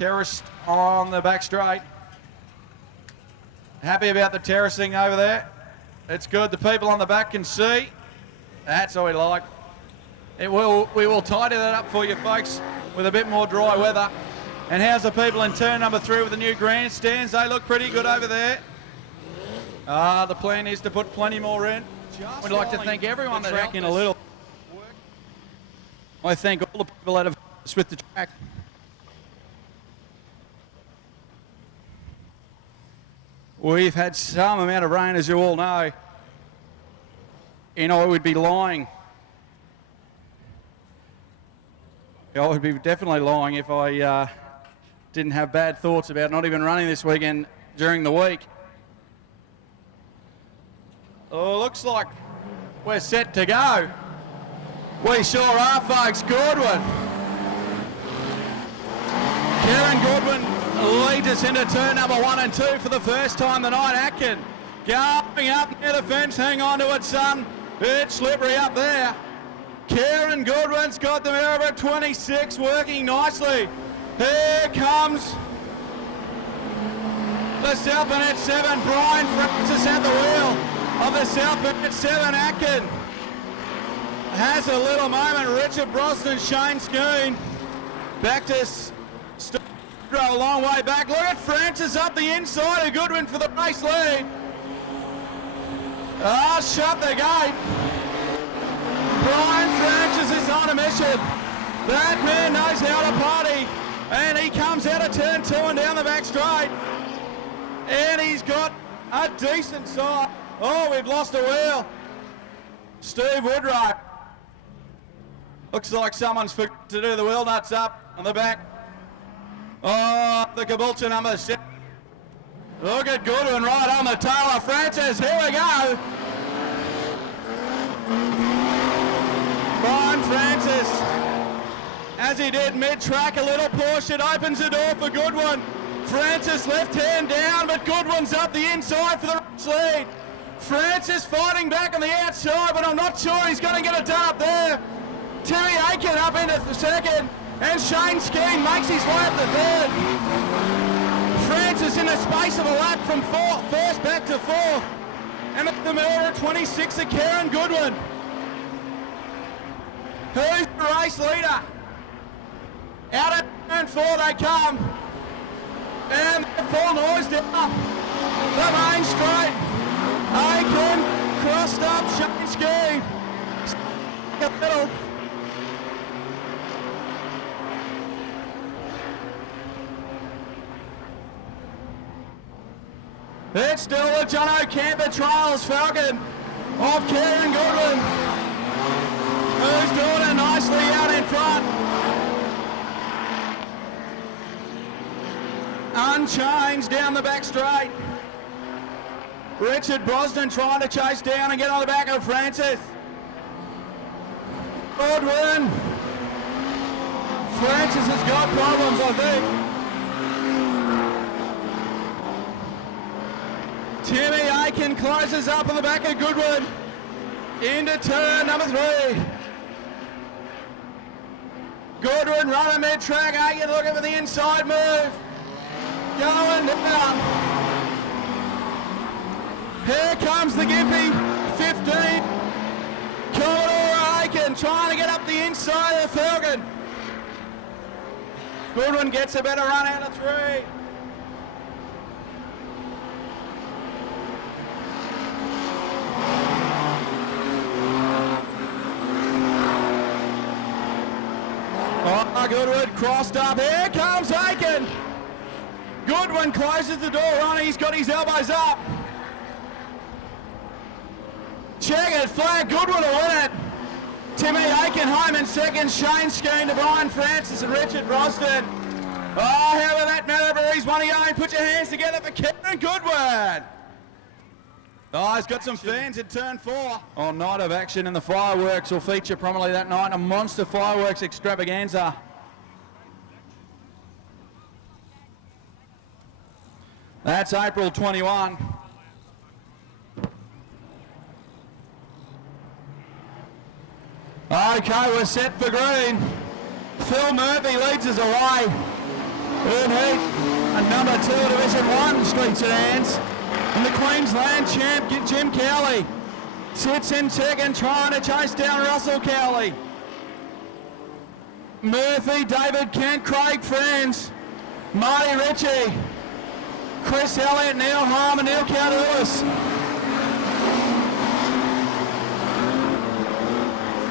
terraced on the back straight. Happy about the terracing over there. It's good. The people on the back can see. That's what we like. We will tidy that up for you folks with a bit more dry weather. And how's the people in turn number 3 with the new grandstands? They look pretty good over there. The plan is to put plenty more in. We'd like to thank everyone that helped in a little. I thank all the people that have helped us with the track. We've had some amount of rain, as you all know. And I would be lying. I would be definitely lying if I didn't have bad thoughts about not even running this weekend during the week. Oh, looks like we're set to go. We sure are, folks. Goodwin. Kieran Goodwin leads us into turn number 1 and 2 for the first time tonight. Atkin going up near the fence. Hang on to it, son. It's slippery up there. Kieran Goodwin's got the Maryborough 26 working nicely. Here comes the South Burnett 7. Brian Francis at the wheel of the South Burnett 7. Atkin has a little moment. Richard Brosnan, Shane Skeen back to a long way back. Look at Francis up the inside of Goodwin for the race lead. Shut the gate. Brian Francis is on a mission. That man knows how to party. And he comes out of turn 2 and down the back straight. And he's got a decent side. Oh, we've lost a wheel. Steve Woodrow. Looks like someone's forgot to do the wheel nuts up on the back. Oh, the Caboolture number 6. Look at Goodwin right on the tail of Francis. Here we go. Brian Francis, as he did mid-track, a little push. It opens the door for Goodwin. Francis left hand down, but Goodwin's up the inside for the race lead. Francis fighting back on the outside, but I'm not sure he's going to get it done up there. Terry Aiken up into the second, and Shane Skeen makes his way up the third. Francis in the space of a lap from first back to 4th. And at the Maryborough 26 of Kieran Goodwin. Who's the race leader? Out at turn 4 they come. And full noise down the main straight. Aiken crossed up Shane Skeen. A little. It's still the John O'Camper Trials Falcon of Kieran Goodwin, who's doing it nicely out in front. Unchanged down the back straight. Richard Brosnan trying to chase down and get on the back of Francis. Goodwin. Francis has got problems, I think. Timmy Aiken closes up on the back of Goodwin into turn number 3. Goodwin running mid-track. Aiken looking for the inside move. Going down. Here comes the Gimpy, 15. Commodore Aiken trying to get up the inside of the Falcon. Goodwin gets a better run out of 3. Oh, Goodwin crossed up. Here comes Aiken. Goodwin closes the door on. He's got his elbows up. Checkered flag. Goodwin will win it. Timmy Aiken home in second. Shane Skeen to Brian Francis and Richard Brosnan. Oh, how about that, Maryborough? He's one of your own. Put your hands together for Kieran Goodwin. Oh, he's got some fans in turn 4. On night of action, and the fireworks will feature prominently that night. A monster fireworks extravaganza. That's April 21. Okay, we're set for green. Phil Murphy leads us away. In heat, number 2, Division 1 Street Sedans. And the Queensland champ, Jim Cowley, sits in second, trying to chase down Russell Cowley. Murphy, David Kent, Craig Friends, Marty Ritchie, Chris Elliott, Neil Harmer, Neil Cowley-Lewis.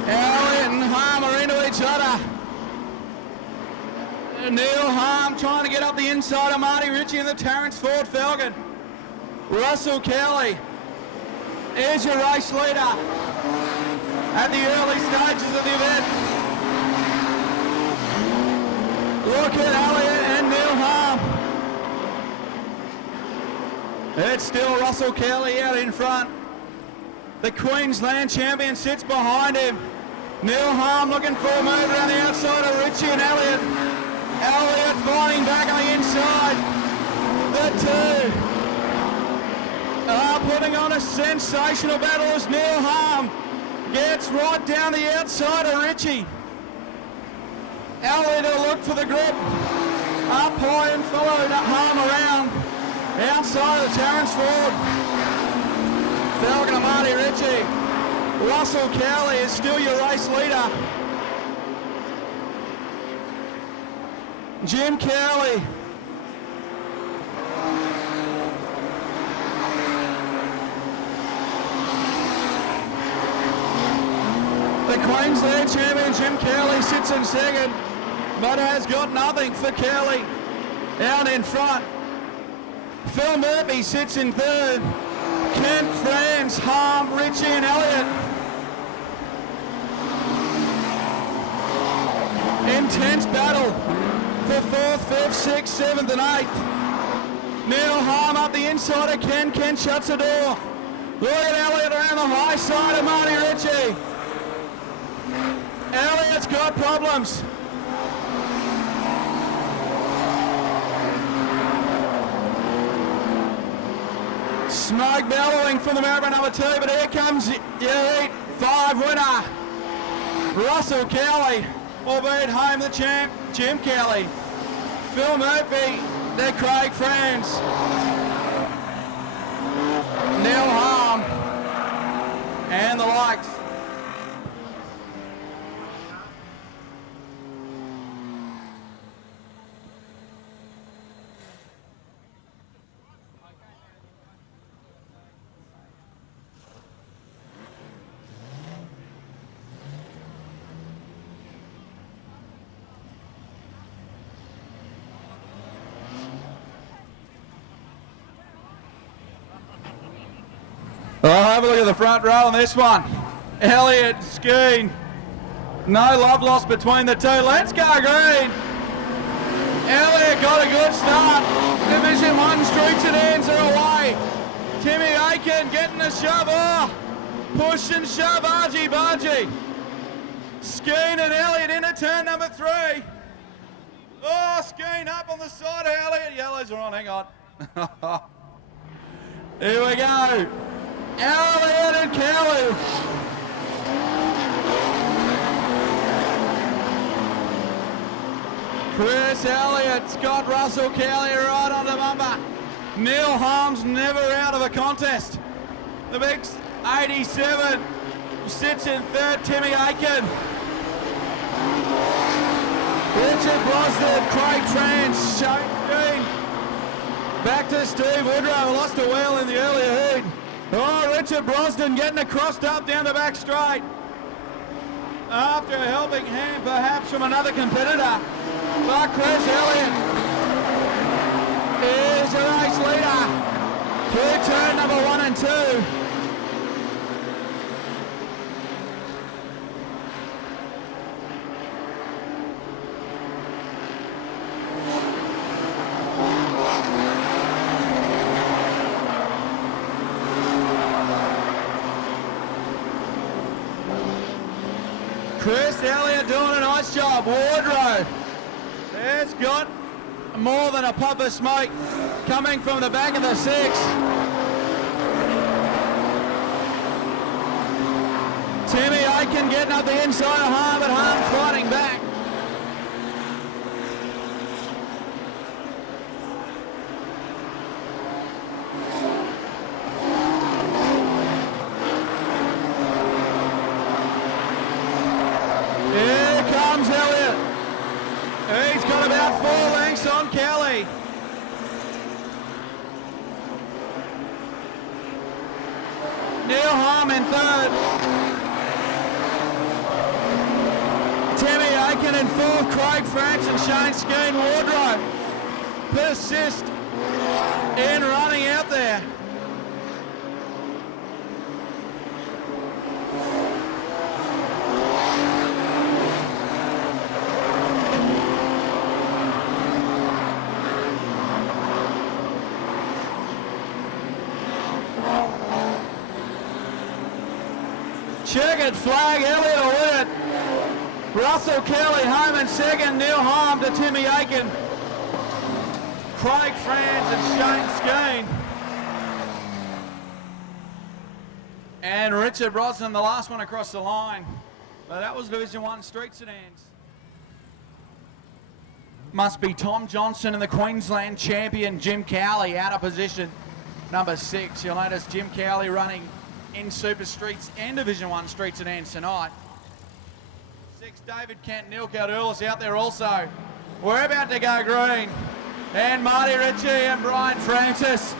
Elliott and Harmer into each other. Neil Harm trying to get up the inside of Marty Ritchie and the Terrence Ford Falcon. Russell Cowley is your race leader at the early stages of the event. Look at Elliott and Neil Harm. It's still Russell Cowley out in front. The Queensland champion sits behind him. Neil Harm looking for a move around the outside of Ritchie and Elliott. Elliott fighting back on the inside. The two are putting on a sensational battle as Neil Harm gets right down the outside of Ritchie. Elliott will look for the grip. Up high and followed Harm around. Outside of Terrence Ford. Falcon and Marty Ritchie. Russell Cowley is still your race leader. Jim Cowley. The Queensland champion Jim Cowley sits in second, but has got nothing for Cowley out in front. Phil Murphy sits in third. Kent, Franz, Harm, Ritchie and Elliott. Intense battle for 4th, 5th, 6th, 7th and 8th. Neil Harm up the inside of Ken. Ken shuts the door. Look at Elliott around the high side of Marty Ritchie. Elliott's got problems. Smoke bellowing from the Maryborough number 2, but here comes your Elite 5 winner, Russell Cowley, albeit home the champ, Jim Cowley. Phil Murphy, they're Craig Franz. Neil Harm, and the likes. Well, have a look at the front row on this one. Elliott, Skeen. No love lost between the two. Let's go green. Elliott got a good start. Division 1 Street Sedans are away. Timmy Aiken getting a shove. Oh, push and shove, argy-bargy. Skeen and Elliott into turn number 3. Oh, Skeen up on the side of Elliott. Yellows are on, hang on. Here we go. Elliott and Cowley. Chris Elliott's got Russell Cowley right on the bumper. Neil Harm's never out of a contest. The big 87 sits in third, Timmy Aiken. Richard Brosnan, Craig Franz, Shane Dean. Back to Steve Woodrow, lost a wheel in the earlier heat. Oh, Richard Brosnan getting across up down the back straight. After a helping hand perhaps from another competitor. But Chris Elliott is the race leader through turn number 1 and 2. Chris Elliott doing a nice job. Wardrow has got more than a puff of smoke coming from the back of the 6. Timmy Aiken getting up the inside of Harm, but Harm fighting back. Neil Harm in third. Timmy Aiken in fourth. Craig Franks and Shane Skeen Wardrobe persist in running out there. Checkered flag, Elliot will win it. Russell Kelly home in second, Neil Harm to Timmy Aiken. Craig Franz and Shane Skeen. And Richard Brosnan, the last one across the line. But that was Division 1 Street Sedans. Must be Tom Johnson and the Queensland champion Jim Cowley out of position. Number 6, you'll notice Jim Cowley running in Super Streets and Division 1 Streets Sedans tonight. 6, David Kent, Neil Caldoulis out there also. We're about to go green. And Marty Ritchie and Brian Francis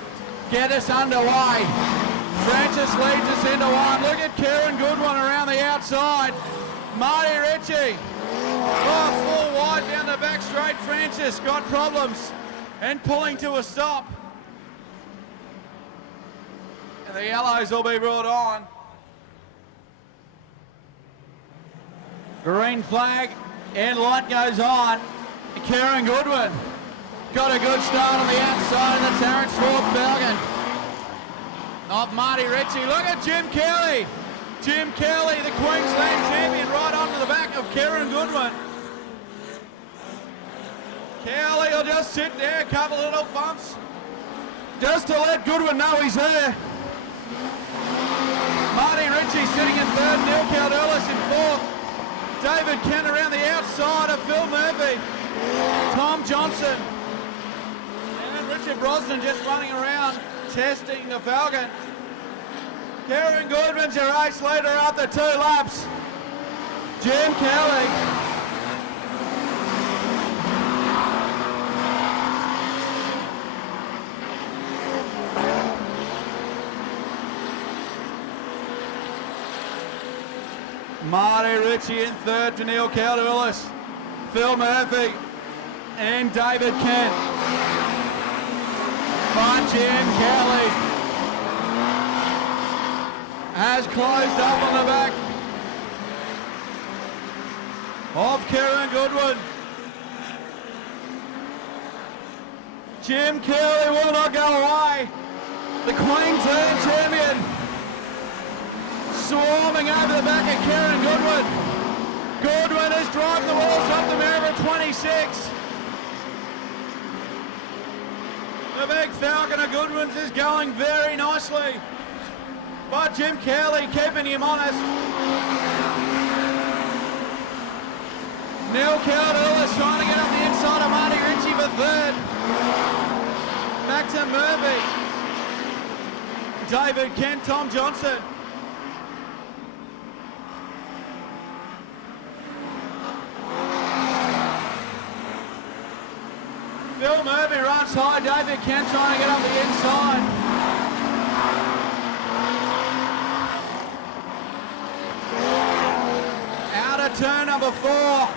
get us underway. Francis leads us into one. Look at Kieran Goodwin around the outside. Marty Ritchie. Oh, full wide down the back straight. Francis got problems and pulling to a stop. And the yellows will be brought on. Green flag and light goes on. Kieran Goodwin got a good start on the outside of the Terrence Ford Falcon of Marty Ritchie. Look at Jim Kelly. Jim Kelly, the Queensland champion, right onto the back of Kieran Goodwin. Kelly will just sit there, a couple little bumps, just to let Goodwin know he's there. Marty Ritchie sitting in third, Neil Caldoulis in fourth. David Kent around the outside of Phil Murphy. Tom Johnson. And Richard Brosnan just running around, testing the Falcon. Kieran Goodwin's your race leader after 2 laps. Jim Kelly. Marty Ritchie in third to Neil Caldoulis, Phil Murphy and David Kent. But Jim Kelly has closed up on the back of Kieran Goodwin. Jim Kelly will not go away. The Queensland champion swarming over the back of Kieran Goodwin. Goodwin is driving the walls up the Maryborough 26. The big Falcon of Goodwin's is going very nicely. But Jim Kelly keeping him honest. Neil Caldoulis trying to get up the inside of Marty Ritchie for third. Back to Murphy. David Kent, Tom Johnson. Phil Murphy runs high, David Kent trying to get up the inside. Out of turn number 4,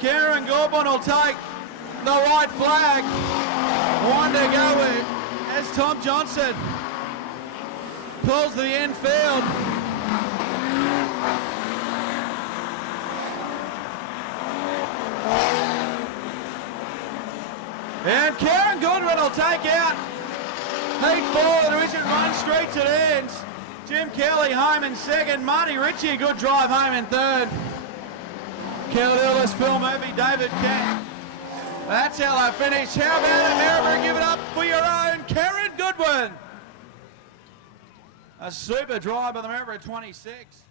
Kieran Goodwin will take the white flag. One to go with as Tom Johnson pulls the infield. And Kieran Goodwin will take out Heat 4, Division 1 Street Sedans. Jim Kelly home in second. Marty Ritchie, a good drive home in third. Caldoulis, Phil Murphy, David Kent. That's how they finish. How about it, Maryborough? Give it up for your own Kieran Goodwin. A super drive by the Maryborough 26.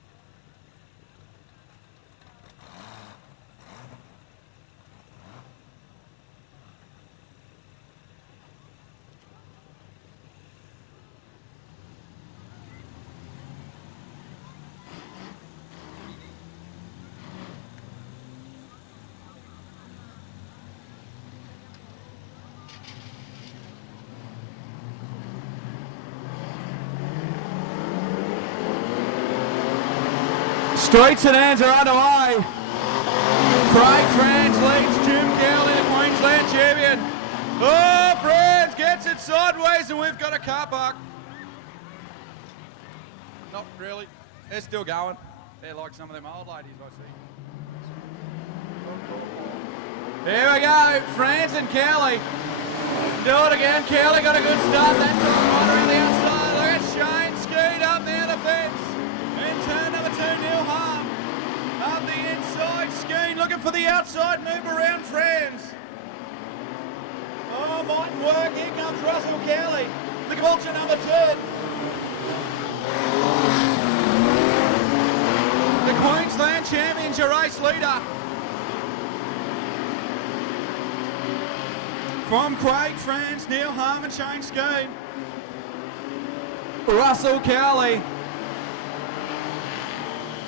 Street sedans are underway. Craig France leads Jim Cowley, the Queensland champion. Oh, France gets it sideways and we've got a car park. Not really. They're still going. They're like some of them old ladies I see. Here we go, France and Cowley. Do it again. Cowley got a good start that time right around the outside. Look at Shane Skeet up near the fence. In turn number 2, Neil Harm. Up the inside, Skeet looking for the outside move around France. Oh, mightn't work. Here comes Russell Cowley. The vulture number 2. The Queensland champions, your race leader. From Craig France, Neil Harm and Shane Skeet. Russell Cowley.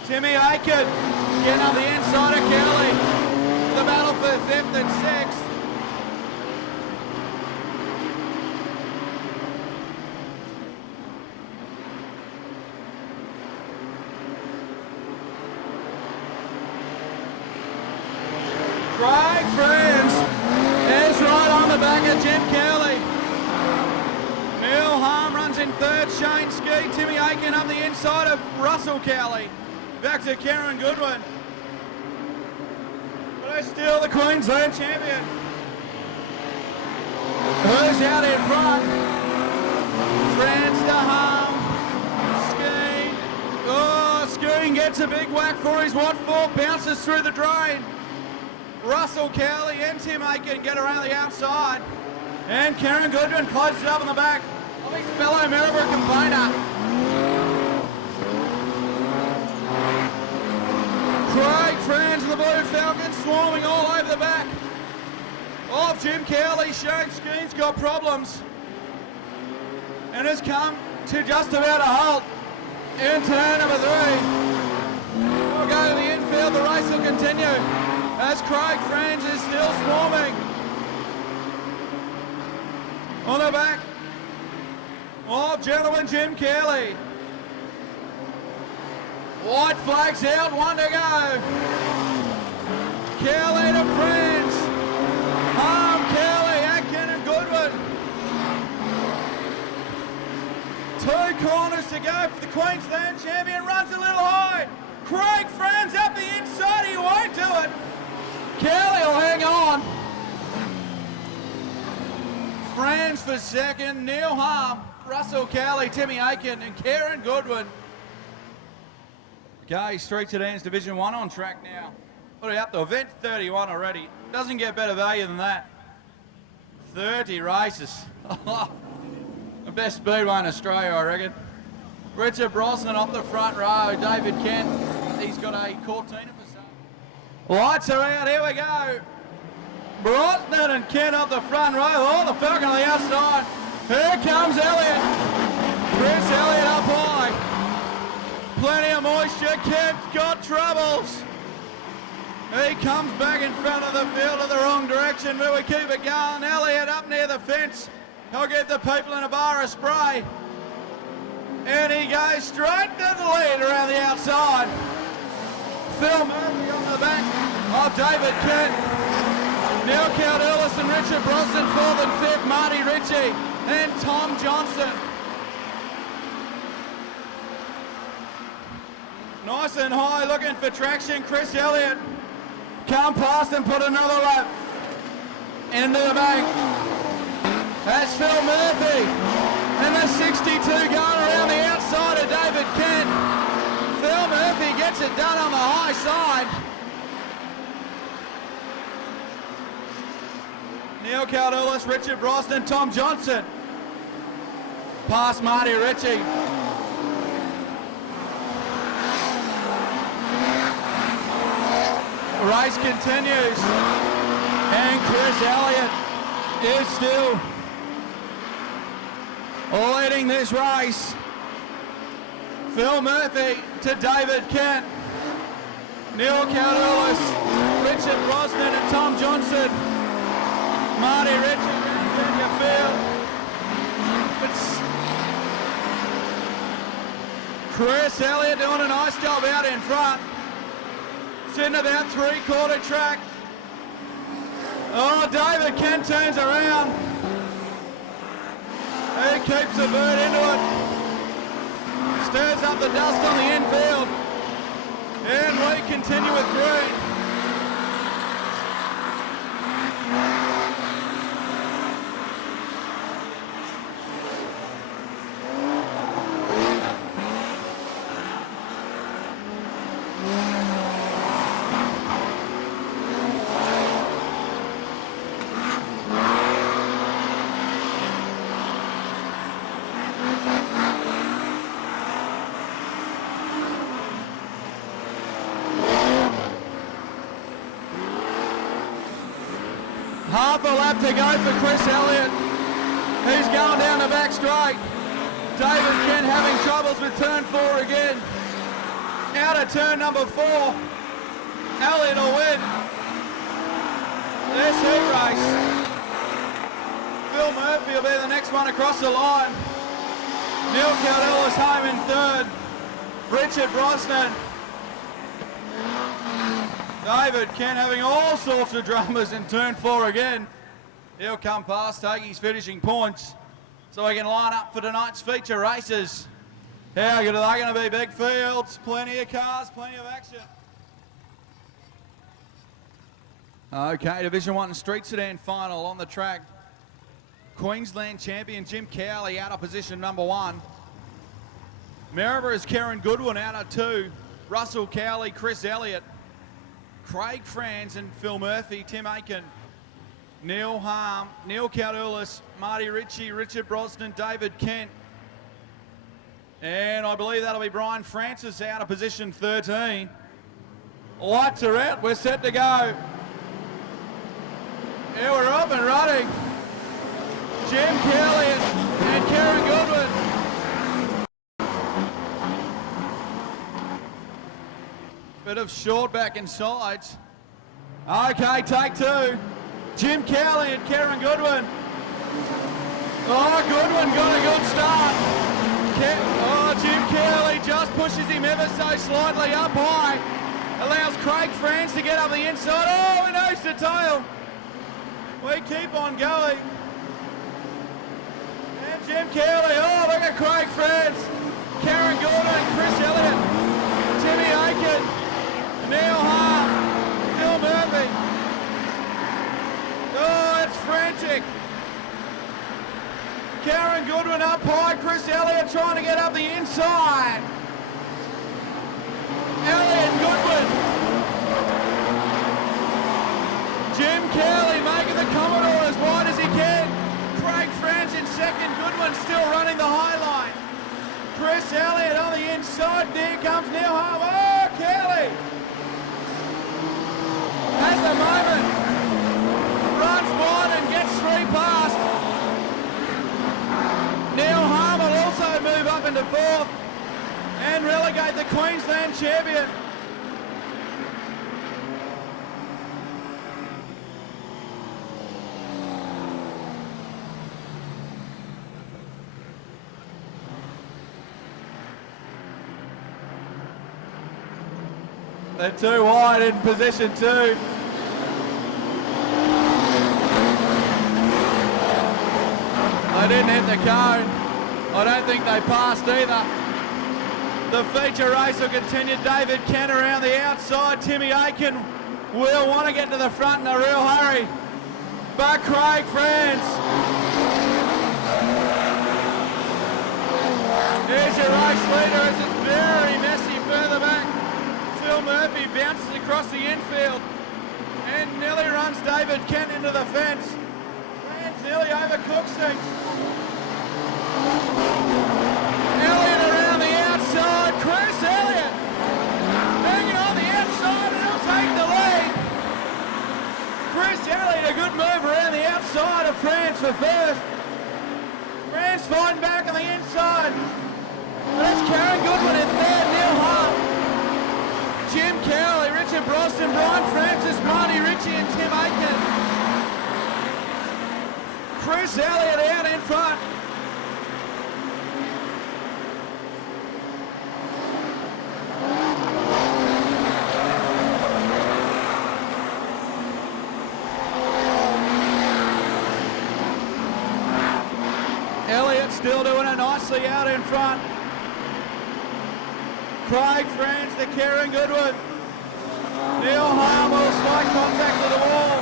Timmy Aiken getting on the inside of Cowley. The battle for 5th and 6th. Craig France is right on the back of Jim Cowley. Neil Harm runs in 3rd, Shane Skeet, Timmy Aiken up the inside of Russell Cowley. Back to Karen Goodwin. But they're still the Queensland champion. Who's out in front? France to Harm. Skeen. Oh, Skeen gets a big whack for his Watt fork, bounces through the drain. Russell Cowley and Tim Aiken get around the outside. And Karen Goodwin closes it up in the back of his fellow Maryborough campaigner. Craig France and the Blue Falcons swarming all over the back of Jim Cowley. Shane Skeen's got problems and has come to just about a halt in turn number 3. We'll go to the infield, the race will continue as Craig France is still swarming on the back of gentleman Jim Cowley. White flags out, 1 to go. Cowley to France. Harm, Cowley, Atkin and Goodwin. 2 corners to go for the Queensland champion. Runs a little high. Craig France up the inside, he won't do it. Cowley will hang on. France for 2nd, Neil Harm, Russell Cowley, Timmy Aiken and Karen Goodwin. Okay, Street Sedans Division 1 on track now. Put it up to event 31 already. Doesn't get better value than that. 30 races. The best speedway in Australia, I reckon. Richard Brosnan off the front row. David Kent, he's got a Cortina for sale. Lights are out, here we go. Brosnan and Kent up the front row. Oh, the Falcon on the outside. Here comes Elliott. Chris Elliott up high. Plenty of moisture, Kent got troubles. He comes back in front of the field in the wrong direction, but we keep it going. Elliott up near the fence. He'll give the people in a bar a spray. And he goes straight to the lead around the outside. Phil Murphy on the back of David Kent. Neil Cowdillis and Richard Brosnan, 4th and 5th, Marty Ritchie and Tom Johnson. Nice and high, looking for traction. Chris Elliott come past and put another lap into the bank. That's Phil Murphy. And the 62 going around the outside of David Kent. Phil Murphy gets it done on the high side. Neil Cowdillis, Richard Brosnan, Tom Johnson. Past Marty Ritchie. Race continues, and Chris Elliott is still leading this race. Phil Murphy to David Kent, Neil Cowdillis, Richard Brosnan and Tom Johnson, Marty Ritchie around Virginia Field. Chris Elliott doing a nice job out in front. Sitting about three-quarter track. Oh, David Kent turns around. He keeps the bird into it. Stirs up the dust on the infield. And we continue with green. Half a lap to go for Chris Elliott. He's going down the back straight. David Kent having troubles with turn 4 again. Out of turn number 4. Elliott will win this heat race. Phil Murphy will be the next one across the line. Neil Caldell is home in third. Richard Brosnan. David Kent having all sorts of dramas in turn 4 again. He'll come past, take his finishing points so he can line up for tonight's feature races. How good are they going to be? Big fields, plenty of cars, plenty of action. Okay, Division 1 Street Sedan final on the track. Queensland champion Jim Cowley out of position number 1. Maryborough's Karen Goodwin out of 2. Russell Cowley, Chris Elliott. Craig Franz and Phil Murphy, Tim Aiken, Neil Harm, Neil Caldoulis, Marty Ritchie, Richard Brosnan, David Kent. And I believe that'll be Brian Francis out of position 13. Lights are out, we're set to go. Yeah, we're up and running. Jim Kelly and Karen Goodwin. Bit of short back and sides. Okay, take 2. Jim Cowley and Karen Goodwin. Oh, Goodwin got a good start. Jim Cowley just pushes him ever so slightly up high. Allows Craig Franz to get up the inside. Oh, and nose to tail. We keep on going. And Jim Cowley. Oh, look at Craig Franz. Karen Goodwin, Chris Elliott, Timmy Aiken. Neil Hart, Phil Murphy. Oh, it's frantic. Karen Goodwin up high, Chris Elliott trying to get up the inside. Elliott Goodwin. Jim Kelly making the Commodore as wide as he can. Craig Franz in second, Goodwin still running the high line. Chris Elliott on the inside, there comes Neil Hart. Oh, Kelly. At the moment, runs wide and gets 3 past. Neil Harm will also move up into 4th and relegate the Queensland champion. They're too wide in position 2. They didn't hit the cone. I don't think they passed either. The feature race will continue. David Kent around the outside. Timmy Aiken will want to get to the front in a real hurry. But Craig Franz. Here's your race leader as it's very messy further back. Phil Murphy bounces across the infield and nearly runs David Kent into the fence. Franz nearly overcooks things. Elliott around the outside. Chris Elliott hanging on the outside and he'll take the lead. Chris Elliott, a good move around the outside of Franz for first. Franz fighting back on the inside. That's Karen Goodwin in third, Neil Hart. Jim Cowley, Richard Brosnan, Brian Francis, Marty Ritchie and Tim Aiken. Chris Elliott out in front. nicely out in front. Craig France to Kieran Goodwin. Neil Harm will strike contact with the wall.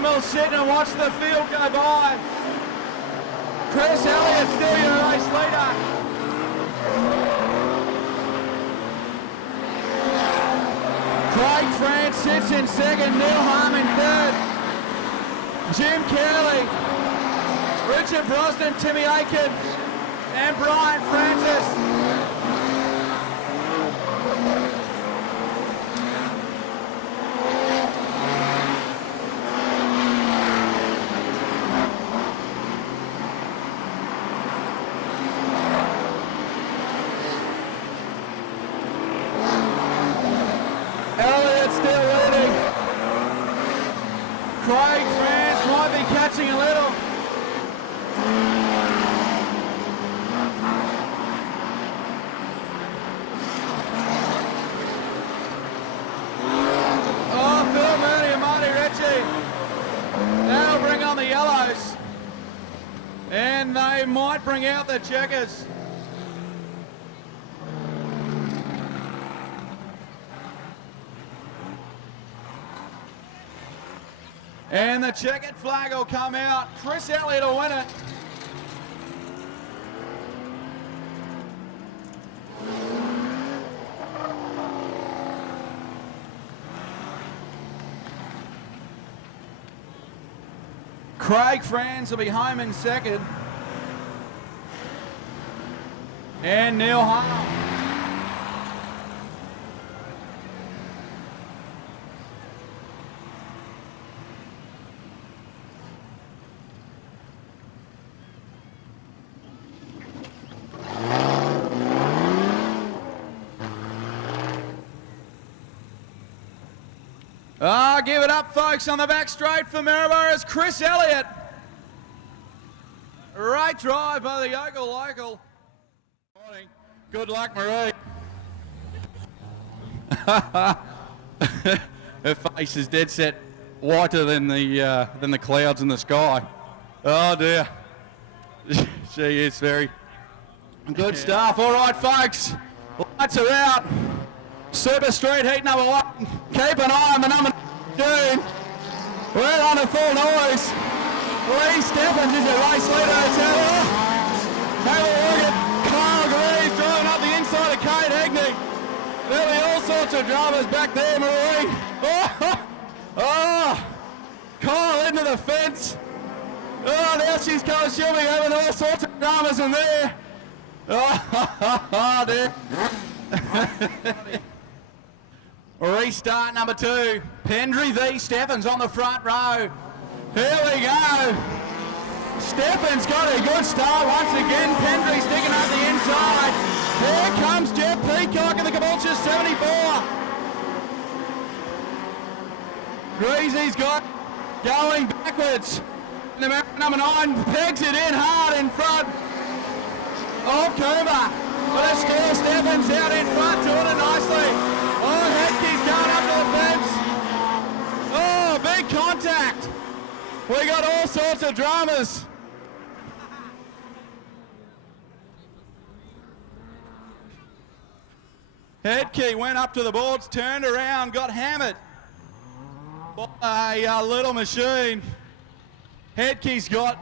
We'll sit and watch the field go by. Chris Elliott still your race leader. Craig France sits in second, Neil Harm in third. Jim Curley, Richard Brosnan, Timmy Aiken, and Brian Francis. Craig France might be catching a little. Oh, Phil Mooney and Marty Ritchie. That'll bring on the yellows. And they might bring out the checkers. And the checkered flag will come out. Chris Elliott will win it. Craig France will be home in second. And Neil Harm. Give it up, folks, on the back straight for Maryborough. Chris Elliott. Right drive by the Ogle Local. Morning. Good luck, Marie. Her face is dead set whiter than the clouds in the sky. Oh dear. She is very good stuff. All right, folks. Lights are out. Super Street Heat number 1. Keep an eye on the number 2. We're on a full noise. Lee Stephens is your race leader. Have a look at Kyle Greaves driving up the inside of Kate Hegney. There'll be all sorts of dramas back there, Marie. Oh, Kyle into the fence. Oh, now she's coming. She'll be having all sorts of dramas in there. Oh, dear. Restart number 2. Pendry v Stephens on the front row. Here we go. Stephens got a good start once again. Pendry sticking up the inside. Here comes Jeff Peacock in the Caboolture 74. Greasy's got going backwards. The number 9 pegs it in hard in front of Cooper. But it's still Stephens out in front, doing it nicely. Oh, Hetke's going up to the fence. Oh, big contact. We got all sorts of dramas. Hetke went up to the boards, turned around, got hammered by a little machine. Hetke's got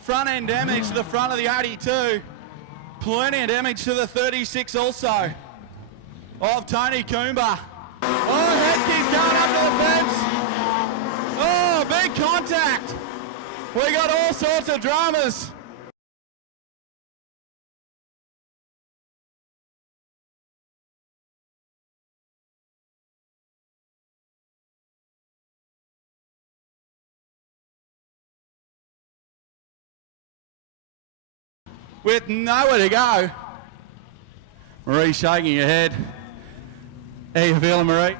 front end damage to the front of the 82. Plenty of damage to the 36 also of Tony Coomber. Oh, Hetke's going up to the fence. Oh, big contact. We got all sorts of dramas. With nowhere to go. Marie shaking her head. How you feeling, Marie?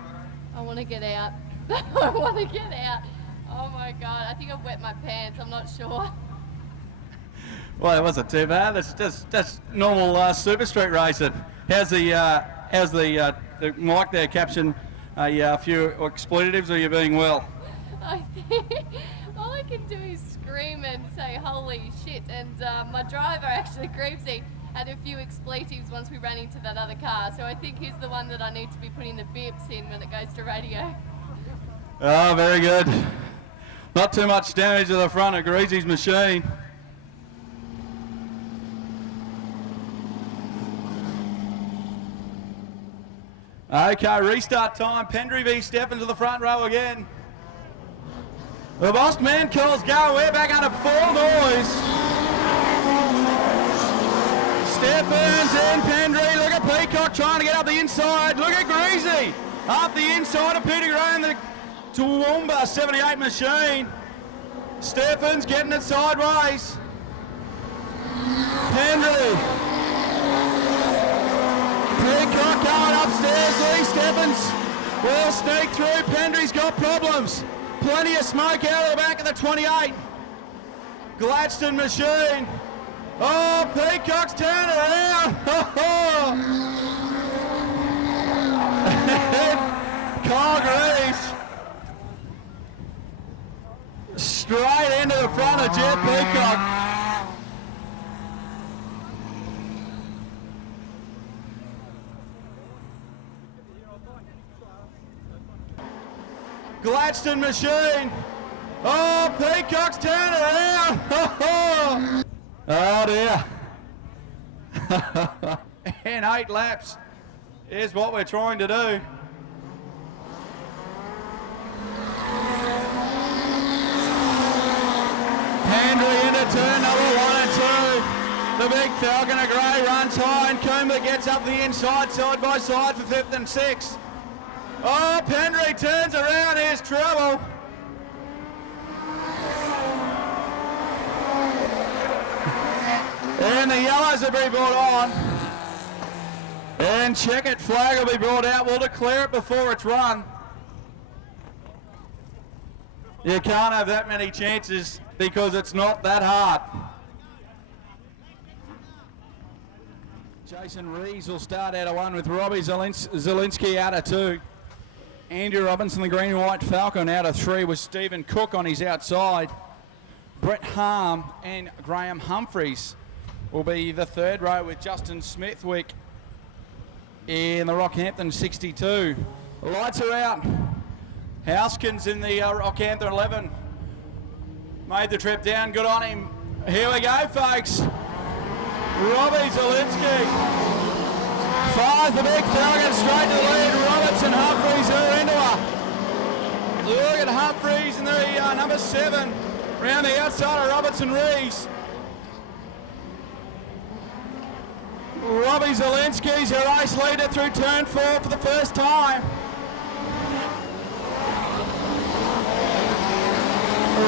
I want to get out. I want to get out. Oh my God, I think I've wet my pants, I'm not sure. Well, it wasn't too bad. That's normal super street racing. How's the mic there caption a few expletives, or are you being well? I think all I can do is scream and say holy shit, and my driver actually Greavesy had a few expletives once we ran into that other car, so I think he's the one that I need to be putting the bips in when it goes to radio. Oh, very good. Not too much damage to the front of Greasy's machine. Okay, restart time. Pendry v. Steffens to the front row again. The bossed man calls go. We're back under full noise. Steffens and Pendry. Look at Peacock trying to get up the inside. Look at Greasy up the inside of Peter Gray and the Toowoomba 78 machine. Steffens getting it sideways. Pendry. Peacock going upstairs. Lee Steffens will sneak through. Pendry's got problems. Plenty of smoke out of the back of the 28. Gladstone machine. Oh, Peacock's turning around. Kyle Greaves straight into the front of Jet Peacock. Gladstone machine. Oh, Peacock's turning around. Oh dear. And 8 laps is what we're trying to do. Pendry into turn number 1 and 2. The big Falcon of Grey runs high and Coomber gets up the inside side by side for 5th and 6th. Oh, Pendry turns around, here's trouble. And the yellows will be brought on. And checkered flag will be brought out. We'll declare it before it's run. You can't have that many chances because it's not that hard. Jason Rees will start out of 1 with Robbie Zielinski out of 2. Andrew Robinson, the green and white Falcon, out of 3 with Stephen Cook on his outside. Brett Harm and Graham Humphreys will be the 3rd row with Justin Smithwick in the Rockhampton 62. The lights are out. Houskins in the Rockhampton 11 made the trip down. Good on him. Here we go, folks. Robbie Zielinski fires the big Falcon straight to the lead. Roberts and Humphreys are into her. Look at Humphreys in the number 7 around the outside of Roberts and Rees. Robbie Zielinski's her race leader through turn 4 for the first time.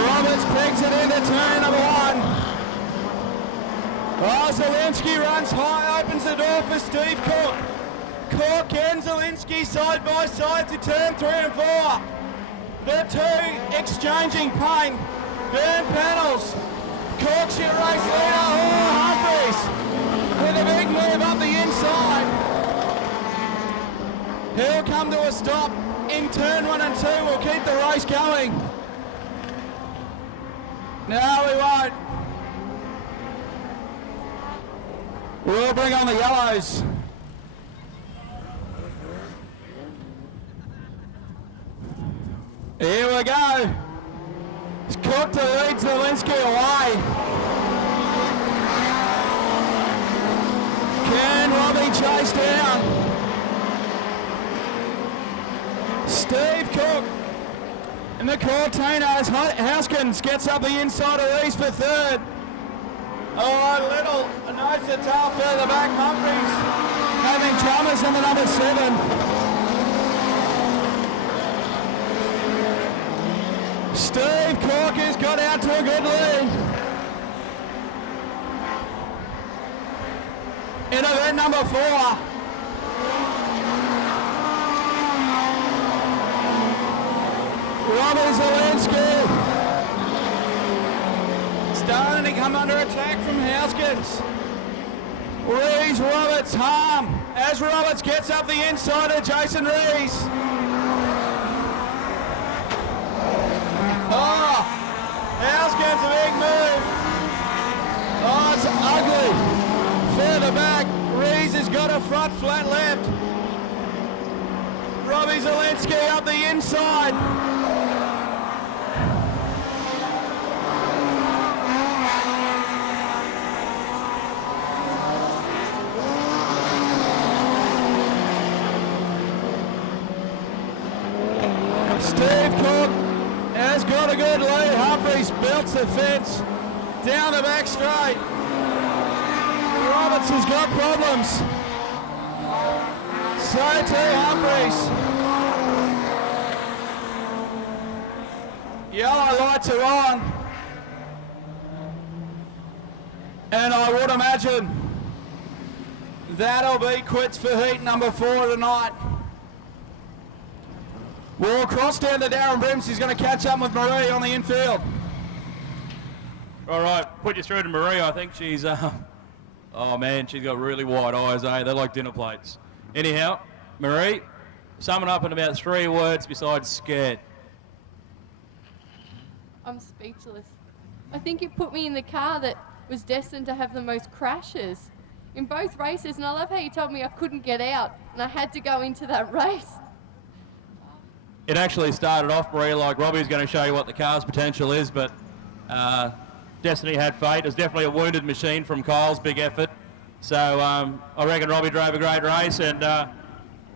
Roberts picks it into turn number 1. Oh, Zielinski runs high, opens the door for Steve Cook. Cook and Zielinski side by side to turn 3 and 4. The two exchanging paint. Burn panels. Cook's your race leader. Oh, Humphreys with a big move up the inside. He'll come to a stop in turn 1 and 2. We'll keep the race going. No, we won't. We'll bring on the yellows. Here we go. It's Cook to lead Zielinski away. Can Robbie chase down? Steve Cook and the Cortinas. Houskins gets up the inside of Reese for 3rd. Oh, little nose to tail further back. Humphreys having troubles in the number 7. Steve Cook has got out to a good lead. In event number 4, Robbie Zielinski. Starting to come under attack from Houskins. Rees, Roberts, Harm. As Roberts gets up the inside of Jason Rees. Oh, Houskins, a big move. Oh, it's ugly. Further back, Rees has got a front flat left. Robbie Zielinski up the inside. Steve Cook has got a good lead. Humphreys belts the fence down the back straight. Roberts has got problems. So too Humphreys. Yellow lights are on. And I would imagine that'll be quits for heat number 4 tonight. We'll cross down to Darren Brims. He's going to catch up with Marie on the infield. All right, put you through to Marie. I think she's, oh man, she's got really wide eyes, eh? They're like dinner plates. Anyhow, Marie, sum it up in about 3 words besides scared. I'm speechless. I think it put me in the car that was destined to have the most crashes in both races, and I love how you told me I couldn't get out and I had to go into that race. It actually started off, Marie, like Robbie's going to show you what the car's potential is, but Destiny had fate. It was definitely a wounded machine from Kyle's big effort. So I reckon Robbie drove a great race, and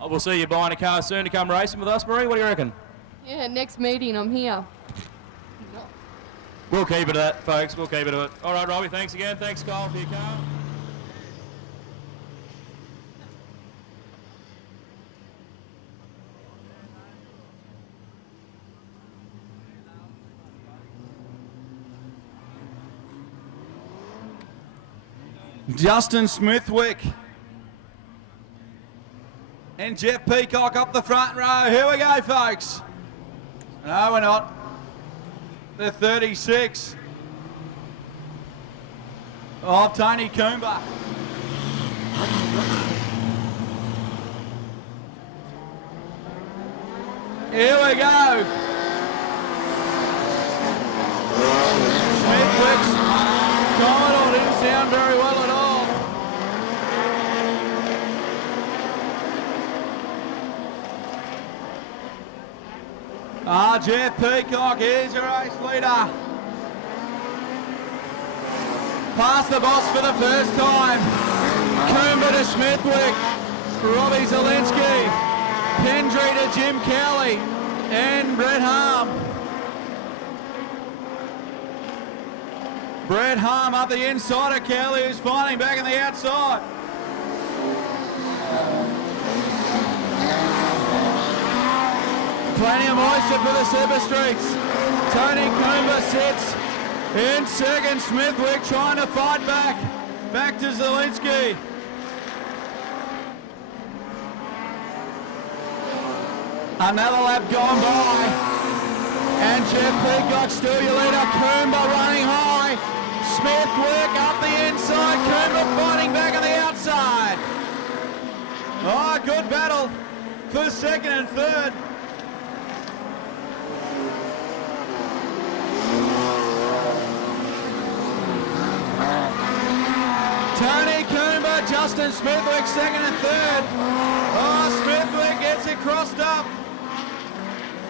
we'll see you buying a car soon to come racing with us, Marie. What do you reckon? Yeah, next meeting I'm here. We'll keep it at that, folks. We'll keep it at it. All right, Robbie, thanks again. Thanks, Kyle, for your car. Justin Smithwick and Jeff Peacock up the front row. Here we go, folks. No, we're not. The 36 of Tony Coomber. Here we go. Smithwick's Commodore didn't sound very well at all. Jeff Peacock, here's your race leader. Past the boss for the first time. Coomber to Smithwick. Robbie Zielinski. Pendry to Jim Kelly. And Brett Harm. Brett Harm up the inside of Kelly, who's finding back on the outside. Plenty of moisture for the Super Streets. Tony Coomber sits in second. Smithwick trying to fight back. Back to Zielinski. Another lap gone by. And Jeff Peacock still your leader. Coomber running high. Smithwick up the inside. Coomber fighting back on the outside. Oh, good battle for second and third. Tony Coomber, Justin Smithwick, second and third. Oh, Smithwick gets it crossed up.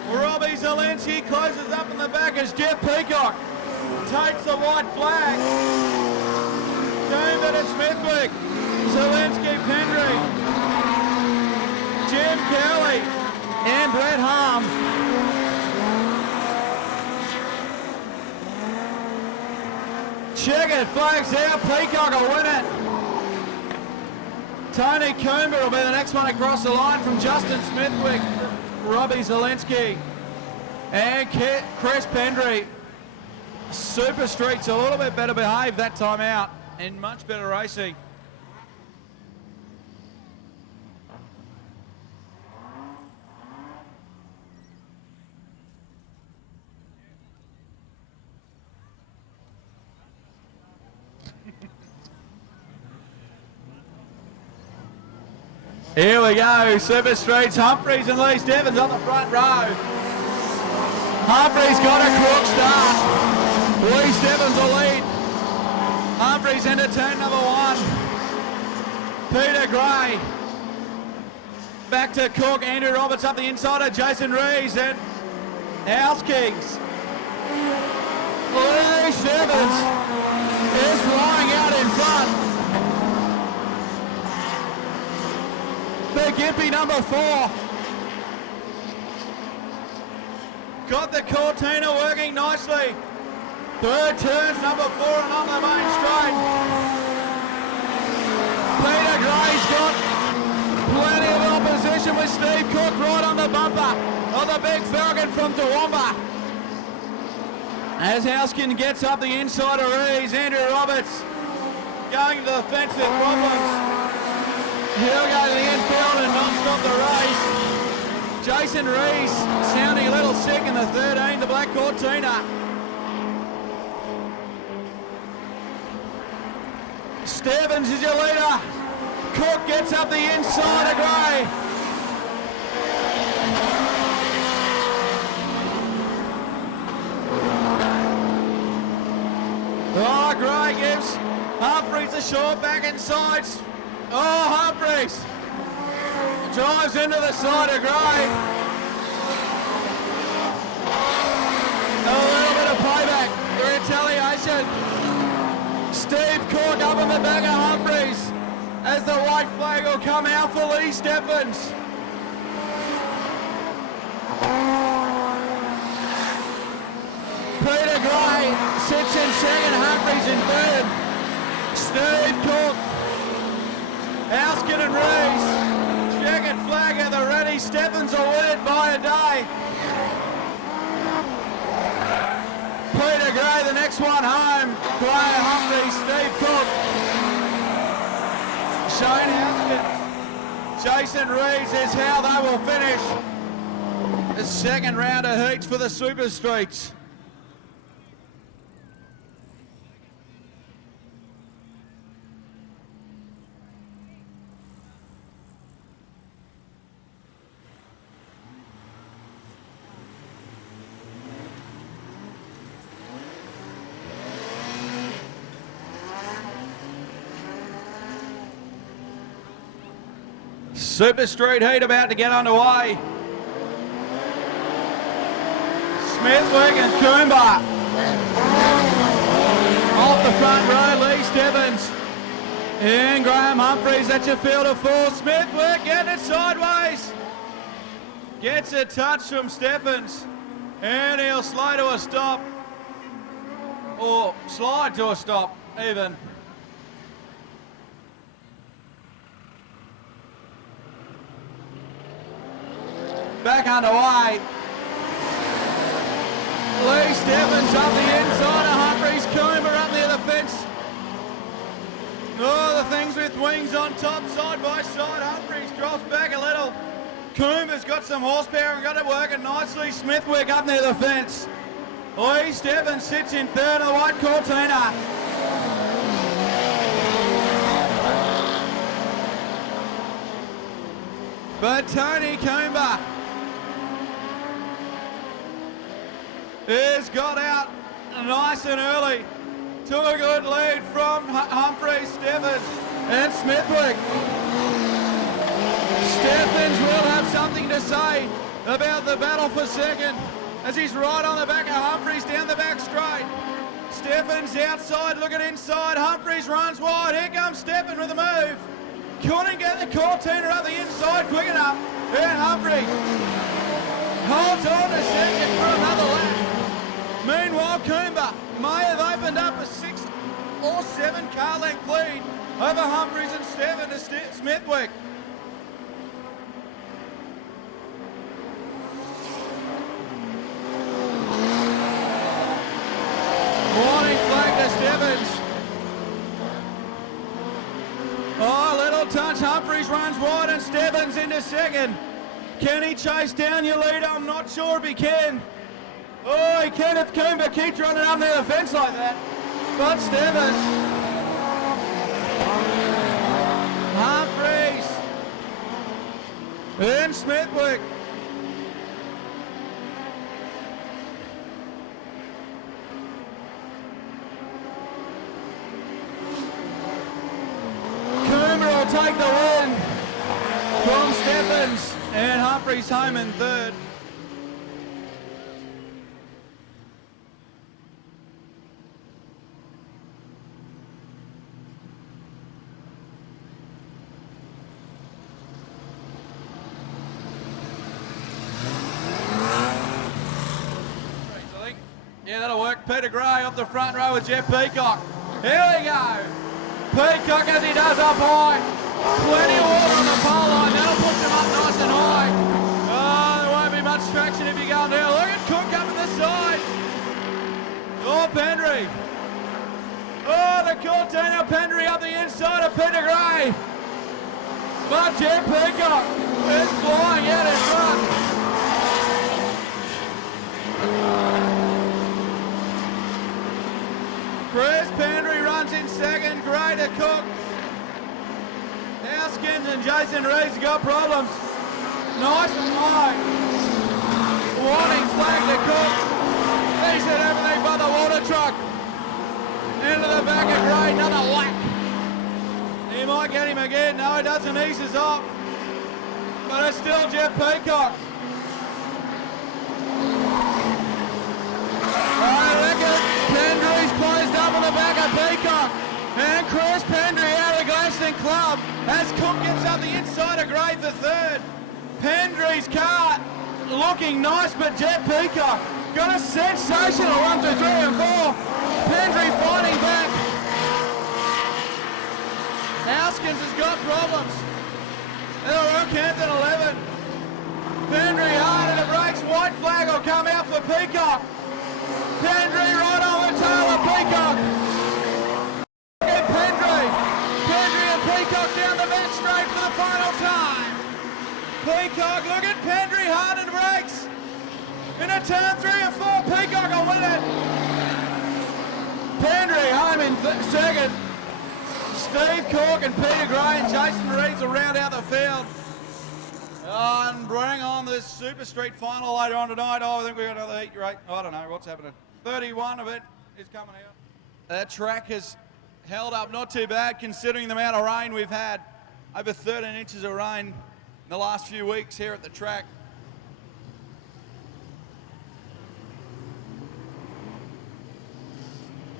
Robbie Zielinski closes up in the back as Jeff Peacock takes the white flag. Coomber to Smithwick. Zielinski, Pendry. Jim Kelly and Brett Harm. Checkered flags out. Peacock will win it. Tony Coomber will be the next one across the line from Justin Smithwick, Robbie Zielinski, and Chris Pendry. Super Street's a little bit better behaved that time out and much better racing. Here we go, Super Streets, Humphreys and Lee Stephens on the front row. Humphreys got a crook start. Lee Stephens will lead. Humphreys into turn number 1. Peter Gray. Back to Cook, Andrew Roberts up the inside of Jason Rees and House Kings. Lee Stephens is flying out in front. The Gimpy number 4. Got the Cortina working nicely. Third turns number 4 and on the main straight. Peter Gray's got plenty of opposition with Steve Cook right on the bumper of the big Falcon from Toowoomba. As Houskin gets up the inside of Rees, Andrew Roberts going to the fence with problems. He'll go to the infield and non-stop the race. Jason Rees sounding a little sick in the 13, the Black Cortina. Stephens is your leader. Cook gets up the inside of Gray. Oh, Gray gives Humphreys a short back inside. Oh, Humphreys drives into the side of Gray. A little bit of payback, retaliation. Steve Cook up in the back of Humphreys as the white flag will come out for Lee Stephens. Peter Gray sits in second, Humphreys in third. Steve Cook, Houskin and Rees, checkered flag at the ready. Stephens will win it by a day. Peter Gray, the next one home. Gray, Humphreys, Steve Cook, Shane Houskin, Jason Rees is how they will finish the second round of heats for the Super Streets. Super Street heat about to get underway. Smithwick and Coomber. Off the front row, Lee Stephens. And Graham Humphreys at your field of 4. Smithwick getting it sideways. Gets a touch from Stephens. And he'll slow to a stop. Or slide to a stop, even. Back underway. Lee Stephens up the inside of Humphreys. Coomber up near the fence. Oh, the things with wings on top, side by side. Humphreys drops back a little. Coomber's got some horsepower and got it working nicely. Smithwick up near the fence. Lee Stephens sits in third of the white Cortina. But Tony Coomber has got out nice and early to a good lead from Humphreys, Stephens and Smithwick. Stephens will have something to say about the battle for second as he's right on the back of Humphreys down the back straight. Stephens outside, looking inside. Humphreys runs wide. Here comes Stephens with a move. Couldn't get the Cortina up the inside quick enough. And Humphreys holds on to second for another lap. Meanwhile, Coomber may have opened up a 6 or 7 car length lead over Humphreys and Stephens to Smithwick. Warning flag to Stephens. Oh, little touch. Humphreys runs wide and Stephens into second. Can he chase down your leader? I'm not sure if he can. Oh, he can if Coomber keeps running up near the fence like that. But Stephens. Humphreys in Smithwick. Coomer will take the win from Stephens, and Humphreys home in third. Yeah, that'll work. Peter Gray off the front row with Jeff Peacock. Here we go. Peacock as he does up high. Plenty of water on the pole line. That'll push him up nice and high. Oh, there won't be much traction if you go down. Look at Cook up at the side. Oh, Pendry. Oh, the Cortina Pendry up the inside of Peter Gray. But Jeff Peacock is flying out in front. Chris Pendry runs in second, Gray to Cook. Houskins and Jason Reed's got problems. Nice and high. Warning flag to Cook. He's hit everything but the water truck. Into the back of Gray, another whack. He might get him again. No, he doesn't, eases off. But it's still Jeff Peacock. I reckon Pendry's closed up on the back of Peacock. And Chris Pendry out of the Gladstone Club as Cook gets up the inside of Gray for third. Pendry's car looking nice, but Jet Peacock got a sensational 1, 2, 3 and 4. Pendry fighting back. Houskins has got problems. Rockhampton 11. Pendry hard at the brakes. White flag will come out for Peacock. Pendry right on the tail of Peacock. And Pendry and Peacock down the back straight for the final time. Peacock, look at Pendry hard at the brakes. In a turn 3 and 4, Peacock will win it. Pendry home in second. Steve Cork and Peter Gray and Jason Reeves will round out the field. And bring on this Super Street final later on tonight. Oh, I think we've got another heat rate. I don't know what's happening. 31 of it is coming out. That track has held up not too bad considering the amount of rain we've had. Over 13 inches of rain in the last few weeks here at the track.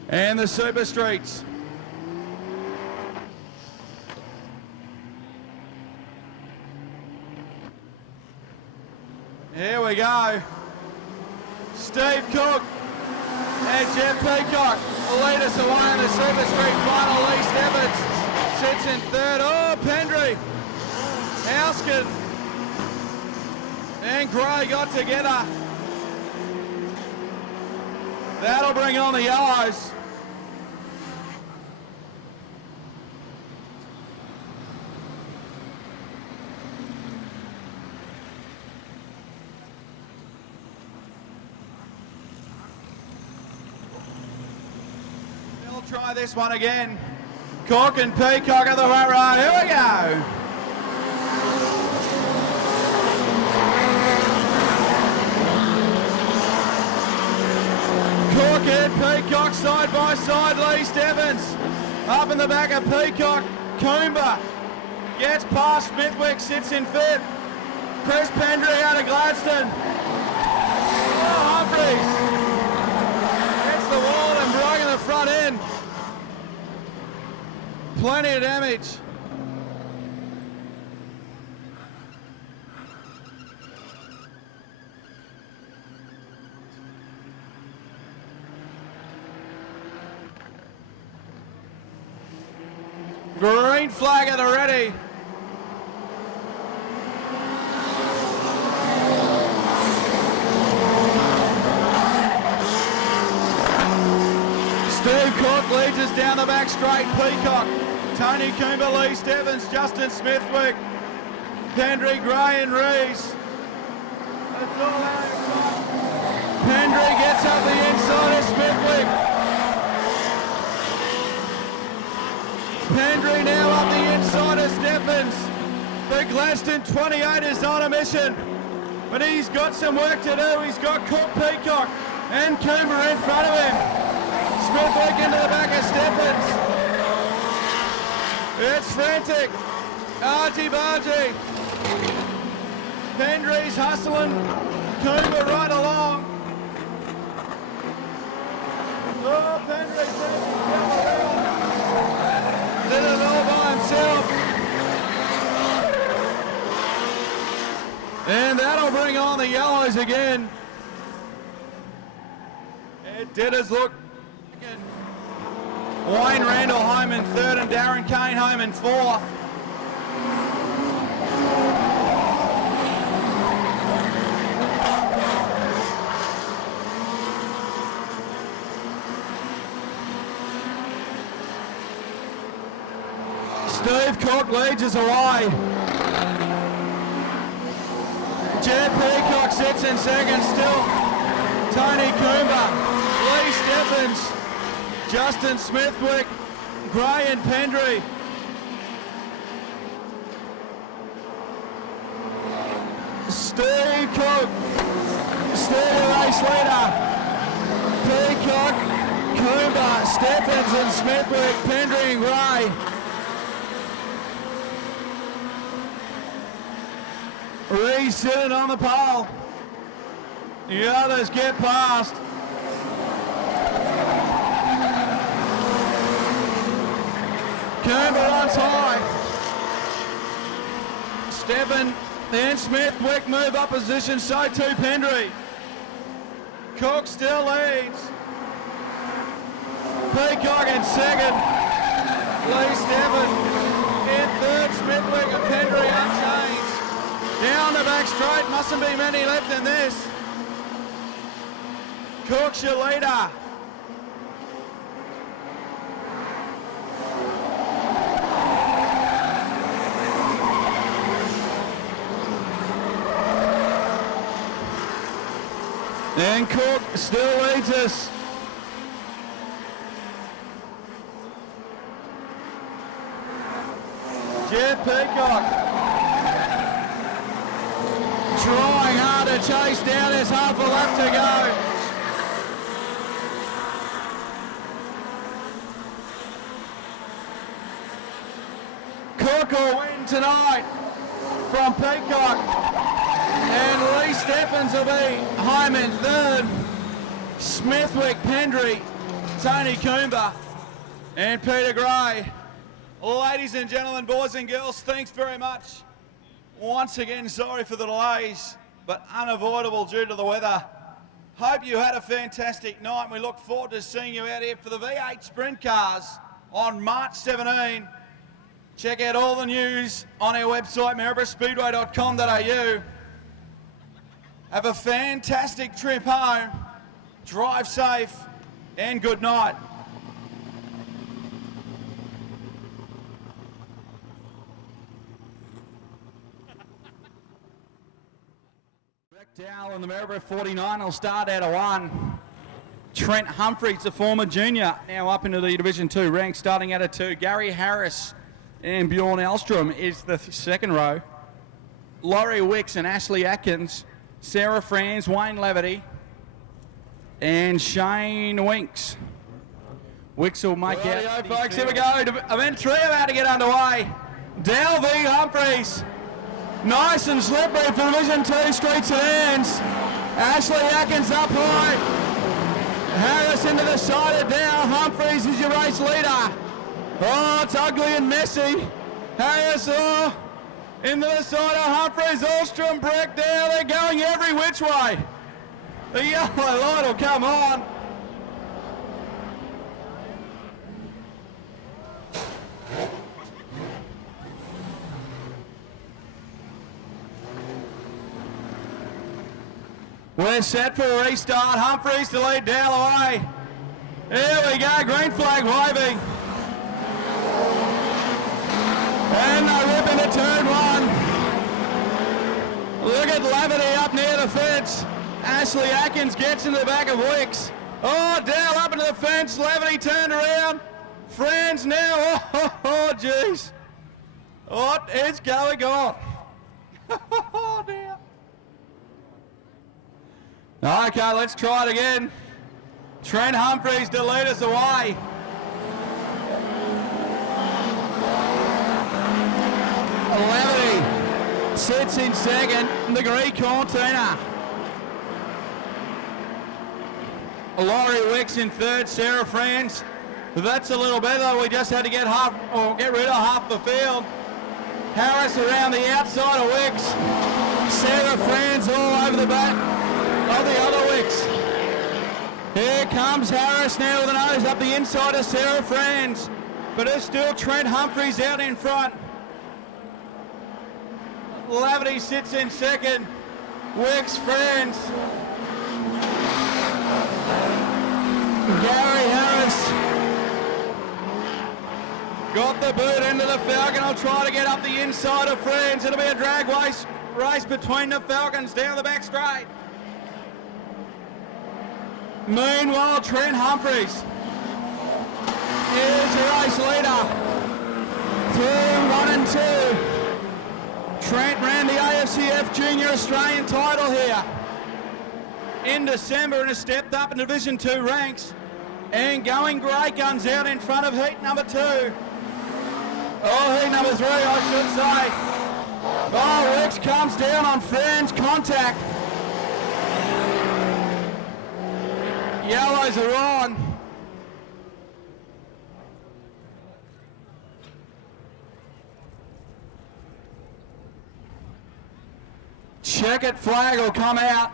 And the Super Streets. Here we go. Steve Cook and Jeff Peacock will lead us away in the Super Street final. Lee Stebbins sits in third. Oh, Pendry, Houskin and Gray got together. That'll bring on the yellows. Try this one again. Cook and Peacock at the front row. Here we go. Cook and Peacock side by side. Lee Stebbins up in the back of Peacock. Coomber gets past Smithwick, sits in fifth. Chris Pendry out of Gladstone. Oh, Humphreys hits the wall and broke in the front end. Plenty of damage. Green flag at the ready. Steve Cook leads us down the back straight. Peacock, Tony Coomber, Lee Stebbins, Justin Smithwick, Pendry, Gray and Rees. That's all out in front. Pendry gets up the inside of Smithwick. Pendry now up the inside of Stebbins. The Gladstone 28 is on a mission, but he's got some work to do. He's got Cook, Peacock and Coomer in front of him. Smithwick into the back of Stephens. It's frantic. Argy-bargy. Pendry's hustling. Coomer right along. Oh, Pendry did it all by himself. And that'll bring on the yellows again. It did his look. Wayne Randall home in third and Darren Kane home in fourth. Steve Cook leads us away. Jed Peacock sits in second still. Tony Coomber, Lee Stephens, Justin Smithwick, Gray and Pendry. Steve Cook, still the race leader. Peacock, Coomber, Stephens and Smithwick, Pendry and Gray. Reese sitting on the pole. The others get past. Coomber runs high. Steffen and Smithwick move up position, so too Pendry. Cook still leads. Peacock in second. Lee Steffen in third. Smithwick and Pendry unchanged. Down the back straight, mustn't be many left in this. Cook's your leader. And Cook still leads us. Jeff Peacock trying hard to chase down. There's half a lap to go. Cook will win tonight from Peacock. And Lee Stephens will be home in third. Smithwick, Pendry, Tony Coomber and Peter Gray. Ladies and gentlemen, boys and girls, thanks very much. Once again, sorry for the delays, but unavoidable due to the weather. Hope you had a fantastic night. We look forward to seeing you out here for the V8 Sprint Cars on March 17. Check out all the news on our website, maryboroughspeedway.com.au. Have a fantastic trip home. Drive safe and good night. Dowell and the Maryborough 49 will start out of 1. Trent Humphreys, the former junior, now up into the Division 2 rank, starting out of 2. Gary Harris and Bjorn Elstrom is the second row. Laurie Wicks and Ashley Atkins, Sarah Franz, Wayne Levity, and Shane Winks. Wicks will make it. Rightio, folks, here we go. Event 3 about to get underway. Dowell v Humphreys. Nice and slippery for Division 2 Street Sedans. Ashley Atkins up high. Harris into the side of Dowell. Humphreys is your race leader. Oh, it's ugly and messy. Harris, into the side of Humphreys. Alstrom, Breck, Dowell. They're going every which way. The yellow light will come on. We're set for a restart. Humphreys to lead Dowell away. Here we go, green flag waving. And they rip into turn 1. Look at Lavity up near the fence. Ashley Atkins gets into the back of Wicks. Oh, Dowell up into the fence. Lavity turned around. Franz now. Oh, jeez. What is going on? Oh dear. Okay, let's try it again. Trent Humphreys to lead us away. Levity sits in second. The Greek Cortina. Laurie Wicks in third. Sarah Franz. That's a little better. We just had to get rid of half the field. Harris around the outside of Wicks. Sarah Franz all over the back of the other Wicks. Here comes Harris now with a nose up the inside of Sarah Franz. But it's still Trent Humphreys out in front. Lavity sits in second. Wicks, Franz. Gary Harris got the boot into the Falcon. I'll try to get up the inside of Franz. It'll be a drag race between the Falcons down the back straight. Meanwhile, Trent Humphreys is your race leader through 1 and 2. Trent ran the AFCF Junior Australian title here in December and has stepped up in Division 2 ranks and going great guns out in front of heat number 2. Oh, heat number 3, I should say. Oh, Wicks comes down on Franz, contact. Yellows are on. Checkered flag will come out.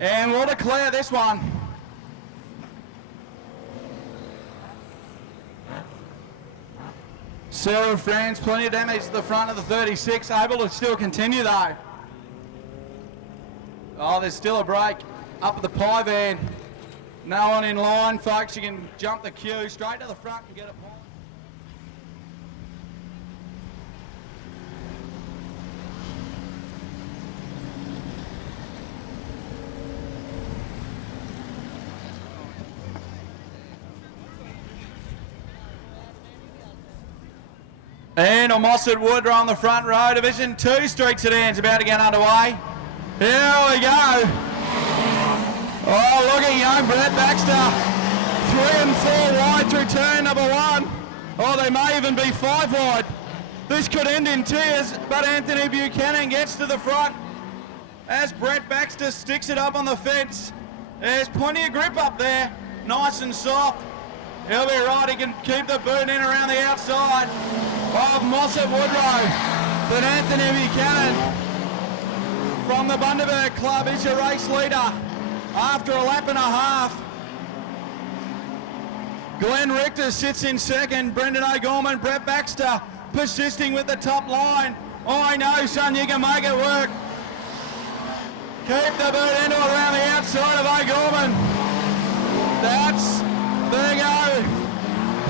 And we'll declare this one. Sarah Franz, plenty of damage to the front of the 36, able to still continue though. Oh, there's still a break up at the pie van. No one in line, folks. You can jump the queue straight to the front and get a pie. And on Mossad Wood on the front row, Division 2 Street Sedans about to get underway. Here we go. Oh, look at young Brett Baxter. 3 and 4 wide through turn number 1. Oh, they may even be 5 wide. This could end in tears, but Anthony Buchanan gets to the front as Brett Baxter sticks it up on the fence. There's plenty of grip up there, nice and soft. He'll be right, he can keep the boot in around the outside of Mossad Woodrow. But Anthony Buchanan from the Bundaberg Club is your race leader after a lap and a half. Glenn Richter sits in second. Brendan O'Gorman, Brett Baxter persisting with the top line. Oh, I know, son, you can make it work. Keep the boot into around the outside of O'Gorman. There you go.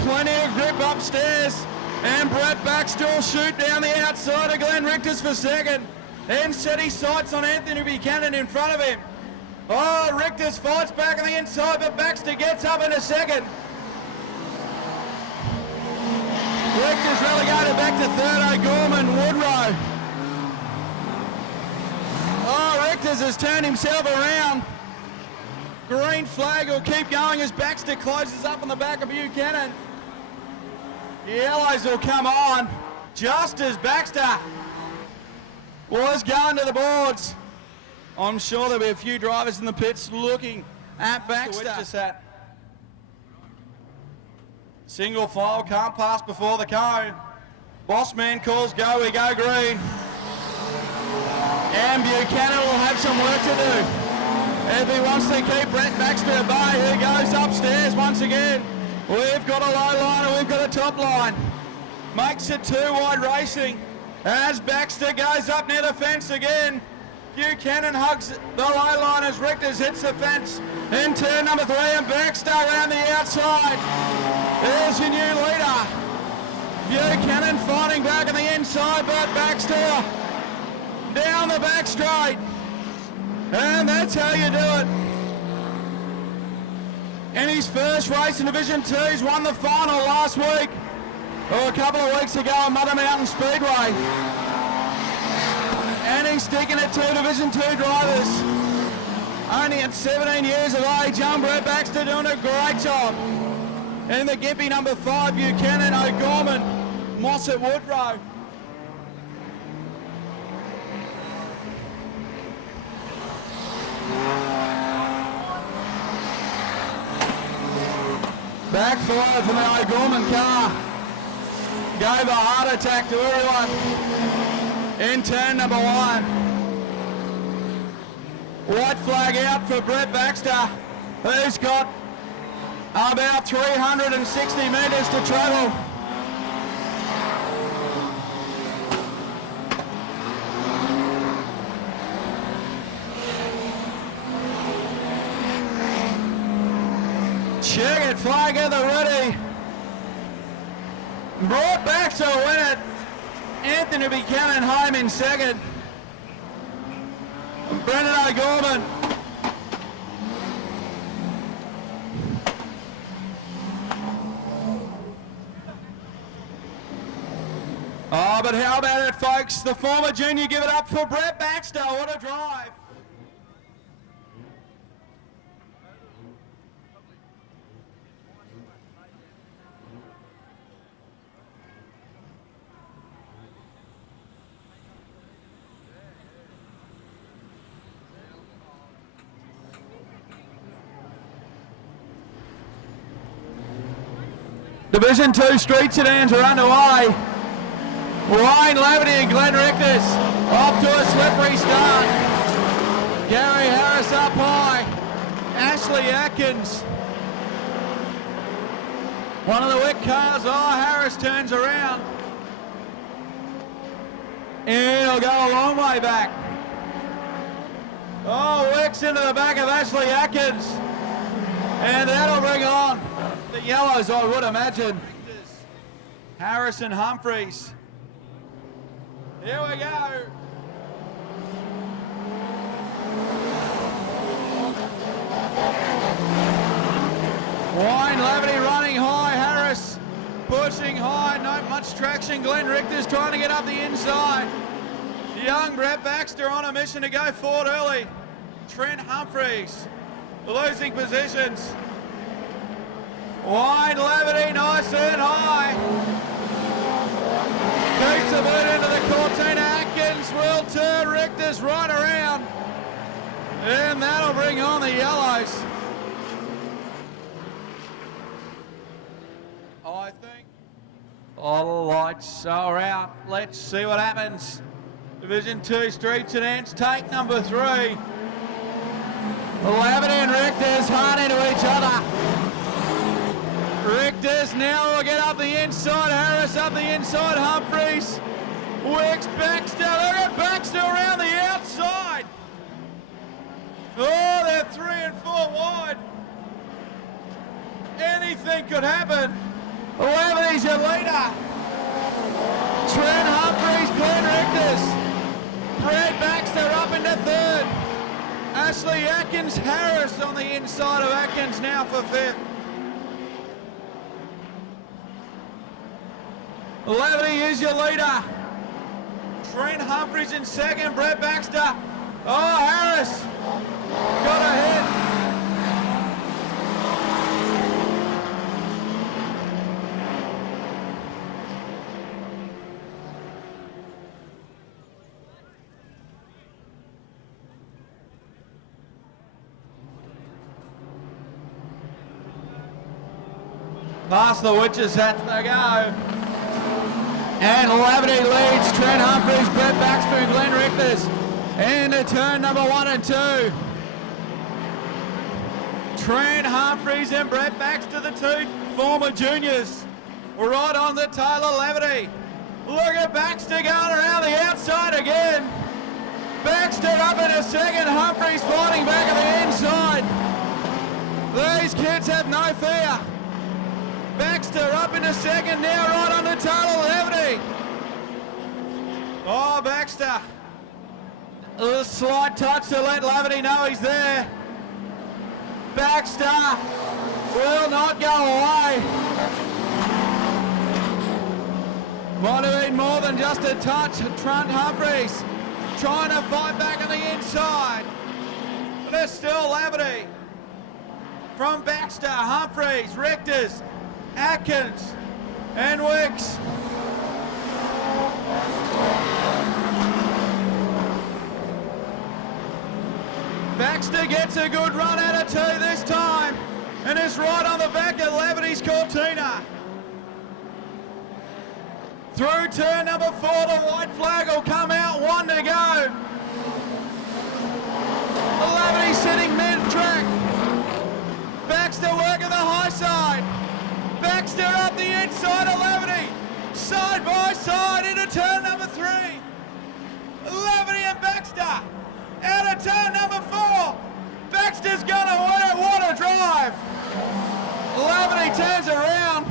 Plenty of grip upstairs. And Brett Baxter will shoot down the outside of Glenn Richter's for second. Then set his sights on Anthony Buchanan in front of him. Oh, Richter's fights back on the inside, but Baxter gets up in a second. Richter's relegated back to third. O'Gorman, Woodrow. Oh, Richter's has turned himself around. Green flag will keep going as Baxter closes up on the back of Buchanan. The yellows will come on just as Baxter was going to the boards. I'm sure there'll be a few drivers in the pits looking at Baxter. Single file, can't pass before the cone. Bossman calls go, we go green. And Buchanan will have some work to do if he wants to keep Brett Baxter at bay. He goes upstairs once again. We've got a low line and we've got a top line. Makes it 2 wide racing as Baxter goes up near the fence again. Buchanan hugs the low line as Richters hits the fence in turn number 3 and Baxter around the outside. There's your new leader. Buchanan fighting back on the inside, but Baxter down the back straight. And that's how you do it. In his first race in Division 2, he's won the final last week. a couple of weeks ago at Mother Mountain Speedway. And he's sticking it to Division 2 drivers. Only at 17 years of age, young Brett Baxter doing a great job. In the Gimpy number 5, Buchanan, O'Gorman, Mossett, Woodrow. Backfire from the O'Gorman car. Gave a heart attack to everyone in turn number 1. White flag out for Brett Baxter, who's got about 360 metres to travel. Check it, flag at the ready. Brought Baxter win it. Anthony Buchanan home in second. Brendan O'Gorman. Oh, but how about it, folks? The former junior, give it up for Brett Baxter. What a drive. Division 2 street sedans are underway. Wayne Laverty and Glenn Richters off to a slippery start. Gary Harris up high. Ashley Atkins. One of the Wick cars. Oh, Harris turns around. And he'll go a long way back. Oh, Wick's into the back of Ashley Atkins. And that'll bring on the yellows, I would imagine. Harris and Humphreys. Here we go. Wayne Laverty running high. Harris pushing high. Not much traction. Glenn Richter's trying to get up the inside. Young Brett Baxter on a mission to go forward early. Trent Humphreys losing positions. Wayne Laverty nice and high. Keeps the boot into the Cortina. Atkins will turn Richter's right around. And that'll bring on the yellows. I think all the lights are out. Let's see what happens. Division 2 street sedans take number 3. Laverty and Richter's hard into each other. Richter's now will get up the inside. Harris up the inside. Humphreys. Wicks, Baxter. Look at Baxter around the outside. Oh, they're 3 and 4 wide. Anything could happen. Laverty's your leader. Trent Humphreys, Glenn Richters. Brett Baxter up into 3rd. Ashley Atkins, Harris on the inside of Atkins now for 5th. Laverty is your leader. Trent Humphreys in 2nd, Brett Baxter. Oh, Harris got ahead. Past the witches' hats they go. And Laverty leads Trent Humphreys, Brett Baxter and Glenn Richters into turn number 1 and 2. Trent Humphreys and Brett Baxter, the 2 former juniors, right on the tail of Laverty. Look at Baxter going around the outside again. Baxter up in a 2nd, Humphreys fighting back at the inside. These kids have no fear. Baxter up into 2nd now, right on the tail of Laverty. Oh, Baxter. A slight touch to let Laverty know he's there. Baxter will not go away. Might have been more than just a touch. Trent Humphreys trying to fight back on the inside. But there's still Laverty. From Baxter, Humphreys, Richters, Atkins, and Wicks. Baxter gets a good run out of two this time and is right on the back of Laverty's Cortina. Through turn number 4, the white flag will come out, 1 to go. Laverty sitting mid-track. Baxter working the high side. Baxter up the inside of Laverty. Side by side into turn number 3. Laverty and Baxter out of turn number 4. Baxter's gonna win it, what a drive. Laverty turns around.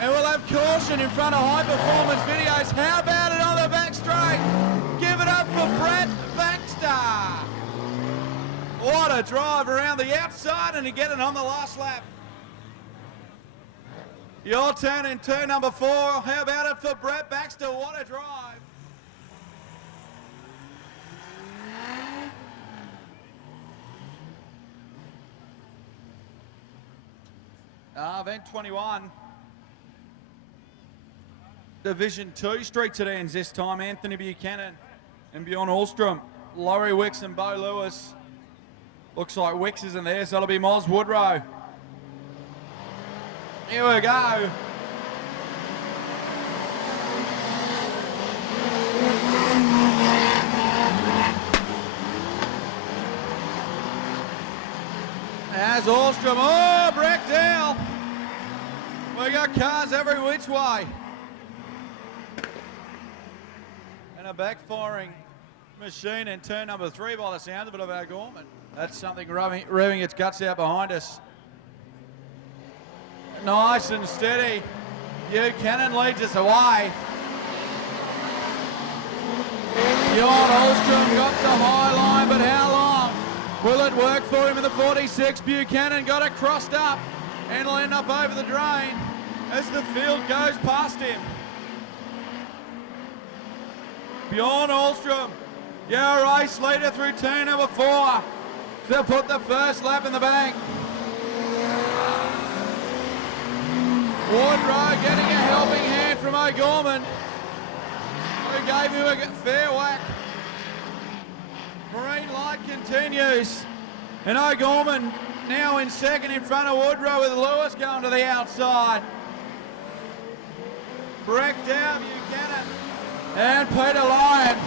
And we'll have caution in front of High Performance Videos. How about it on the back straight? Give it up for Brett Baxter. What a drive around the outside and to get it on the last lap. Your turn in turn number 4. How about it for Brett Baxter? What a drive. Event 21. Division 2 Street Sedans this time. Anthony Buchanan and Bjorn Ahlstrom. Laurie Wicks and Bo Lewis. Looks like Wicks isn't there, so it'll be Moz Woodrow. Here we go. As Ahlstrom, oh, Breck down. We got cars every which way. And a backfiring machine in turn number 3 by the sound of it of our Gorman. That's something revving its guts out behind us. Nice and steady. Buchanan leads us away. Bjorn Ahlstrom got the high line, but how long will it work for him in the 46? Buchanan got it crossed up and will end up over the drain as the field goes past him. Bjorn Ahlstrom, your race leader through turn number 4. To put the first lap in the bank. Woodrow getting a helping hand from O'Gorman, who gave him a fair whack. Green light continues. And O'Gorman now in second in front of Woodrow with Lewis going to the outside. Breck down, Buchanan and Peter Lyon.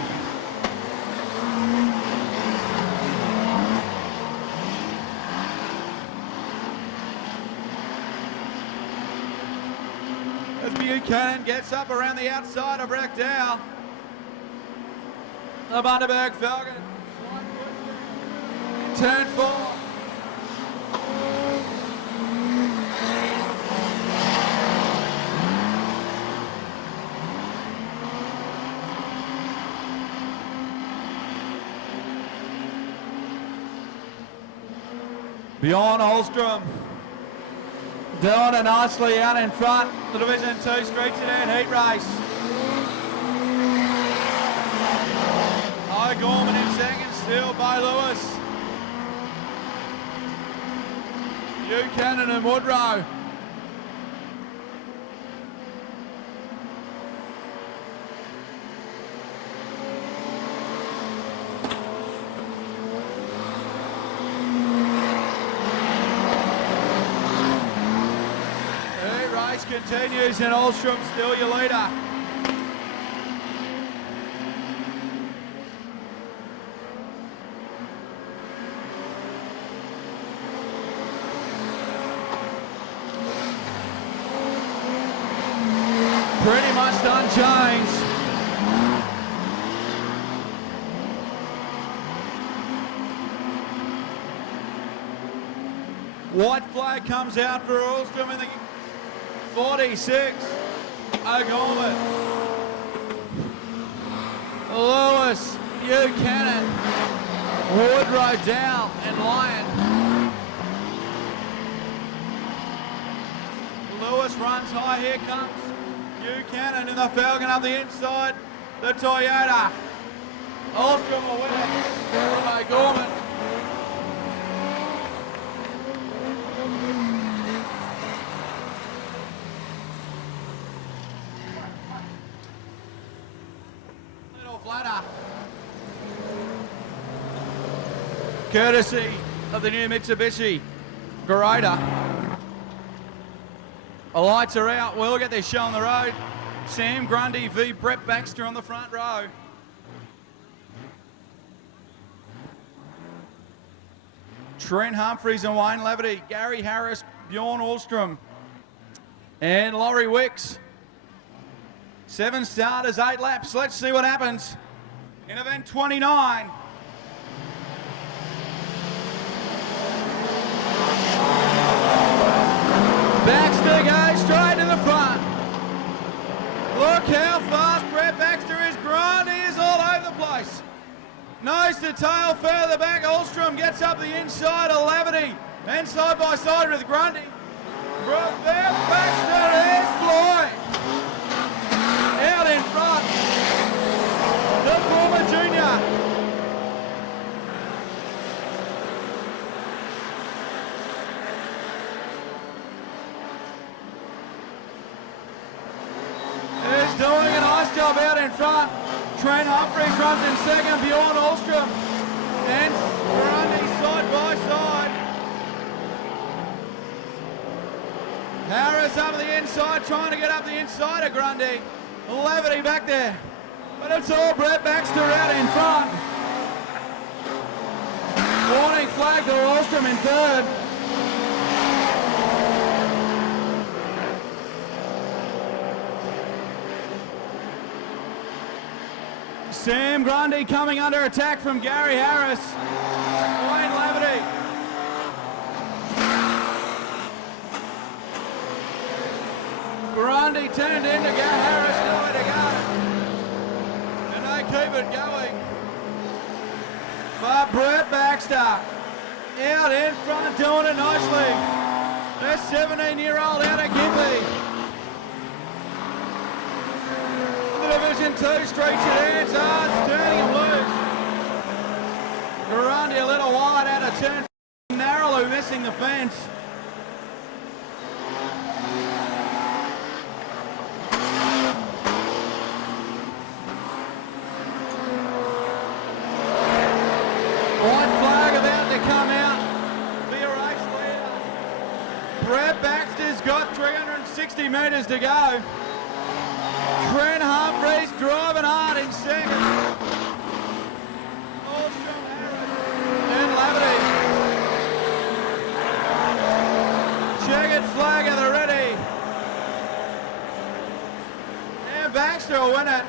As Buchanan gets up around the outside of Breck down. The Bundaberg Falcon. Turn 4. Bjorn Ahlstrom doing it nicely out in front. The Division 2 Street Sedan heat race. O'Gorman in second still by Lewis. Buchanan and Woodrow. Continues and Ahlstrom still your leader. Pretty much unchanged. White flag comes out for Ahlstrom in the 46, O'Gorman, Lewis, Buchanan, Woodrow, Dow, and Lyon. Lewis runs high, here comes Buchanan in the Falcon up the inside. The Toyota. Ostrom will win it. By Gorman. Little flatter. Courtesy of the new Mitsubishi Greater. The lights are out. We'll get this show on the road. Sam Grundy v Brett Baxter on the front row. Trent Humphreys and Wayne Leverty, Gary Harris, Bjorn Ahlstrom, and Laurie Wicks. 7 starters, 8 laps. Let's see what happens in event 29. Baxter goes straight to the front. Look how fast Brett Baxter is. Grundy is all over the place. Nose to tail further back. Ahlstrom gets up the inside of Laverty. Then side by side with Grundy. Brett Baxter is flying. Out in front. The former junior. He's doing a nice job out in front. Trent Humphreys runs in second, Bjorn Ahlstrom and Grundy side by side. Harris up the inside, trying to get up the inside of Grundy. Leverty back there. But it's all Brett Baxter out in front. Warning flag to Ahlstrom in third. Sam Grundy coming under attack from Gary Harris. Wayne Laverty. Grundy turned in to go. Harris nowhere to go. And they keep it going. But Brett Baxter out in front, doing it nicely. There's 17-year-old out of Gympie. Division 2 Street Sedans are turning him loose. Grundy a little wide out of turn. Narrowly missing the fence. White flag about to come out. Be a race leader. Brett Baxter's got 360 metres to go. Trent Humphreys driving hard in second. Ahlstrom, Harris, and Laverty. Checkered flag at the ready. And Baxter will win it.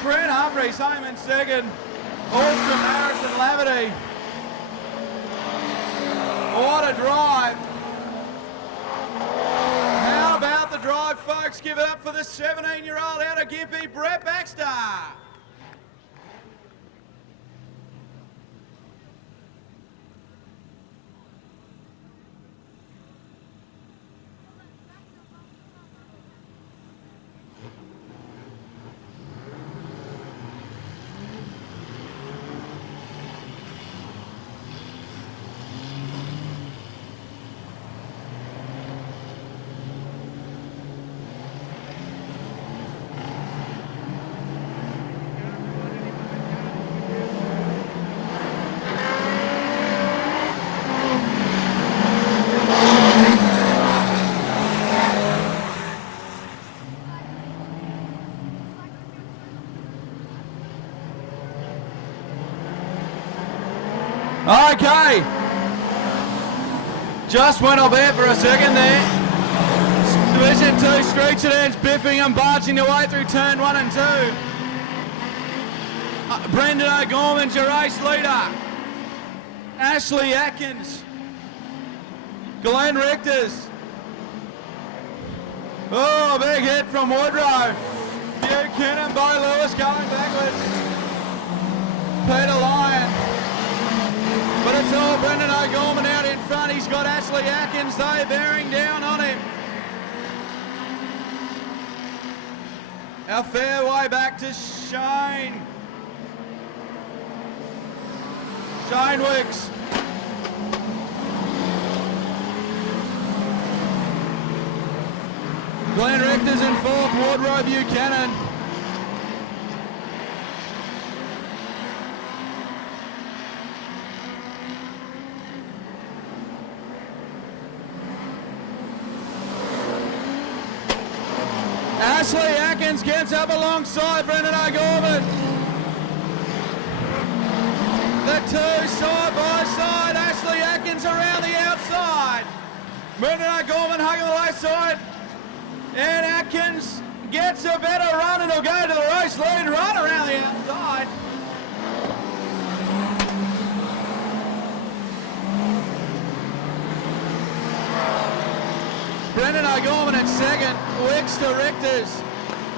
Trent Humphreys home in second. Ahlstrom, Harris, and Laverty. What a drive. The drive, folks. Give it up for the 17-year-old out of Gympie, Brett Baxter. Okay. Just went off air for a second there. Division 2 Street Sedans biffing and barging their way through turn 1 and 2. Brendan O'Gorman's your race leader. Ashley Atkins. Glenn Richters. Oh, big hit from Woodrow. Buchanan by Lewis going backwards. Peter Lyon. But it's all Brendan O'Gorman out in front. He's got Ashley Atkins, though, bearing down on him. A fair way back to Shane. Shane Wicks. Glenn Richter's in fourth, Wardrobe Buchanan. Ashley Atkins gets up alongside Brendan O'Gorman. The two side by side. Ashley Atkins around the outside. Brendan O'Gorman hugging the left side. And Atkins gets a better run and he'll go to the race lead run around the outside. Brendan O'Gorman at second, Wicks to Richters,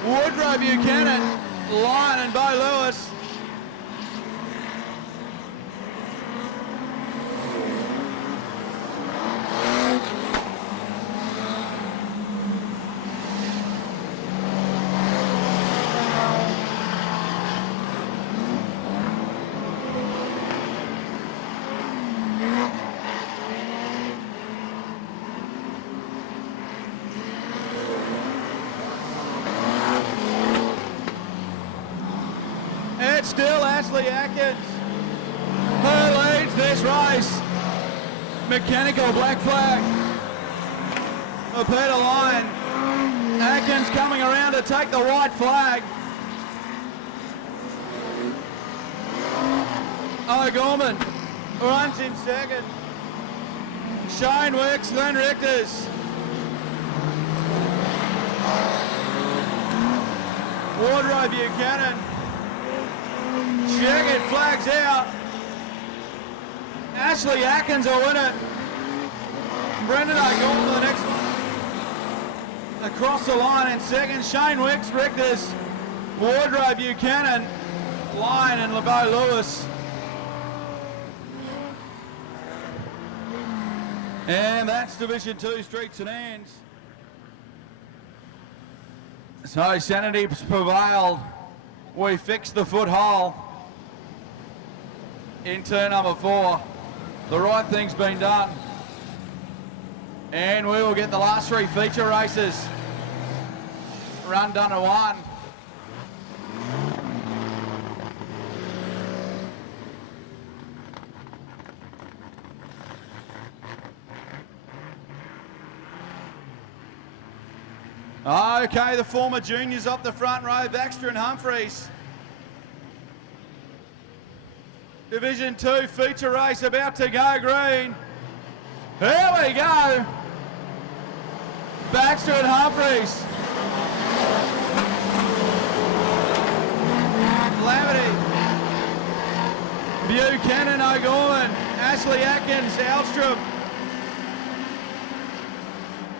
Woodrow Buchanan, Lyon and Bo Lewis. It's still Ashley Atkins who leads this race. Mechanical black flag for Peter Lyon. Atkins coming around to take the white flag. O'Gorman runs in second. Shane Wicks, Glenn Richters. Wardrobe Buchanan. Checkered flags out. Ashley Atkins will win it. Brendan O'Gorman the next one. Across the line in second. Shane Wicks, Richters, Wardrobe Buchanan, Lyon and LeBeau Lewis. And that's Division 2 Street Sedans. So Sanity's prevailed. We fixed the foothold in turn number 4. The right thing's been done. And we will get the last 3 feature races run done at 1. Okay, the former juniors up the front row, Baxter and Humphreys. Division 2 feature race about to go green. Here we go. Baxter and Humphreys. Lavity. Buchanan, O'Gorman, Ashley Atkins, Alstrom.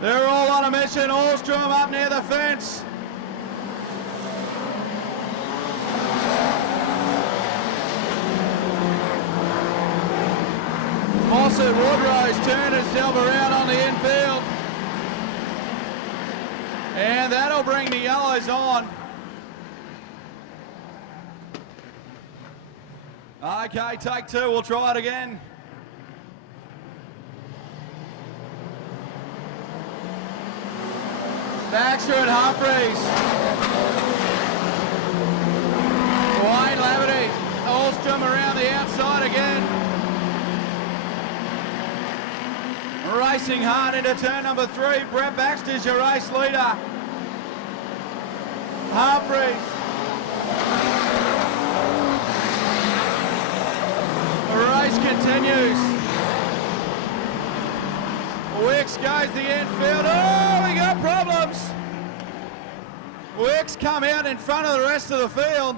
They're all on a mission. Alstrom up near the fence. Mossad Woodrow's turned himself around on the infield. And that'll bring the yellows on. Okay, take 2. We'll try it again. Baxter and Humphreys. Wayne Lavity. Alstrom around the outside again. Racing hard into turn number 3. Brett Baxter's your race leader. Humphreys. The race continues. Wicks goes the infield. Oh, we got problems. Wicks come out in front of the rest of the field.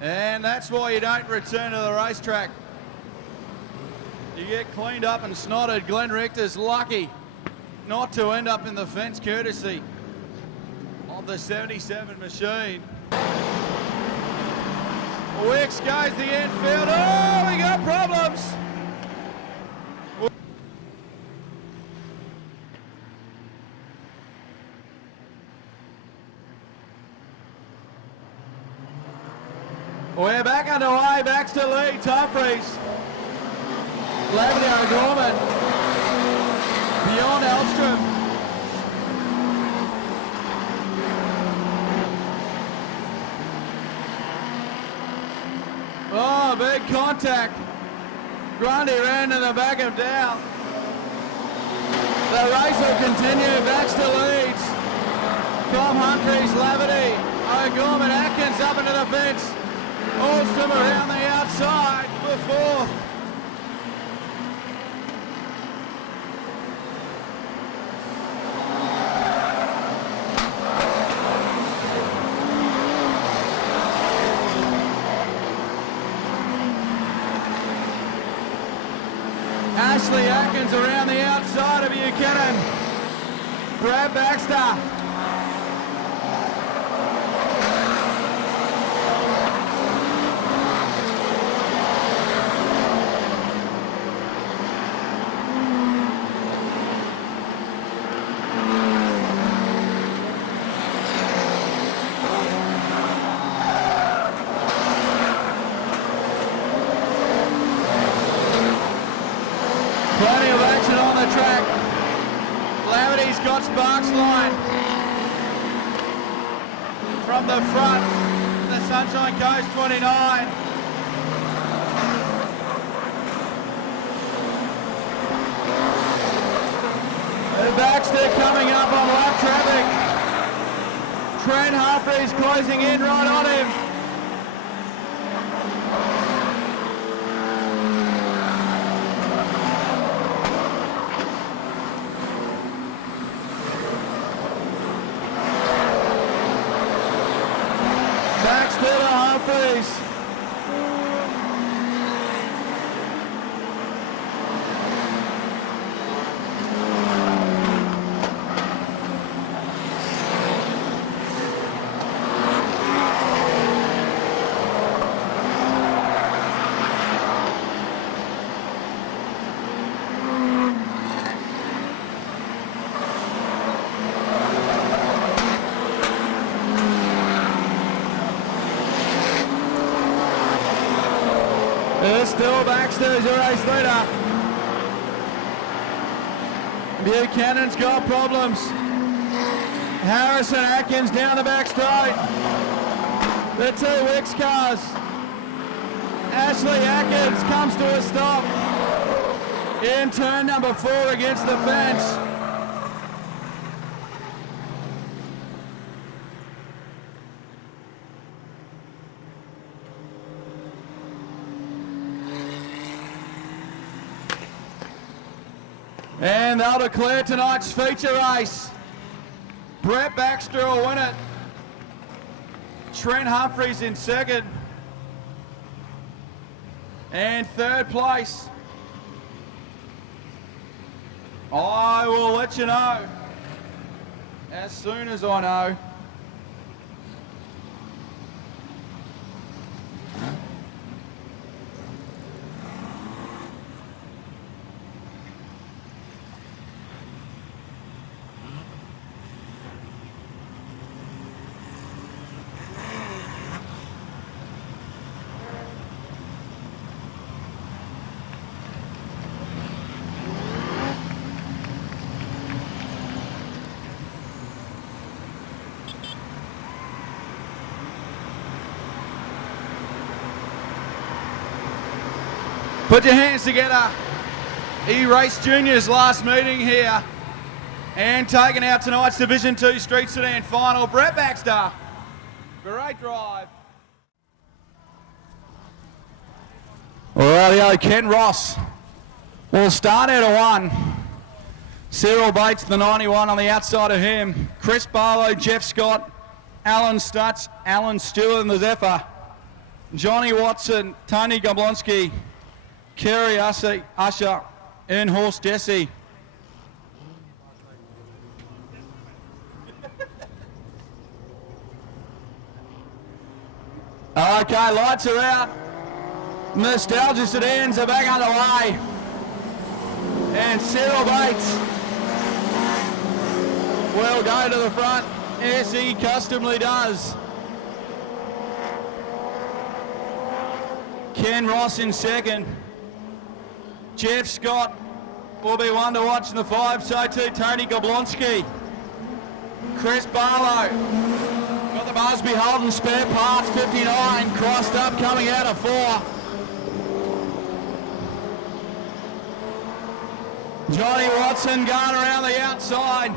And that's why you don't return to the racetrack. You get cleaned up and snotted. Glenn Richter's lucky not to end up in the fence courtesy of the 77 machine. Wicks goes the infield. Oh, we got problems. We're back underway. Baxter leads Humphreys. Lavity O'Gorman. Beyond Elstrom. Oh, big contact. Grundy ran to the back of Dow. The race will continue. Baxter leads from Humphreys, Lavity, O'Gorman, Atkins up into the fence. Alstrom around the outside for fourth. Ashley Atkins around the outside of Buchanan. Brad Baxter. Plenty of action on the track. Lavity's got Sparks line. From the front, the Sunshine Coast 29. And Baxter coming up on lap traffic. Trent Humphreys closing in right on him. Baxter to Humphreys. Still Baxter is your race leader. Buchanan's got problems. Harrison Atkins down the back straight. The two Wicks cars. Ashley Atkins comes to a stop in turn number 4 against the fence. And they'll declare tonight's feature race. Brett Baxter will win it. Trent Humphreys in second. And third place. I will let you know as soon as I know. Put your hands together. E-Race Juniors last meeting here. And taking out tonight's Division 2 Street Sedan final, Brett Baxter. Great drive. Alrighty, Ken Ross will start out of 1. Cyril Bates, the 91 on the outside of him. Chris Barlow, Jeff Scott, Alan Stutz, Alan Stewart and the Zephyr. Johnny Watson, Tony Goblonsky, Kerry Usher, and Horst Jesse. Okay, lights are out. Nostalgia Sedans are back underway. And Cyril Bates will go to the front, as he customly does. Ken Ross in second. Jeff Scott will be one to watch in the 5, so too Tony Goblonski. Chris Barlow. Got the Busby Holden spare parts, 59, crossed up, coming out of 4. Johnny Watson going around the outside,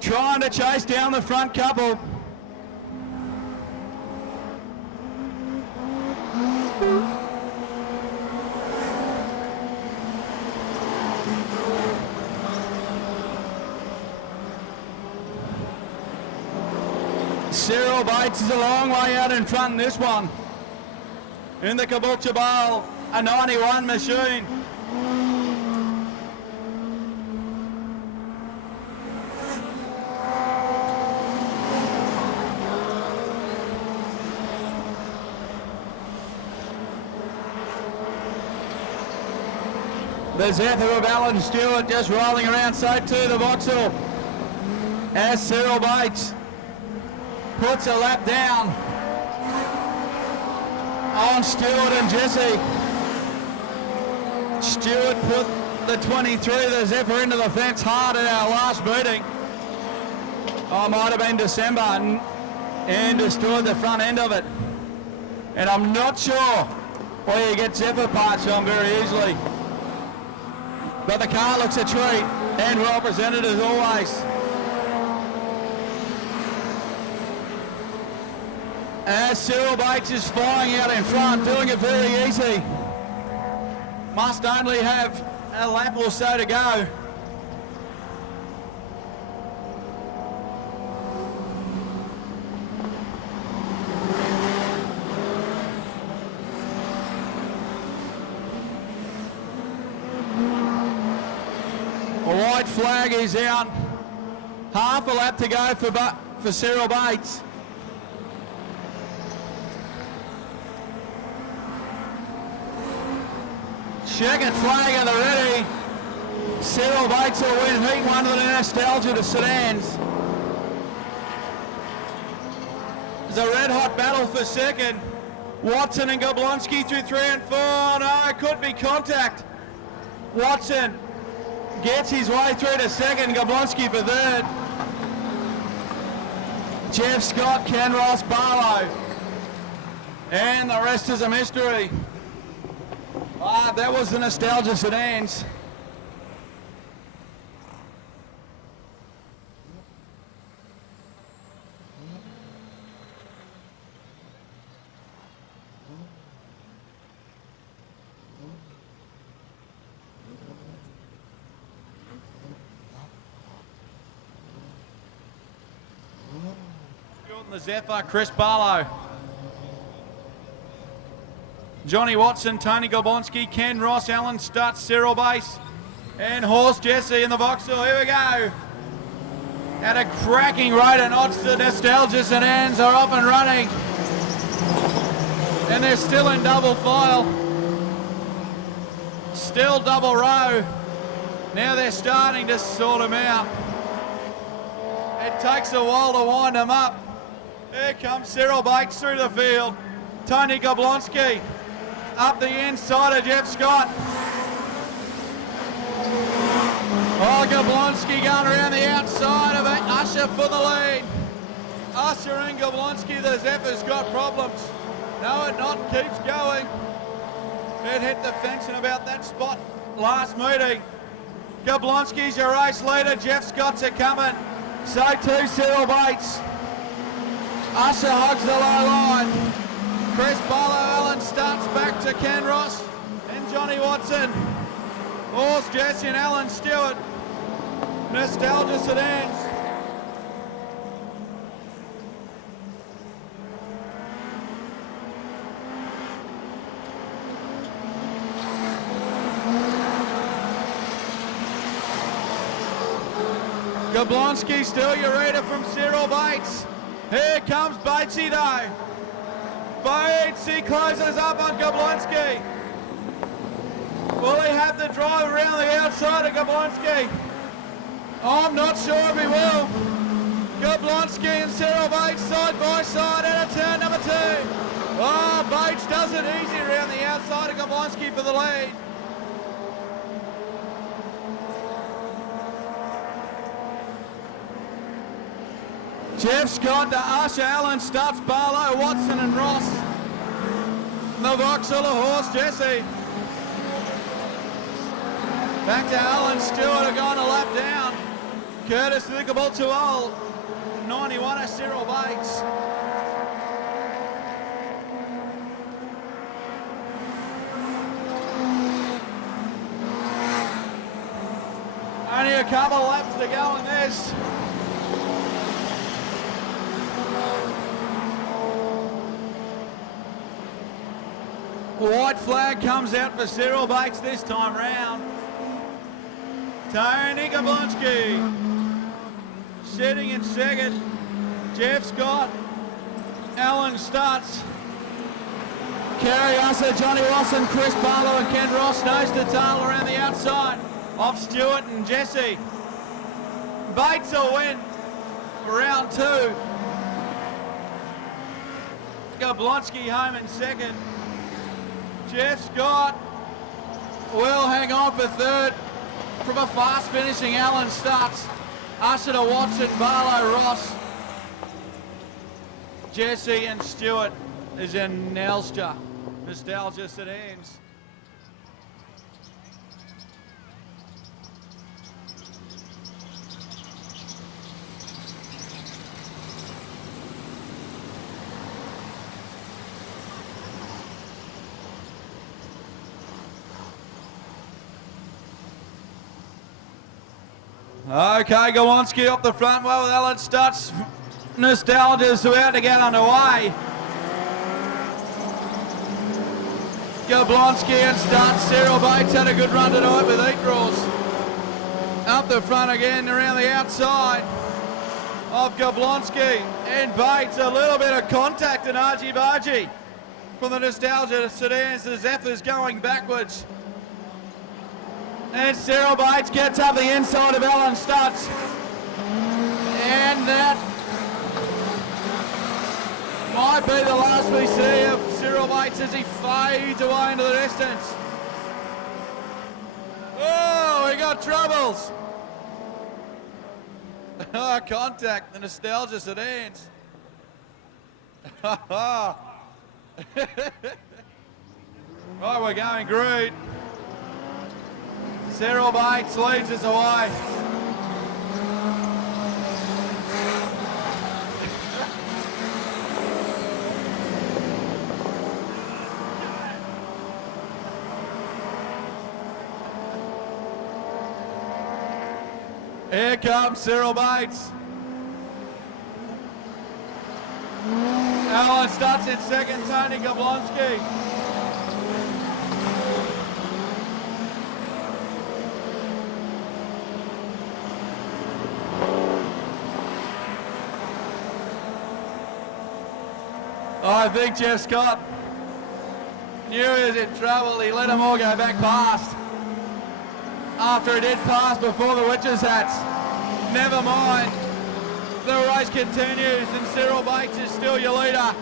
trying to chase down the front couple. Cyril Bates is a long way out in front in this one. In the Caboolture Bowl, a 91 machine. The Zephyr of Alan Stewart just rolling around, so too the Vauxhall. As Cyril Bates puts a lap down on Stewart and Jesse. Stewart put the 23, the Zephyr, into the fence hard at our last meeting. Oh, might have been December, and destroyed the front end of it. And I'm not sure where you get Zephyr parts from very easily. But the car looks a treat and well presented as always. As Cyril Bates is flying out in front, doing it very easy. Must only have a lap or so to go. A white flag is out. Half a lap to go for Cyril Bates. Checkered flag at the ready. Cyril Bates will win heat 1 of the Nostalgia to Sedans. It's a red hot battle for second. Watson and Goblonski through 3 and 4. No, it could be contact. Watson gets his way through to second. Goblonski for third. Jeff Scott, Ken Ross, Barlow. And the rest is a mystery. That was the Nostalgia Sedans. The Zephyr, Chris Barlow. Johnny Watson, Tony Goblonski, Ken Ross, Alan Stutz, Cyril Bates, and Horse Jesse in the Vauxhall. Here we go. At a cracking rate of knots, the Nostalgia Sedans are up and running. And they're still in double file. Still double row. Now they're starting to sort them out. It takes a while to wind them up. Here comes Cyril Bates through the field. Tony Goblonski up the inside of Jeff Scott. Oh, Goblonski going around the outside of it. Usher for the lead. Usher and Goblonski, the Zephyr's got problems. No, it not, keeps going. It hit the fence in about that spot last meeting. Goblonski's your race leader. Jeff Scott's a coming. So too Cyril Bates. Usher hugs the low line. Chris Barlow, Alan Stutz back to Ken Ross and Johnny Watson. Horse Jesse and Alan Stewart. Nostalgia Sedans. Goblonski still your reader from Cyril Bates. Here comes Batesy though. Batesy closes up on Goblonski. Will he have the drive around the outside of Goblonski? I'm not sure if he will. Goblonski and Cyril Bates side by side out of turn number 2. Oh, Bates does it easy around the outside of Gablonski for the lead. Jeff Scott to Usher, Allen Stutz, Barlow, Watson and Ross. The Vauxhall horse, Jesse. Back to Alan Stewart, going a lap down. Curtis Thickable to old. 91 is Cyril Bates. Only a couple laps to go in this. White flag comes out for Cyril Bates this time round. Tony Gablonski sitting in second. Jeff Scott, Alan Stutz, Kerry Usser, Johnny Watson, Chris Barlow and Ken Ross nose to tail around the outside of Stewart and Jesse. Bates will win round 2. Gablonski home in second. Jeff Scott will hang on for third from a fast finishing Alan Stutz. Usher to Watson, Barlow, Ross. Jesse and Stewart is in Nostalgia Sedans. Okay, Gablonski up the front well with Alan Stutz. Nostalgia's about to get underway. Gablonski and Stutz. Cyril Bates had a good run tonight with 8 draws. Up the front again around the outside of Gablonski and Bates. A little bit of contact and argy-bargy from the Nostalgia Sedans. The Zephyrs going backwards. And Cyril Bates gets up the inside of Alan Stutz. And that might be the last we see of Cyril Bates as he fades away into the distance. Oh, we got troubles. Oh, contact, the Nostalgia Sedans. Right, we're going great. Cyril Bates leads us away. Here comes Cyril Bates. Alan Stutz in second, Tony Gablonski. I think Jeff Scott knew he was in trouble. He let them all go back past. After he did pass before the witches' hats. Never mind. The race continues and Cyril Bates is still your leader.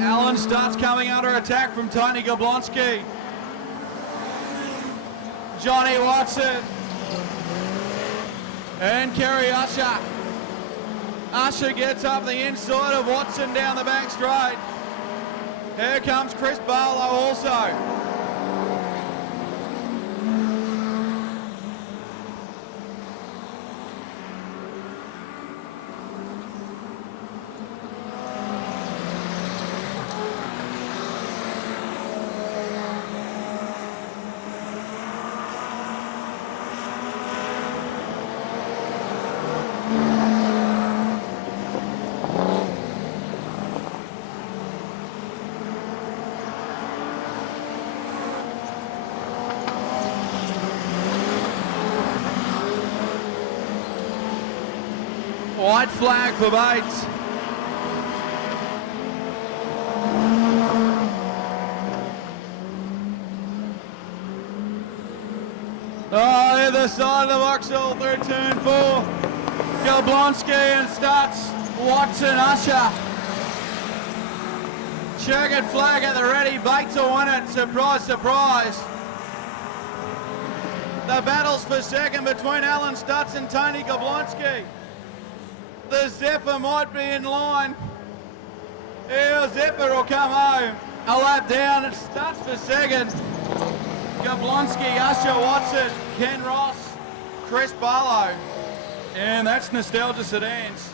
Alan Stutz coming under attack from Tony Gablonski. Johnny Watson and Kerry Usher. Usher gets up the inside of Watson down the back straight. Here comes Chris Barlow also. White flag for Bates. Oh, Either side of the Vauxhall through turn 4. Jablonski and Stutz, Watson, Usher. Checkered flag at the ready, Bates will win it, surprise, surprise. The battles for second between Alan Stutz and Tony Jablonski. The Zephyr might be in line. Here, Zephyr will come home. A lap down, it's Stutz for second. Jablonski, Usher, Watson, Ken Ross, Chris Barlow. And that's Nostalgia Sedans.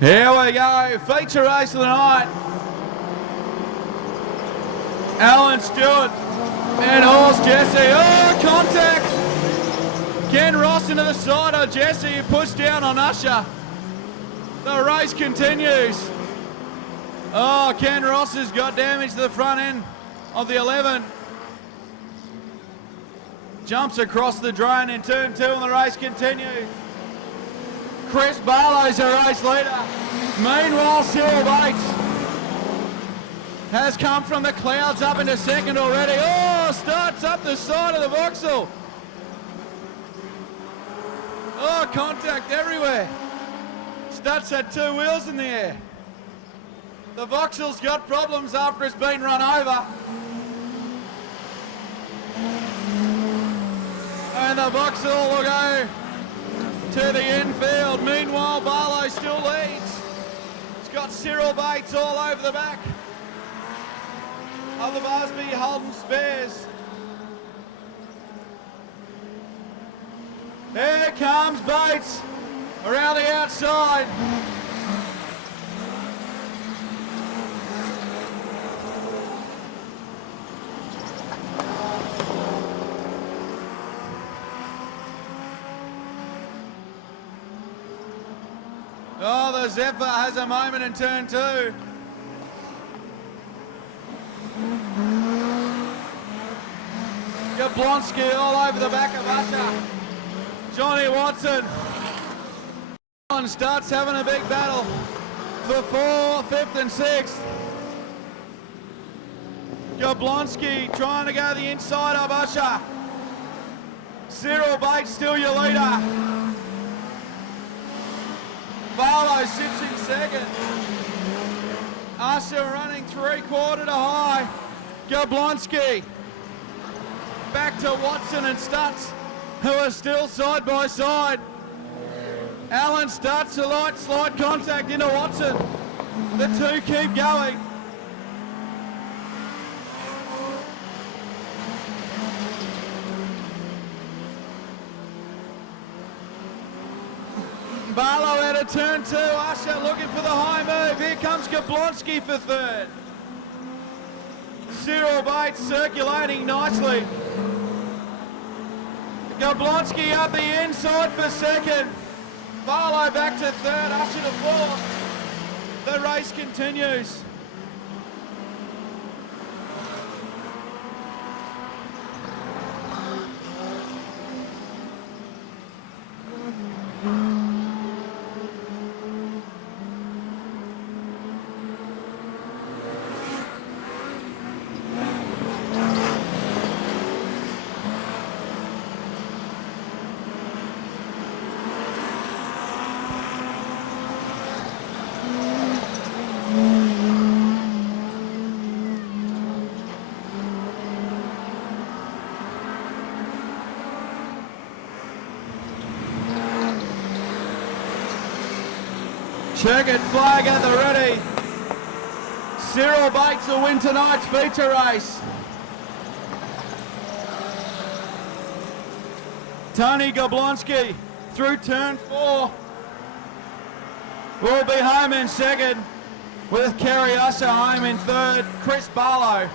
Here we go, feature race of the night. Alan Stewart and horse Jesse. Oh, contact! Ken Ross into the side of Jesse, who pushed down on Usher. The race continues. Oh, Ken Ross has got damage to the front end of the 11. Jumps across the drain in turn 2 and the race continues. Chris Barlow's a race leader. Meanwhile, Cyril Bates has come from the clouds up into second already. Oh, starts up the side of the Vauxhall. Oh, contact everywhere. Stutz had 2 wheels in the air. The Vauxhall's got problems after it's been run over. And the Vauxhall will go to the infield. Meanwhile, Barlow still leads. It's got Cyril Bates all over the back of the Busby Holden Spares. Here comes Bates around the outside. Oh, the Zephyr has a moment in turn 2. Jablonski all over the back of Usher. Johnny Watson. On starts having a big battle for 4th, 5th and 6th. Jablonski trying to go the inside of Usher. Cyril Bates still your leader. Barlow sits in second. Usher running 3/4 to high. Jablonski back to Watson and Stutz, who are still side by side. Alan Stutz, a light slide contact into Watson. The 2 keep going. Barlow out of turn 2, Usher looking for the high move. Here comes Jablonski for 3rd. Cyril Bates circulating nicely. Jablonski up the inside for 2nd. Barlow back to 3rd, Usher to 4th. The race continues. Checkered flag at the ready. Cyril Bates will win tonight's feature race. Tony Jablonski through turn 4. will be home in second, with Carriasso home in third, Chris Barlow.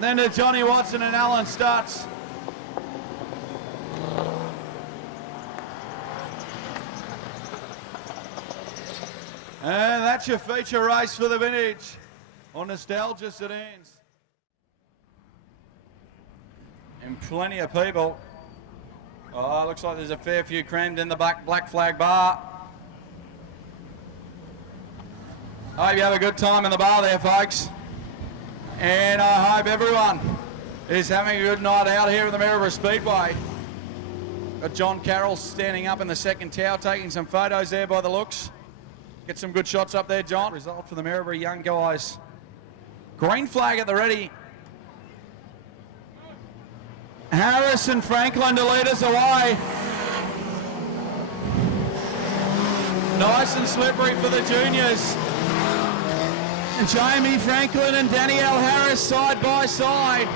Then to Johnny Watson and Alan Stutz. And that's your feature race for the vintage on Nostalgia Sedans. And plenty of people. Oh, looks like there's a fair few crammed in the black flag bar. I hope you have a good time in the bar there, folks. And I hope everyone is having a good night out here at the Maryborough Speedway. Got John Carroll standing up in the second tower, taking some photos there by the looks. Get some good shots up there, John. Result for the Maryborough young guys. Green flag at the ready. Harris and Franklin to lead us away. Nice and slippery for the juniors. Jamie Franklin and Danielle Harris side by side.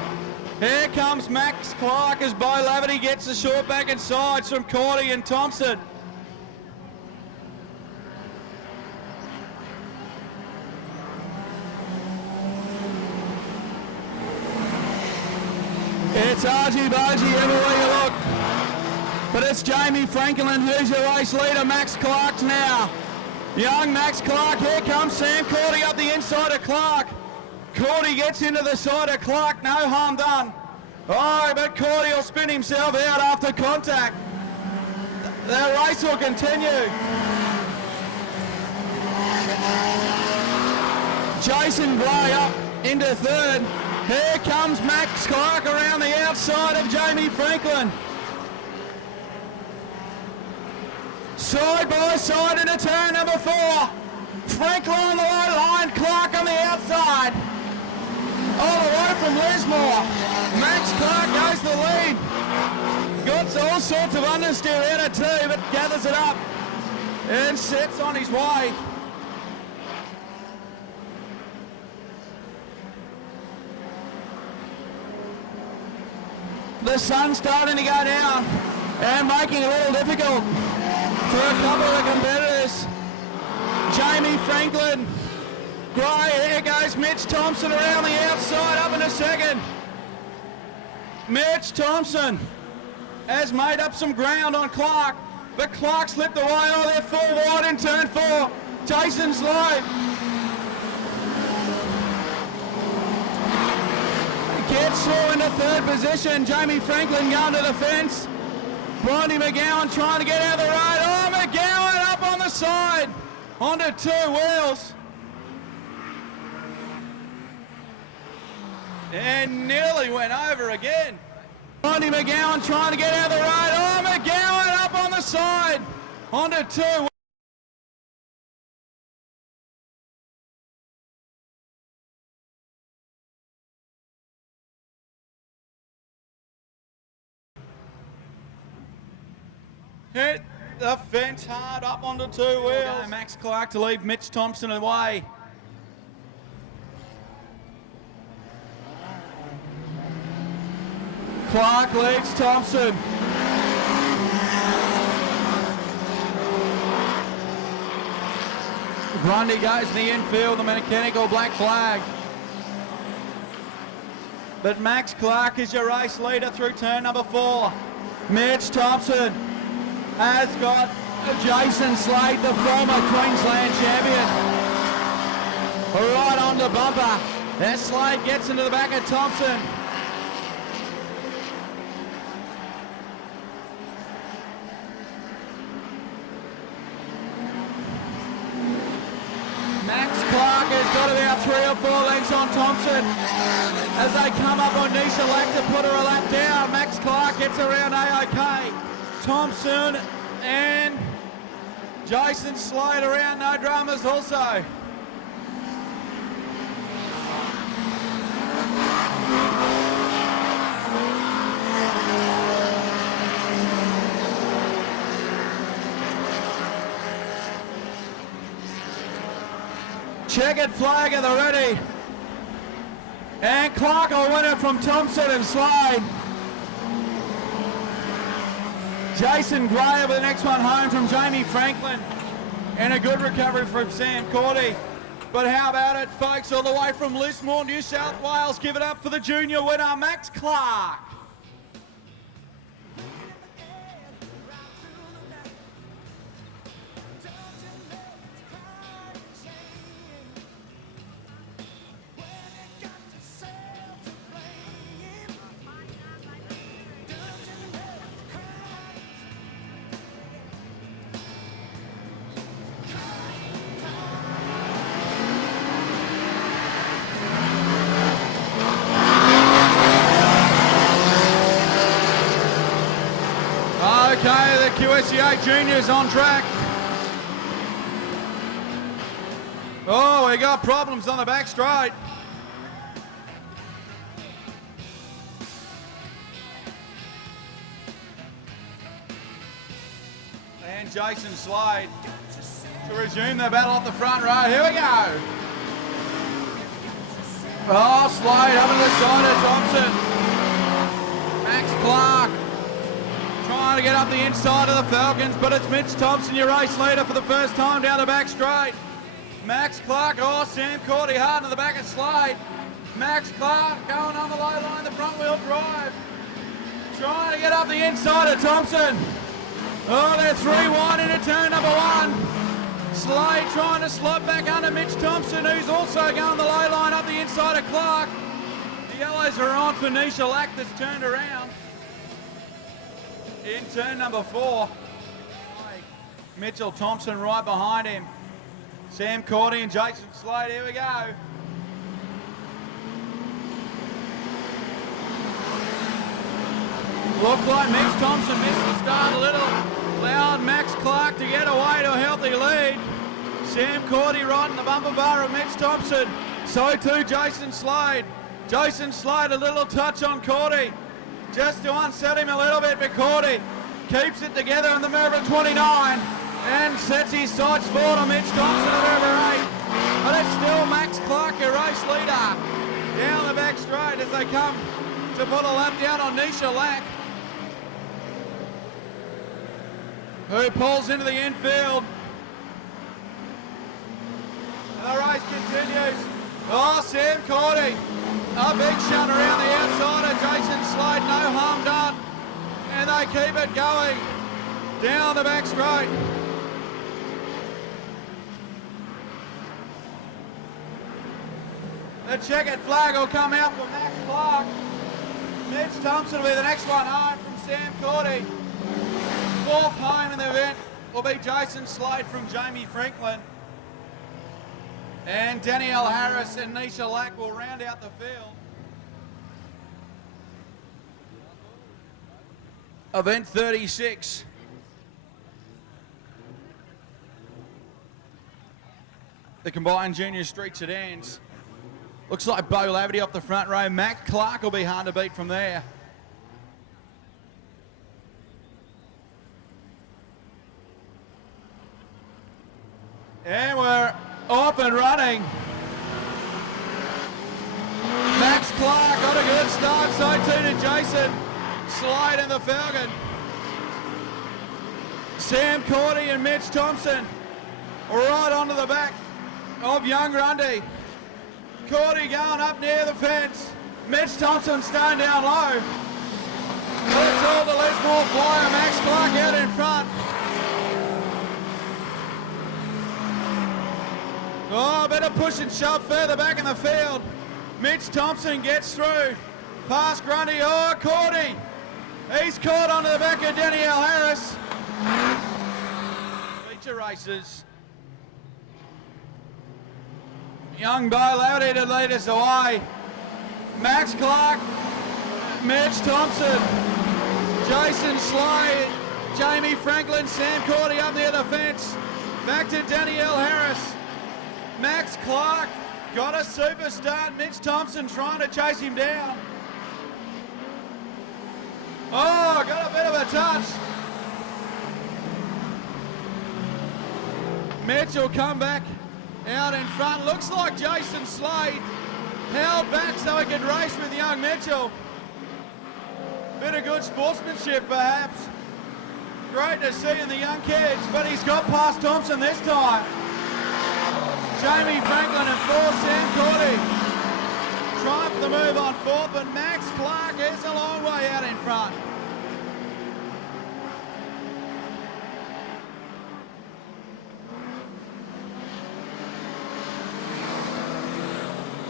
Here comes Max Clark as Bo Laverty gets the short back and sides from Cordy and Thompson. It's argy-bargy everywhere you look. But it's Jamie Franklin who's your race leader. Max Clark's now. Young Max Clark, here comes Sam Cordy up the inside of Clark. Cordy gets into the side of Clark, no harm done. Oh, but Cordy will spin himself out after contact. The race will continue. Jason Gray up into third. Here comes Max Clark around the outside of Jamie Franklin. Side by side into turn number 4. Franklin on the low line, Clark on the outside. All the way from Lismore. Max Clark goes the lead. Got all sorts of understeer out of 2, but gathers it up and sets on his way. The sun's starting to go down and making it a little difficult for a couple of the competitors. Jamie Franklin, Gray, here goes Mitch Thompson around the outside, up into second. Mitch Thompson has made up some ground on Clark, but Clark slipped away. Oh, they're full wide in turn 4. Jason's low. Gets through into third position. Jamie Franklin going to the fence. Blondie McGowan trying to get out of the road. Oh, McGowan up on the side. Onto 2 wheels. And nearly went over again. Blondie McGowan trying to get out of the road. Oh, McGowan up on the side. Onto 2 wheels. Hit the fence hard up onto 2 wheels. Max Clark to leave Mitch Thompson away. Clark leads Thompson. Grundy goes in the infield, the mechanical black flag. But Max Clark is your race leader through turn number 4. Mitch Thompson has got Jason Slade, the former Queensland champion, right on the bumper. As Slade gets into the back of Thompson. Max Clark has got about 3 or 4 lengths on Thompson. As they come up on Nisha Lack to put her a lap down, Max Clark gets around AOK. Thompson and Jason Slade around, no dramas also. Checkered flag at the ready. And Clark will win it from Thompson and Slade. Jason Gray over the next one home from Jamie Franklin. And a good recovery from Sam Cordy. But how about it, folks, all the way from Lismore, New South Wales. Give it up for the junior winner, Max Clark. Okay, the QSCA juniors on track. Oh, we got problems on the back straight. And Jason Slade to resume the battle off the front row. Here we go. Oh, Slade up to the side of Thompson. Max Clark trying to get up the inside of the Falcons, but it's Mitch Thompson, your race leader, for the first time down the back straight. Max Clark, oh, Sam Cordy hard in the back of Slade. Max Clark going on the low line, the front wheel drive. Trying to get up the inside of Thompson. Oh, they're 3 wide into turn number 1. Slade trying to slot back under Mitch Thompson, who's also going the low line up the inside of Clark. The yellows are on for Nisha Lack, that's turned around. In turn number 4, Mitchell Thompson right behind him. Sam Cordy and Jason Slade, here we go. Looked like Mitch Thompson missed the start a little. Allowed Max Clark to get away to a healthy lead. Sam Cordy right in the bumper bar of Mitch Thompson. So too Jason Slade. Jason Slade, a little touch on Cordy. Just to unset him a little bit, but Cordy keeps it together on the Maryborough 29 and sets his sights forward on Mitch Thompson at Maryborough 8. But it's still Max Clark, your race leader, down the back straight as they come to put a lap down on Nisha Lack, who pulls into the infield. And the race continues. Oh, Sam Cordy. A big shunt around the outside of Jason Slade, no harm done. And they keep it going down the back straight. The checkered flag will come out for Max Clark. Mitch Thompson will be the next one home from Sam Cordy. 4th home in the event will be Jason Slade from Jamie Franklin. And Danielle Harris and Nisha Lack will round out the field. Event 36. The combined junior street sedans. Looks like Bo Laverty off the front row. Max Clark will be hard to beat from there. And we're off and running. Max Clark got a good start, so too did Jason Slade in the Falcon. Sam Cordy and Mitch Thompson right onto the back of Young Grundy. Cordy going up near the fence. Mitch Thompson staying down low. But it's all the Lismore flyer. Max Clark out in front. Oh, a bit of push and shove further back in the field. Mitch Thompson gets through. Past Grundy. Oh, Cordy. He's caught onto the back of Danielle Harris. Feature races. Young Bo Laverty to lead us away. Max Clark, Mitch Thompson, Jason Slade, Jamie Franklin, Sam Cordy up near the fence. Back to Danielle Harris. Max Clark got a super start. Mitch Thompson trying to chase him down. Oh, got a bit of a touch. Mitch will come back out in front. Looks like Jason Slade held back so he could race with young Mitchell. Bit of good sportsmanship perhaps. Great to see in the young kids, but he's got past Thompson this time. Jamie Franklin and fourth, Sam Cordy. Trying for the move on fourth, but Max Clark is a long way out in front.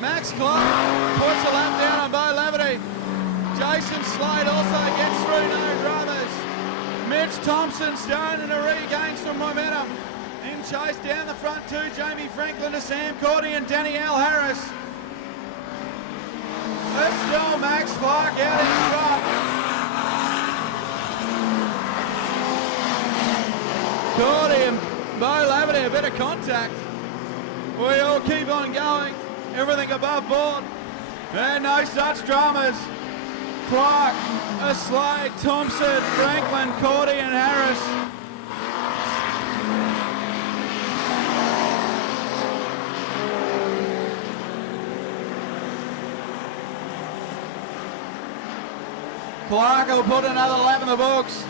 Max Clark puts a lap down on Bo Laverty. Jason Slade also gets through, no dramas. Mitch Thompson starting to regain some momentum. In chase down the front too, Jamie Franklin to Sam Cordy and Danielle Harris. It's still Max Clark out in front. Cordy and Bo Laverty, a bit of contact. We all keep on going, everything above board. And no such dramas. Clark, Slade, Thompson, Franklin, Cordy and Harris. Clark will put another lap in the books.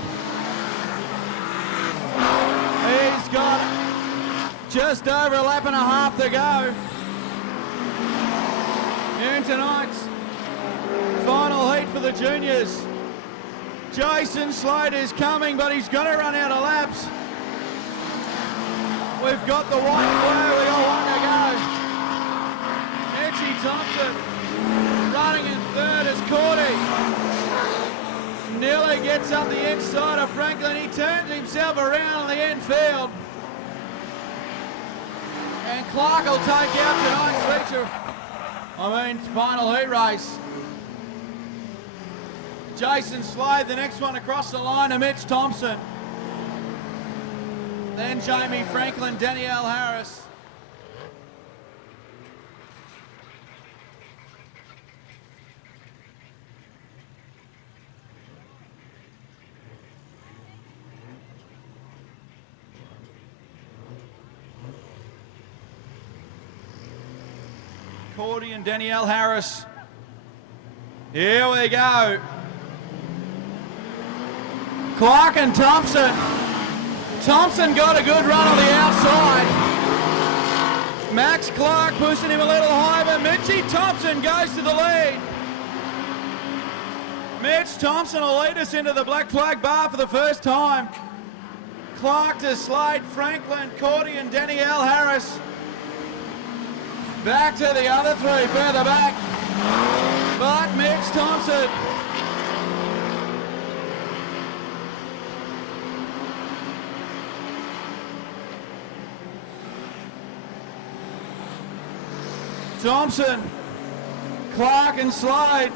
He's got just over a lap and a half to go in tonight's final heat for the juniors. Jason Slade is coming, but he's going to run out of laps. We've got the white flag, we got one to go. Mitchie Thompson running in third as Cordy nearly gets up the inside of Franklin. He turns himself around on the infield. And Clark will take out tonight's feature. Final heat race. Jason Slade, the next one across the line, to Mitch Thompson. Then Jamie Franklin, Danielle Harris. Cordy and Danielle Harris. Here we go. Clark and Thompson. Thompson got a good run on the outside. Max Clark pushing him a little high, but Mitchie Thompson goes to the lead. Mitch Thompson will lead us into the black flag bar for the first time. Clark to Slade, Franklin, Cordy and Danielle Harris. Back to the other three further back. But Mitch Thompson. Thompson, Clark and Slade.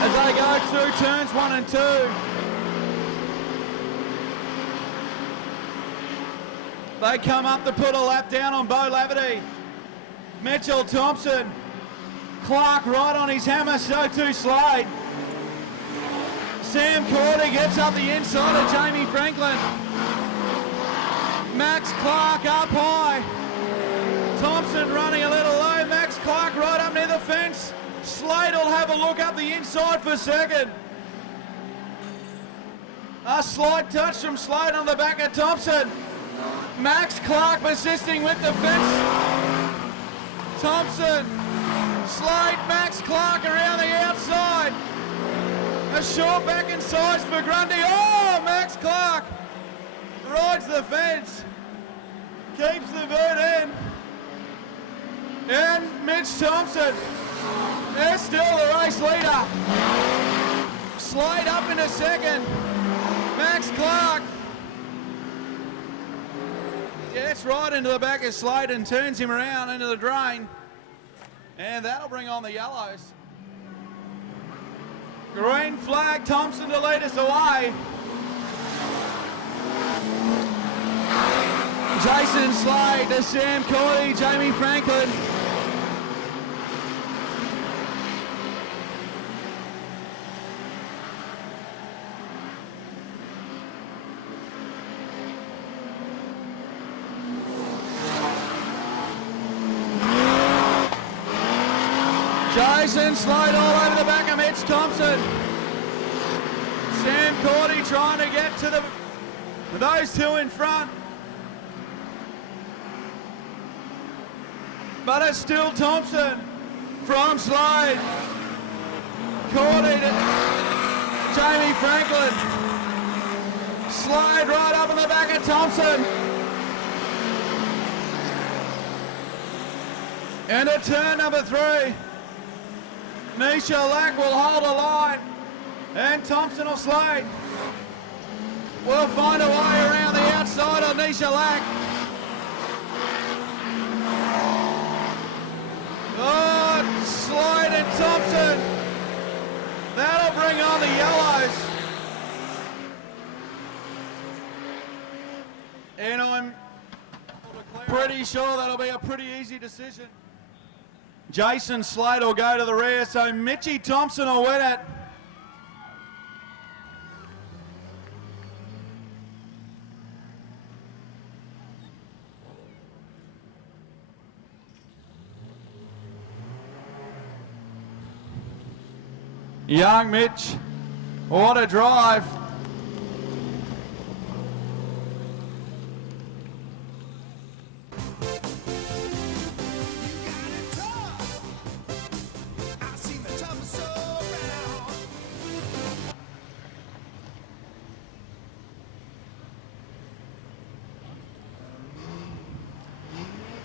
As they go through turns 1 and 2. They come up to put a lap down on Bo Laverty. Mitchell Thompson. Clark right on his hammer, so too Slade. Sam Cordy gets up the inside of Jamie Franklin. Max Clark up high. Thompson running a little low. Max Clark right up near the fence. Slade will have a look up the inside for second. A slight touch from Slade on the back of Thompson. Max Clark persisting with the fence. Thompson, Slade, Max Clark around the outside. A short back in size for Grundy. Oh, Max Clark rides the fence, keeps the boot in. And Mitch Thompson is still the race leader. Slade up into second. Max Clark gets right into the back of Slade and turns him around into the drain. And that'll bring on the yellows. Green flag, Thompson to lead us away. Jason Slade to Sam Cordy, Jamie Franklin. Jason Slade all over the back of Mitch Thompson. Sam Cordy trying to get to those two in front. But it's still Thompson from Slade. Cordy to Jamie Franklin. Slade right up in the back of Thompson. And at turn number 3, Nisha Lack will hold a line. And Thompson or Slade will find a way around the outside of Nisha Lack. Oh, Slade and Thompson. That'll bring on the yellows. And I'm pretty sure that'll be a pretty easy decision. Jason Slade will go to the rear, so Mitchy Thompson will win it. Young Mitch, what a drive.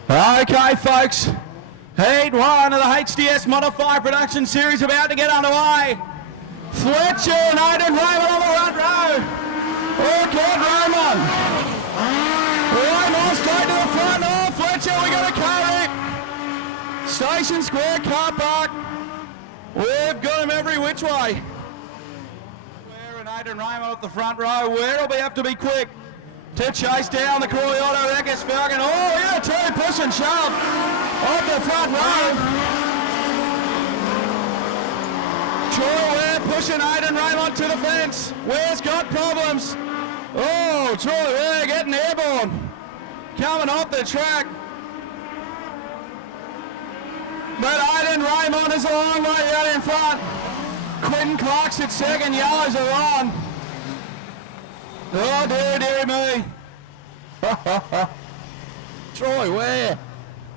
Okay, folks, Heat 1 of the HDS Modified Production Series about to get underway. Fletcher and Aidan Raymond on the front row. Oh, good Raymond. Raymond straight to the front. Oh, Fletcher, we got a car wreck. Station Square car park. We've got him every which way. Where and Aidan Raymond at the front row. Where'll we have to be quick to chase down the Crawley Auto Wreckers Falcon. Oh, yeah, two push and shove off the front row. Troy Ware pushing Aidan Raymond to the fence. Ware's got problems. Oh, Troy Ware getting airborne. Coming off the track. But Aidan Raymond is a long way out in front. Quentin Clark's at second. Yellows are on. Oh, dear me. Troy Ware.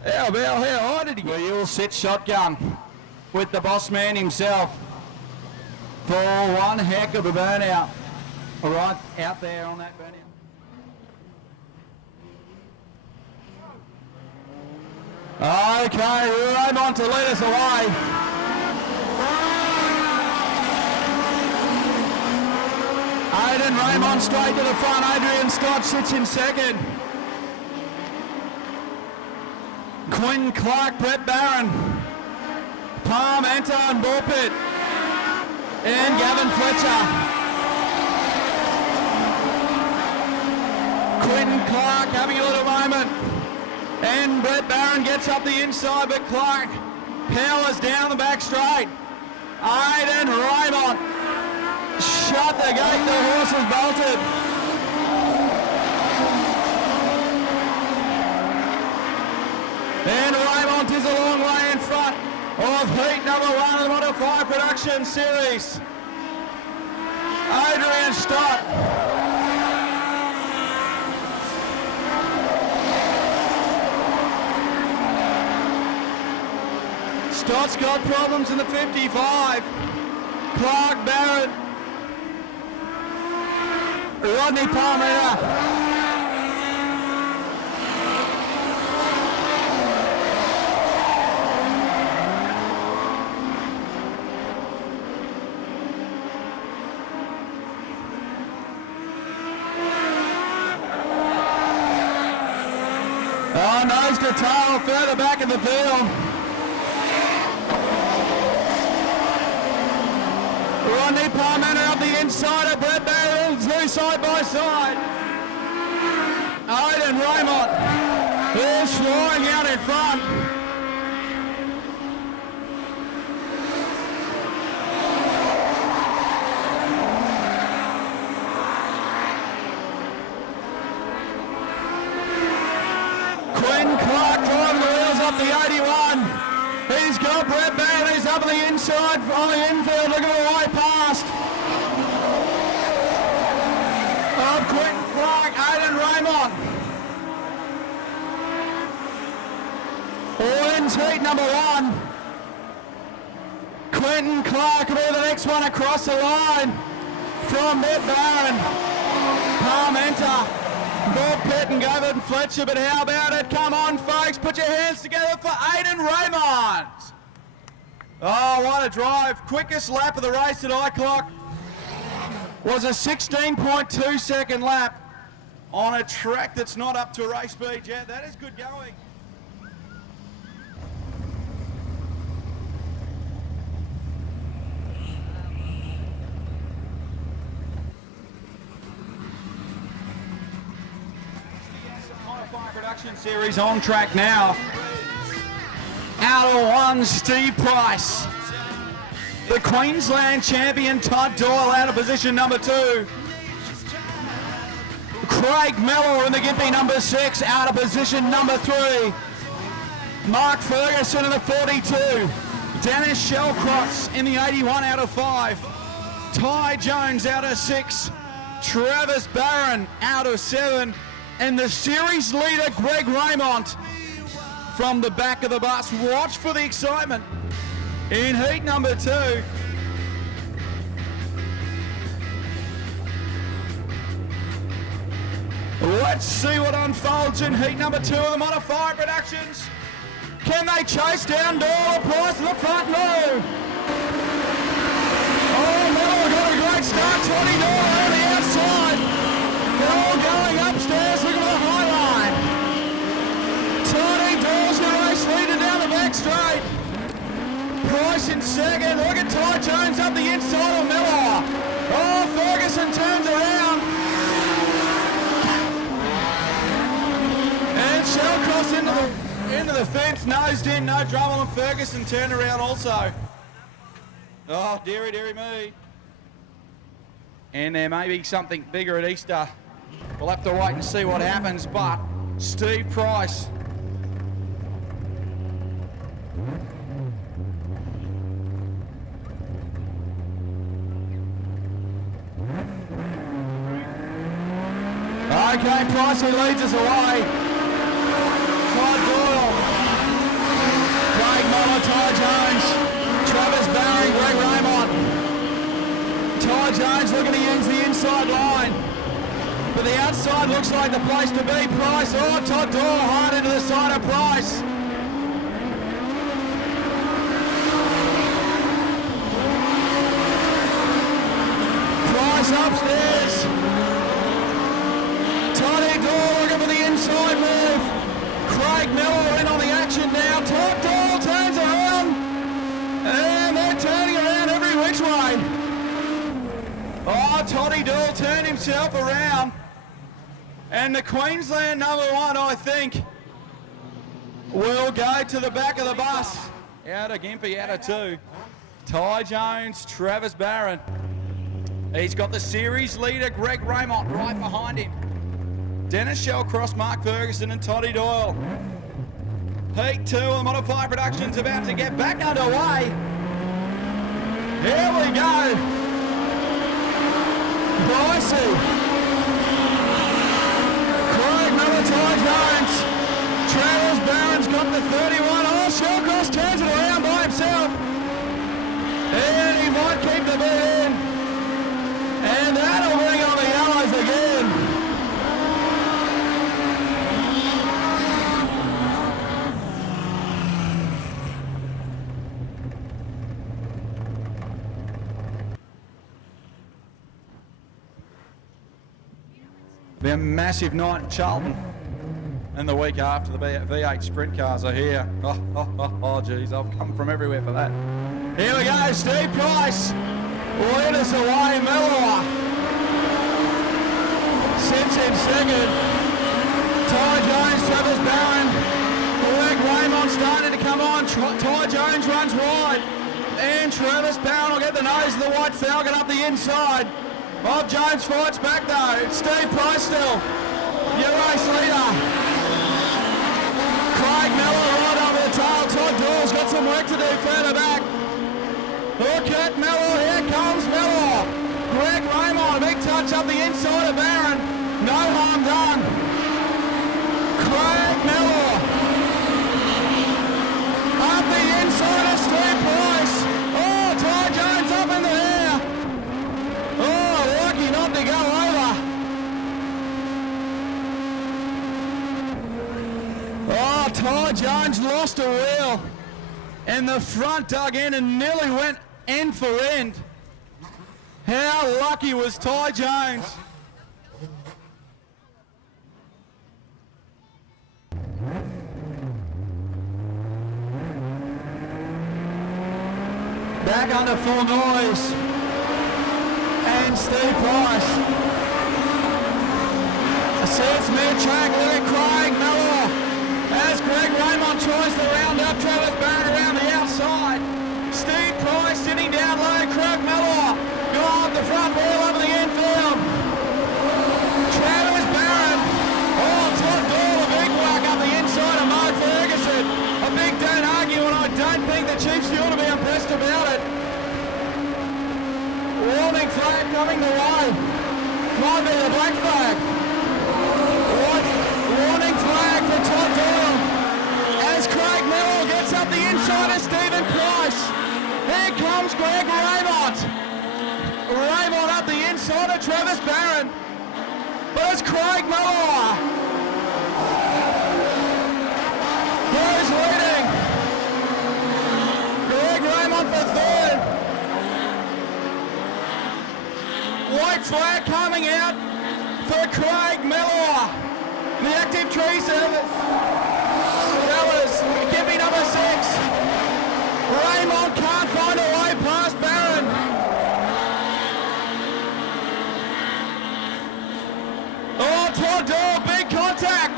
How high did he go? He'll sit shotgun with the boss man himself for one heck of a burnout. All right, out there on that burnout. Okay, Raymond to lead us away. Aidan Raymond straight to the front. Adrian Scott sits in second. Quinn Clark, Brett Barron, Palm, Anton Bullpit, and Gavin Fletcher. Quinn Clark having a little moment. And Brett Barron gets up the inside, but Clark powers down the back straight. Aidan Raymond shut the gate, the horse is bolted. And Raymond is a long way in front of heat number 1 of the Modified Production Series. Adrian Stott. Stott's got problems in the 55. Clark Barrett. Rodney Palmera. Oh, nose to tail further back in the field. Rodney Palmera up the inside of Brett Barron, two side by side. Aidan Raymond is flying out in front. Quinn Clark driving the wheels up the 81. He's got Brett Barron, he's up on the inside, on the infield, looking for the right past. Of Quentin Clark, Aidan Raymond. Wins heat number 1. Quentin Clark will be the next one across the line from Matt Barron. Parmenter, Bob Petton, Govern and Fletcher, but how about it? Come on, folks, put your hands together for Aidan Raymond. Oh, what a drive. Quickest lap of the race at iClock was a 16.2 second lap on a track that's not up to race speed yet. That is good going. Production series on track now. Out of 1, Steve Price. The Queensland champion Todd Doyle out of position number 2. Craig Miller in the Gympie number 6 out of position number 3. Mark Ferguson in the 42. Dennis Shellcross in the 81 out of 5. Ty Jones out of 6. Travis Barron out of 7. And the series leader, Greg Raymond, from the back of the bus. Watch for the excitement in heat number 2. Let's see what unfolds in heat number 2 of the Modified Productions. Can they chase down Doyle or Price to the front? No. Oh, Miller got a great start. 20 Doyle on the outside. They're all going upstairs, looking for the high line. Tony Doyle's the race leader down the back straight. Price in second. Look at Ty Jones up the inside of Miller. Oh, Ferguson turns around. And Shellcross into the fence, nosed in, no trouble, and Ferguson turned around also. Oh, dearie, dearie me. And there may be something bigger at Easter. We'll have to wait and see what happens, but Steve Price. Okay, Price, he leads us away. Todd Doyle, Craig Miller, Ty Jones, Travis Barry, Greg Raymond. Ty Jones looking to use the inside line. But the outside looks like the place to be. Price, oh, Todd Doyle hard into the side of Price. Price upstairs. Tony Doyle looking for the inside move. Craig Miller in on the action now. Todd Doyle turns around. And they're turning around every which way. Oh, Toddy Doyle turned himself around. And the Queensland number 1, I think, will go to the back of the bus. Out of Gympie, out of 2. Ty Jones, Travis Barron. He's got the series leader, Greg Raymond, right behind him. Dennis Shellcross, Mark Ferguson, and Toddy Doyle. Heat 2 of the Modified Productions about to get back underway. Here we go. Pricey. Craig Miller, Ty Jones. Travis Barron's got the 31. Oh, Shellcross turns it around by himself. And he might keep the beat in. And that'll bring on the yellows again. Be a massive night in Charlton. And the week after, the V8 sprint cars are here. Oh, geez, I've come from everywhere for that. Here we go, Steve Price. Lead us away, Miller. Sits in second. Ty Jones, Travis Barron. Greg Raymond starting to come on. Ty Jones runs wide. And Travis Barron will get the nose of the White Falcon up the inside. Bob Jones fights back though. It's Steve Price still. Your race leader. Craig Miller right over the tail. Todd Doyle's got some work to do further back. look at Mellor. Here comes Mellor. Greg Raymond, a big touch up the inside of Barron. No harm done. Craig Mellor. Up the inside of Steve Price. Oh, Ty Jones up in the air. Oh, lucky not to go over. Oh, Ty Jones lost a wheel. And the front dug in and nearly went end for end. How lucky was Ty Jones? Back under full noise. And Steve Price. Asserts mid-track, look at Craig Mellor. As Greg Raymond tries to round up Travis Barron around the outside. Steve Price sitting down low, Craig Mellor. Go up the front wheel over the infield. Travis Barron. Oh, Todd Doyle, a big whack up the inside of Mo Ferguson. A big don't argue, and I don't think the Chiefs ought to be impressed about it. Warning flag coming the way. Might be the black flag. Warning flag for Todd Doyle. As Craig Mellor gets up the inside of Stephen Price. Here comes Greg Raymond. Raymond up the inside of Travis Barron. But it's Craig Mellor who's leading. Greg Raymond for third. White flag coming out for Craig Mellor. The active tree service. Sellers, give me number 6. Raymond can't find a way past Barron. Oh, Todd Doyle, big contact.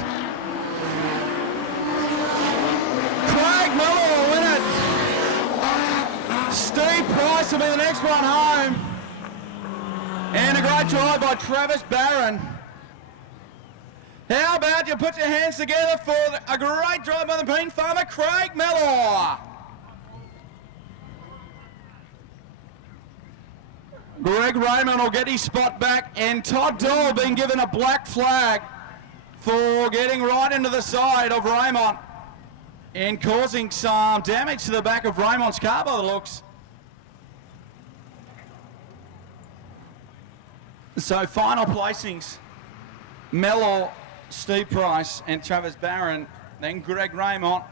Craig Mellor will win it. Steve Price will be the next one home. And a great drive by Travis Barron. How about you put your hands together for a great drive by the Bean Farmer, Craig Mellor. Greg Raymond will get his spot back, and Todd Doyle being given a black flag for getting right into the side of Raymond and causing some damage to the back of Raymond's car by the looks. So final placings, Mellor, Steve Price and Travis Barron, then Greg Raymond.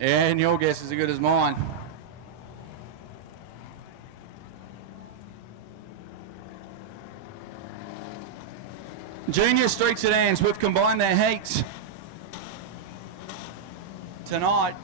And your guess is as good as mine. Junior Street Sedans, we've combined their heats tonight.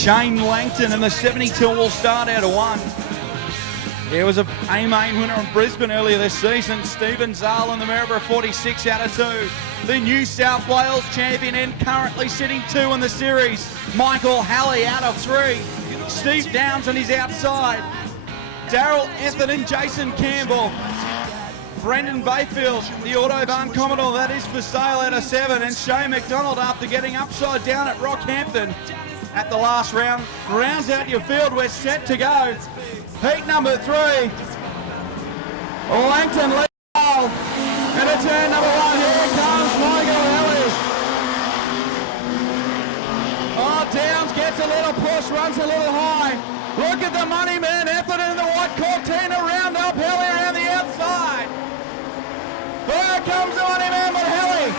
Shane Langton in the 72 will start out of 1. There was a A-main winner in Brisbane earlier this season. Stephen Zahl in the Maryborough 46 out of 2. The New South Wales champion and currently sitting 2 in the series. Michael Halley out of 3. Steve Downs on his outside. Daryl Etherton, Jason Campbell. Brendan Bayfield, the Autobahn Commodore, that is for sale out of 7. And Shane McDonald, after getting upside down at Rockhampton at the last round, rounds out your field. We're set to go. Heat number 3. Langton leads well. And a turn number 1. Here comes Michael Ellis. Oh, Downs gets a little push, runs a little high. Look at the money man, Etherton in the white Cortina, round up Helly around the outside. There comes the money man with Helly.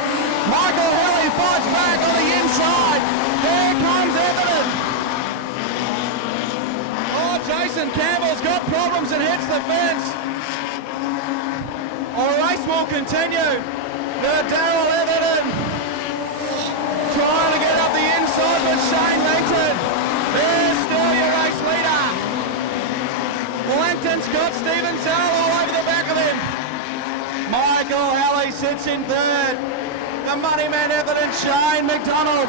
Michael Helly fights back on the inside. Here comes Etherton. Oh, Jason Campbell's got problems and hits the fence. Our race will continue. Daryl Etherton trying to get up the inside, but Shane Langton is still your race leader. Langton's got Stephen Zahl all over the back of him. Michael Halley sits in 3rd. The money man Etherton, Shane McDonald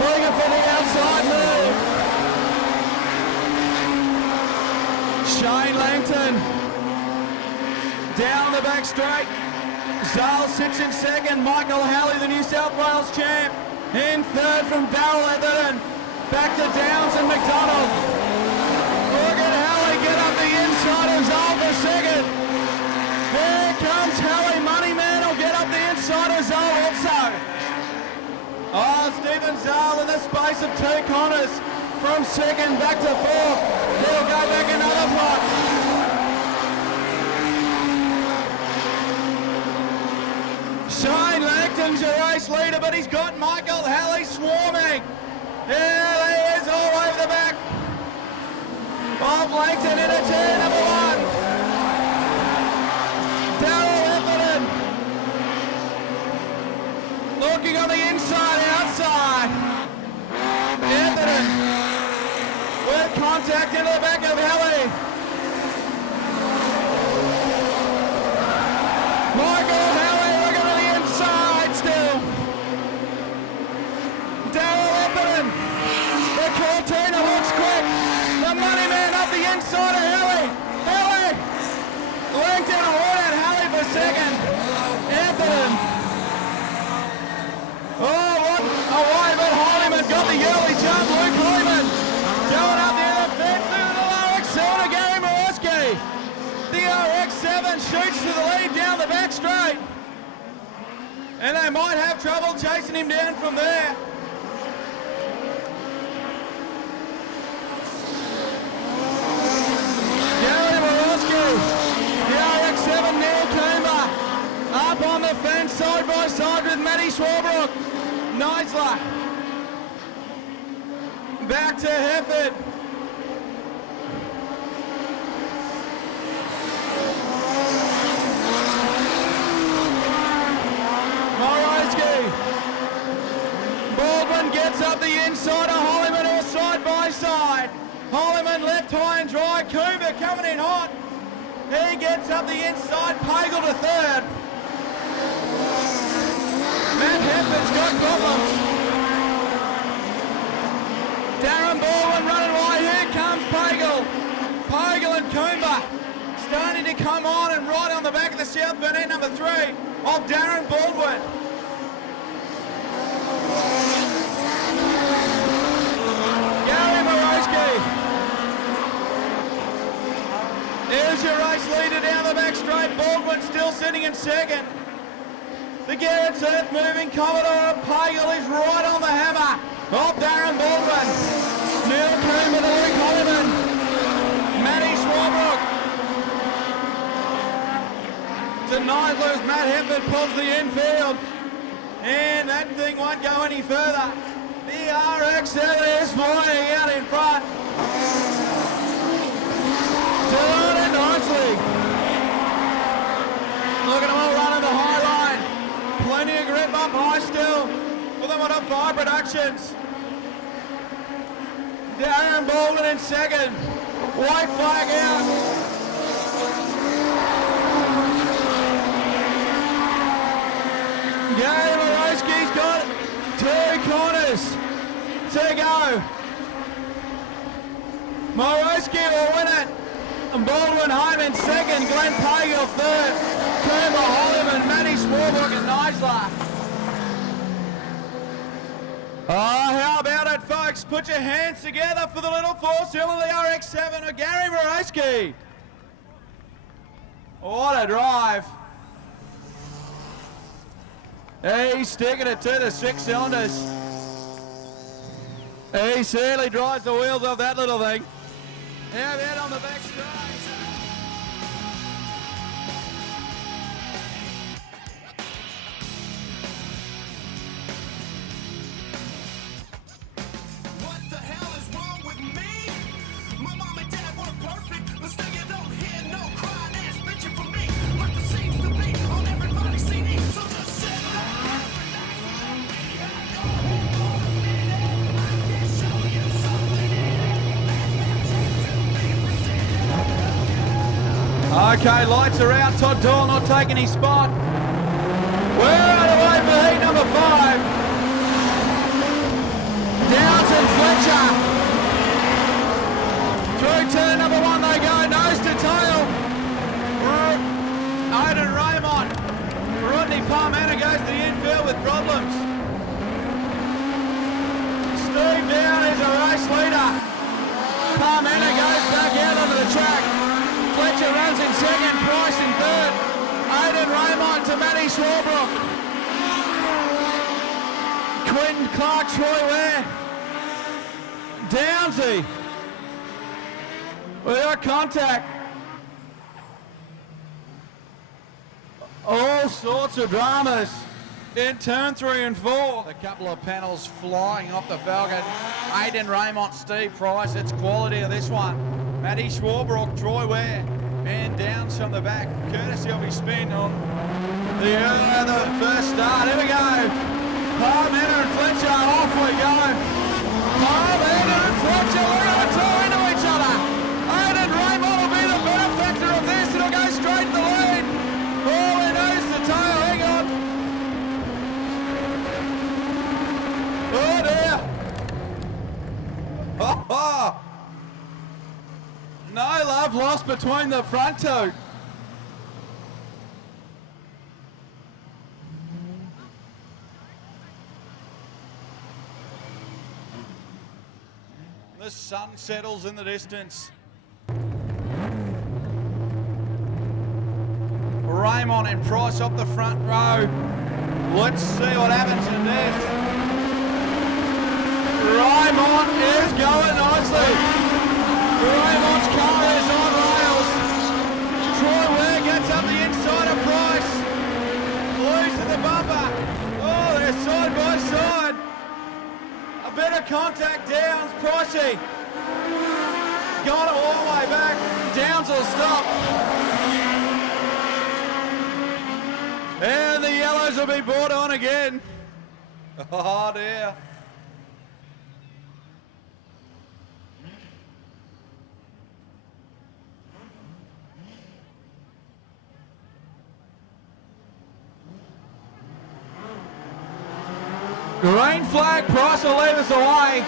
looking for the outside move. Shane Langton down the back straight. Zahl sits in 2nd. Michael Halley, the New South Wales champ, in 3rd from Daryl Etherton. Back to Downs and McDonald. Look at Halley get up the inside of Zahl for 2nd. Here comes Halley. Money man will get up the inside of Zahl also. Oh, Stephen Zahl in the space of 2 corners from 2nd back to 4th. He'll go back another block. Shane Langton's your race leader, but he's got Michael Halley swarming. There he is all over the back of Langton in a turn number 1. Daryl Etherton looking on the inside, outside. Etherton with contact into the back of Halley. Michael Halley looking on the inside still. Daryl Etherton. The Cortina looks quick. The money man up the inside of Halley. Halley. Langton awarded Halley for 2nd. Etherton. Oh, what a way, but Holyman got the early jump. Luke Holyman going up the other fence through the RX-7 of Gary Morosky. The RX-7 shoots to the lead down the back straight. And they might have trouble chasing him down from there. Gary Morosky, the RX-7, Neil Coomber, up on the fence side by side with Matty Schwabrook. Neisler back to Hefford. Morosky. Baldwin gets up the inside of Holyman, all side by side. Holyman left high and dry. Cooper coming in hot. He gets up the inside. Pagel to 3rd. Matt Hefford's got problems. Darren Baldwin running wide. Here comes Pagel. Pagel and Coomber starting to come on and right on the back of the South Burnett number 3 of Darren Baldwin. Gary Morosky is your race leader down the back straight. Baldwin still sitting in 2nd. The Garrett's Earth moving Commodore Pagel is right on the hammer of Darren Baldwin. Neil Cooper, the Luke Holyman. Matty Schwabrook. Denies loose. Matt Hefford pulls the infield. And that thing won't go any further. The RX-7 is flying out in front. Doing it nicely. Look at them all running the high line. Plenty of grip up high still for them on up Fire Productions. Darren Baldwin in second. White flag out. Gary Morosky's got 2 corners to go. Morosky will win it. And Baldwin home in second. Glenn Pagill third. Cooper Holliman, Matty Swarbrick and Nisler. Oh, how about it, folks? Put your hands together for the little 4-cylinder RX-7 of Gary Morosky. What a drive. He's sticking it to the 6 cylinders. He certainly drives the wheels off that little thing. How about on the back straight? Okay, lights are out. Todd Doyle not taking his spot. We're out of the way for heat number 5. Downs and Fletcher. Through turn number 1 they go, nose to tail. Aidan Raymond. Rodney Palmanna goes to the infield with problems. Steve Down is a race leader. Palmanna goes back out onto the track. Fletcher runs in second, Price in third. Aidan Raymond to Matty Swarbrick. Quentin Clark, Troy Ware. Downsy. We got contact. All sorts of dramas in turn 3 and 4. A couple of panels flying off the Falcon. Aidan Raymond, Steve Price. It's quality of this one. Matty Swarbrick, Troy Ware, and Downs from the back. Courtesy of his spin on the first start. Here we go. Palmanna and Fletcher, off we go. Palmanna and Fletcher, we're going to toe into each other. Aidan Raymond will be the benefactor of this. It'll go straight to the lead. Oh, he knows the tail. Hang on. Oh, dear. Oh. No love lost between the front two. The sun settles in the distance. Raymond and Price up the front row. Let's see what happens in this. Raymond is going nicely. Raymond's car is on rails. Troy Ware gets up the inside of Price. Loses the bumper. Oh, they're side by side. A bit of contact. Downs, Pricey. Got it all the way back. Downs will stop. And the yellows will be brought on again. Oh dear. Green flag, Price will leave us away.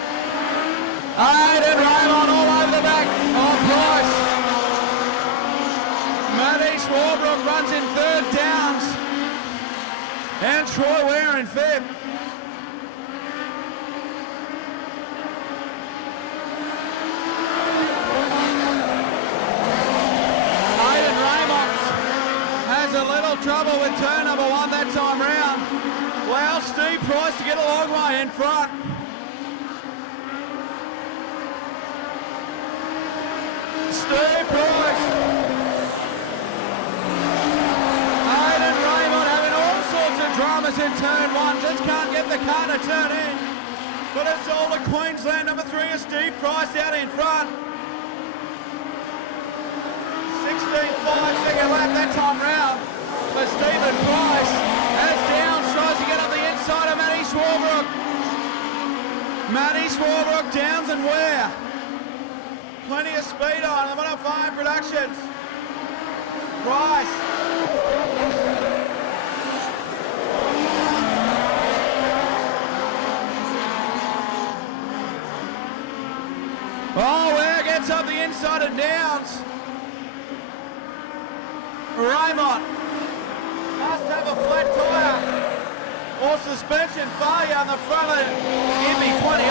Aidan Raymond all over the back on Price. Matty Swarbrick runs in third, Downs. And Troy Ware in fifth. Aidan Raymond has a little trouble with turn number 1 that time round. Well, Steve Price to get a long way in front. Steve Price. Aidan Raymond having all sorts of dramas in turn 1. Just can't get the car to turn in. But it's all the Queensland number 3 is Steve Price out in front. 16.5 second lap that time round for Stephen Price. As Downs tries to get up the inside of Matty Swarbrick. Matty Swarbrick, Downs and Ware. Plenty of speed on them. 105 Productions. Price. Oh, Ware gets up the inside of Downs. Raymond must have a flat tyre or suspension failure on the front of Indy 28.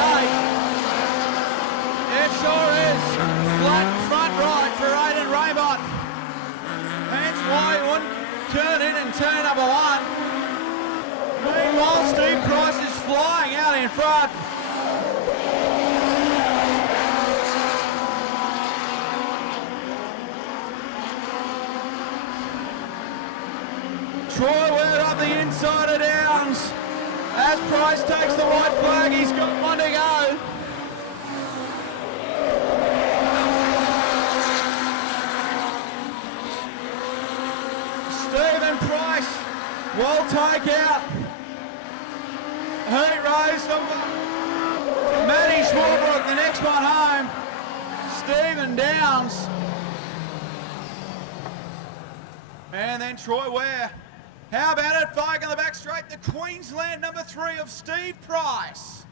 It sure is. Flat front right for Aiden Raymond. Hence why he wouldn't turn in turn number one. Meanwhile, Steve Price is flying out in front. Troy Ware up the inside of Downs. As Price takes the white flag, he's got one to go. Stephen Price will take out. Heat race from Matty Swarbrick, the next one home. Stephen Downs. And then Troy Ware. How about it? Five on the back straight. The Queensland number 3 of Steve Price.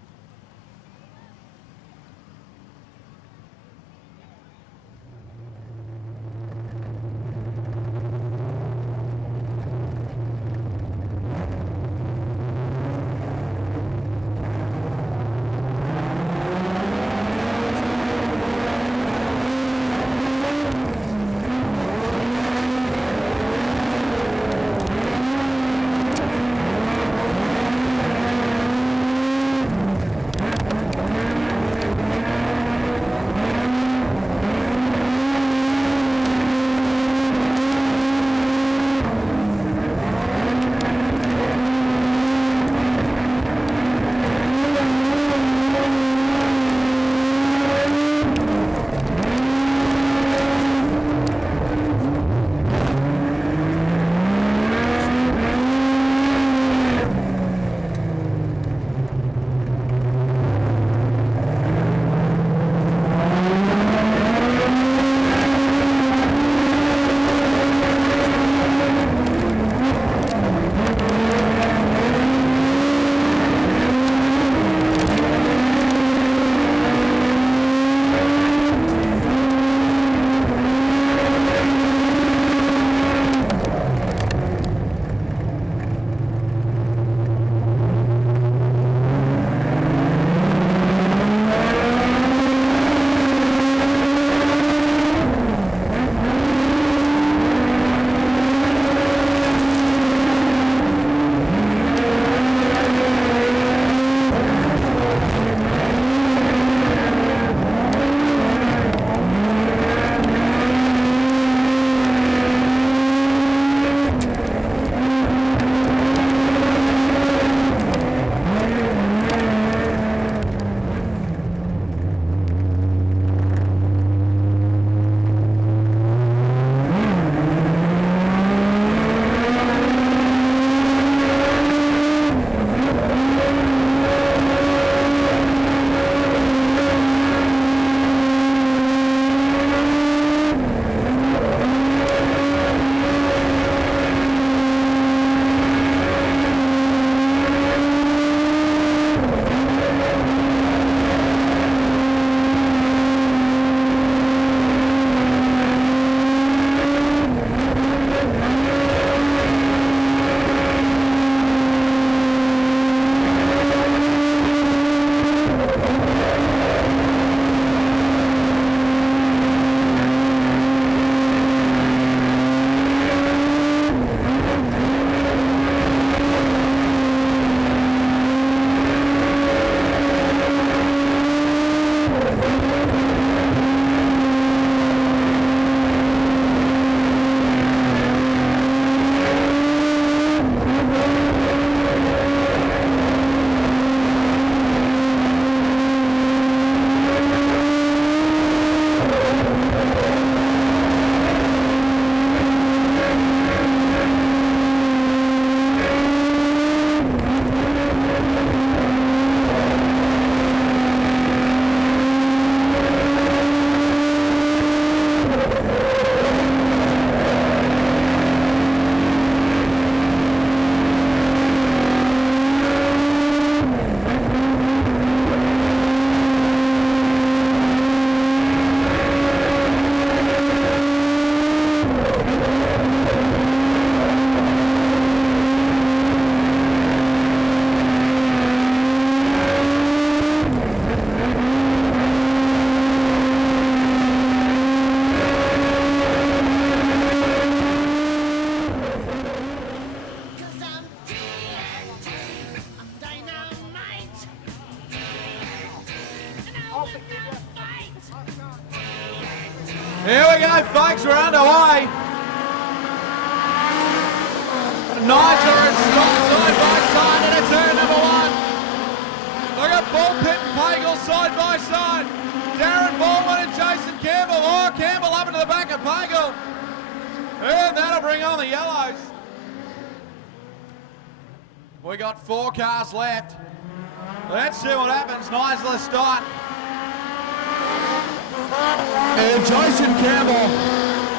Here we go, folks, we're underway. Nigel and Scott side by side in a turn number one. Look at Bull Pit and Pagel side by side. Darren Baldwin and Jason Campbell. Oh, Campbell up into the back of Pagel. And that'll bring on the yellows. We got 4 cars left. Let's see what happens. Nigel start. And Jason Campbell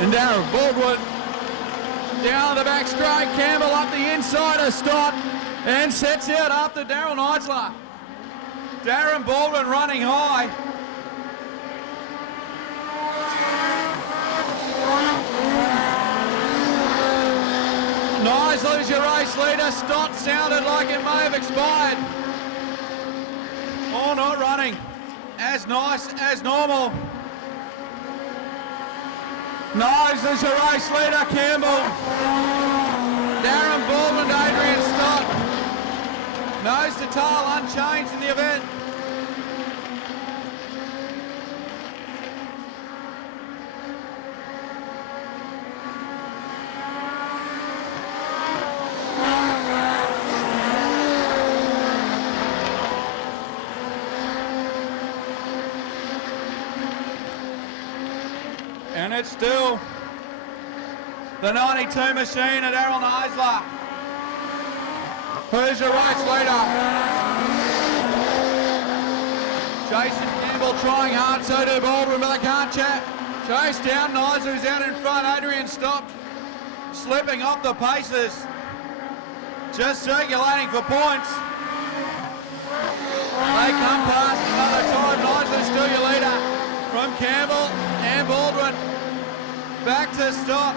and Darren Baldwin down the back straight. Campbell up the inside of Stott and sets out after Daryl Nigel. Darren Baldwin running high. Nigel is your race leader. Stott sounded like it may have expired. Oh, not running as nice as normal. Nigel is your race leader. Campbell. Darren Baldwin, Adrian Stott. Nose to tail unchanged in the event. And it's still the 92 machine at Errol Neisler. Who's your race leader? Jason Campbell trying hard, so do Baldwin, but they can't chase down. Neisler who's out in front. Adrian Stott slipping off the paces. Just circulating for points. They come past another time. Neisler's still your leader. From Campbell and Baldwin. Back to Stott.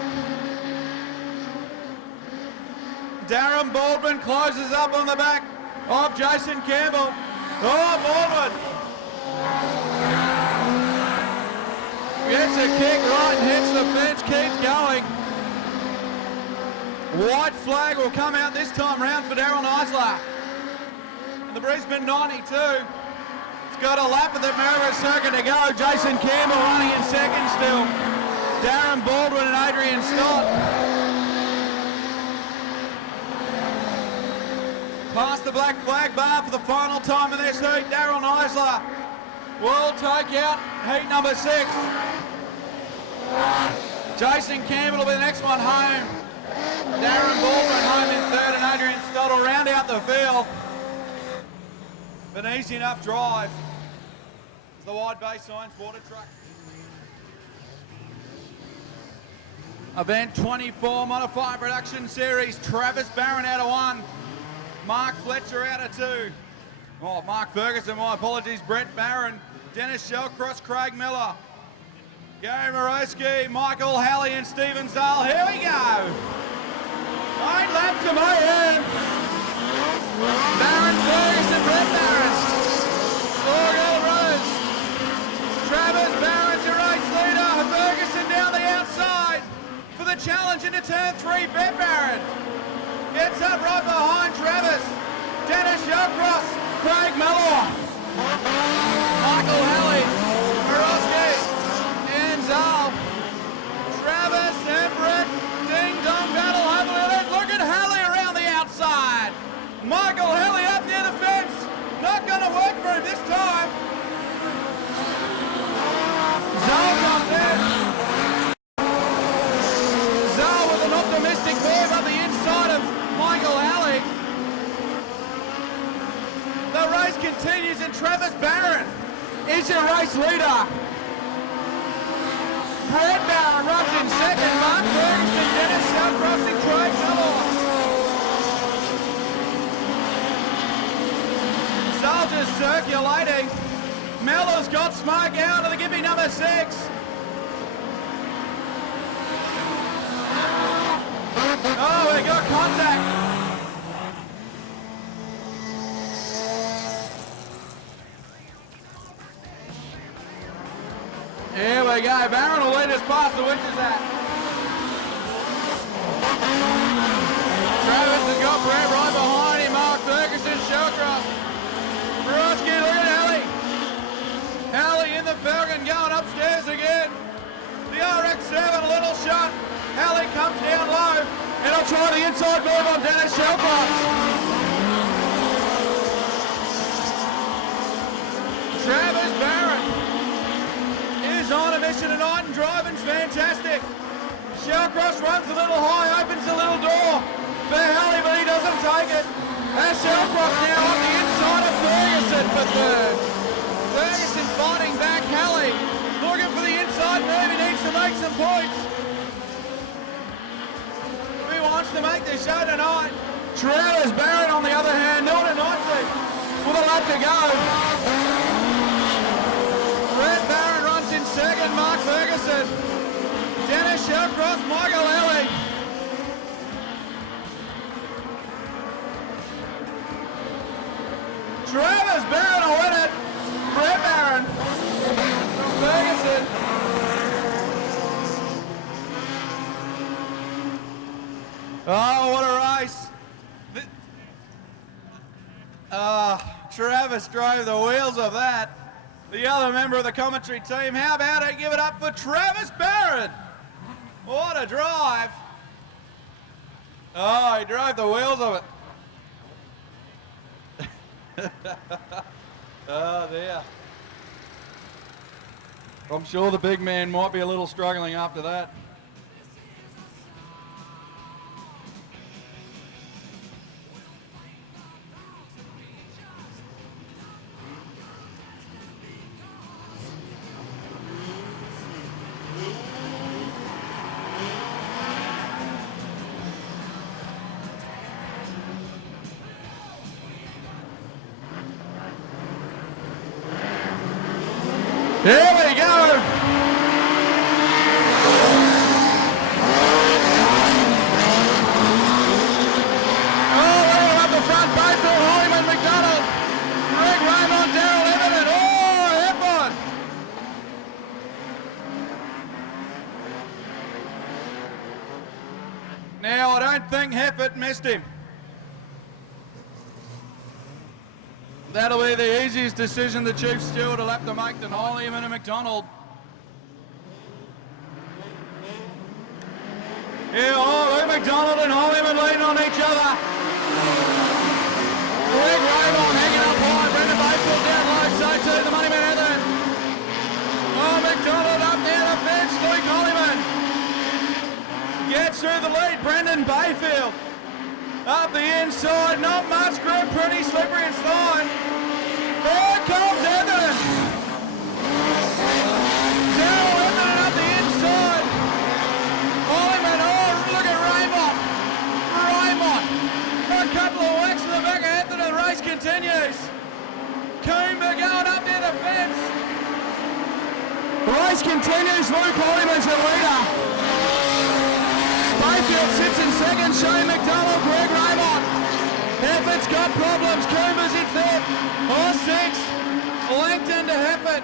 Darren Baldwin closes up on the back of Jason Campbell. Oh, Baldwin gets a kick right and hits the fence, keeps going. White flag will come out this time round for Daryl Neisler. And the Brisbane 92. It's got a lap of the Maryborough circuit to go. Jason Campbell running in second still. Darren Baldwin and Adrian Stott. Past the black flag bar for the final time in this heat. Daryl Neisler will take out heat number 6. Jason Campbell will be the next one home. Darren Baldwin home in third, and Adrian Stott will round out the field. An easy enough drive. It's the wide base signs water truck. Event 24 Modified Production Series. Travis Barron out of 1. Mark Fletcher out of 2. Oh, Mark Ferguson, my apologies. Brett Barron, Dennis Shellcross, Craig Miller, Gary Morosky, Michael Halley and Stephen Zale. Here we go. 8 laps to my end. Barron, Ferguson, Brett Barron. 4 gold rows. Travis Barron's your race leader. Ferguson down the outside for the challenge into turn 3. Brett Barron gets up right behind Travis. Dennis Shellcross, Craig Miller, Michael Halley, Morosky, and Zal. Travis and Brett, ding dong battle over the. Look at Halley around the outside. Michael Halley up near the fence. Not going to work for him this time. Zal comes in. Zal with an optimistic move up the inside of Michael Halley. The race continues and Travis Barron is your race leader. Brett Barron runs in second. Mark Ferguson, Dennis Shellcross and Craig Miller. Soldiers circulating. Miller's got smoke out of the Gippy number 6. Oh, we got contact. Here we go. Barron will lead us past the witches at. Travis has got Brett right behind him. Mark Ferguson, Shellcross. Broski, look at Halley. Halley in the Falcon going upstairs again. The Halley comes down low, and I'll try the inside move on Dennis Shellcroft. Travis Barron is on a mission tonight and driving fantastic. Shellcross runs a little high, opens a little door for Halley, but he doesn't take it. As Shellcross now on the inside of Ferguson for third. Ferguson fighting back Halley, looking for the inside move, he needs to make some points. He wants to make the show tonight. Travis Barron on the other hand, Norton Knightley with a lap to go. Brett Barron runs in second, Mark Ferguson. Dennis Shellcross, Michael Halley. Travis Barron will win it. Brett Barron from Ferguson. Oh, what a race. Travis drove the wheels of that. The other member of the commentary team, how about it? Give it up for Travis Barron. What a drive. Oh, he drove the wheels of it. Oh, dear. I'm sure the big man might be a little struggling after that. Here we go. Oh, way up the front, Bayfield, Hollyman, McDonald, Greg Raymond, Daryl Everton. Oh, Hefford. Now, I don't think Hefford missed him. That'll be the easiest decision the Chief Steward will have to make than Hollyman and McDonald. Yeah, oh, Luke McDonald and Hollyman leaning on each other. Greg Raymond hanging up high, Brendan Bayfield down low, so too the money man Heather. Oh, McDonald up near the fence, Luke Hollyman gets through the lead, Brendan Bayfield. Up the inside, not much grip, pretty slippery and slide. Here comes Everton. Daryl Everton up the inside. Hollyman, oh, look at Raymond. A couple of whacks in the back of Everton and the race continues. Coomber going up near the fence. The race continues, Luke Hollyman's the leader. Bayfield sits in second, Shane McDonald, Greg Raymond. Heffert's got problems, Coomber's in third. Oh, six, Langton to Heffert.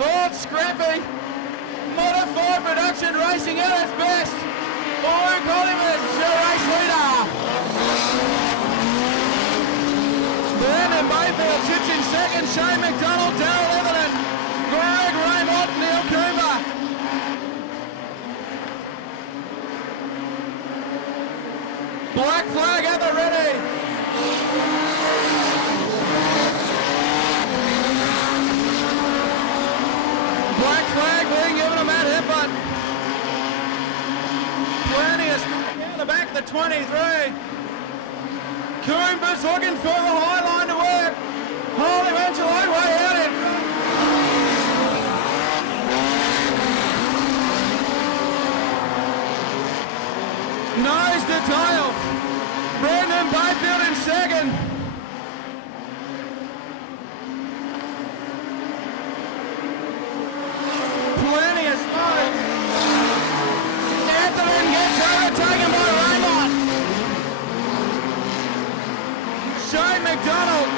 Oh, it's scrappy. Modified production racing at its best. Luke Hollyman, the race leader. Brandon Bayfield sits in second, Shane McDonald, Daryl Everton, Greg Raymond, Neil Coomber. Black flag at the ready. Black flag being given to Matt Heffert. Plenty of down the back of the 23. Coomber's looking for the high line to work. Holy Angelo way out it. Nose to tail. Brendan Bayfield in second. Plenty of smoke. Anthony gets overtaken by Raymond. Shane McDonald.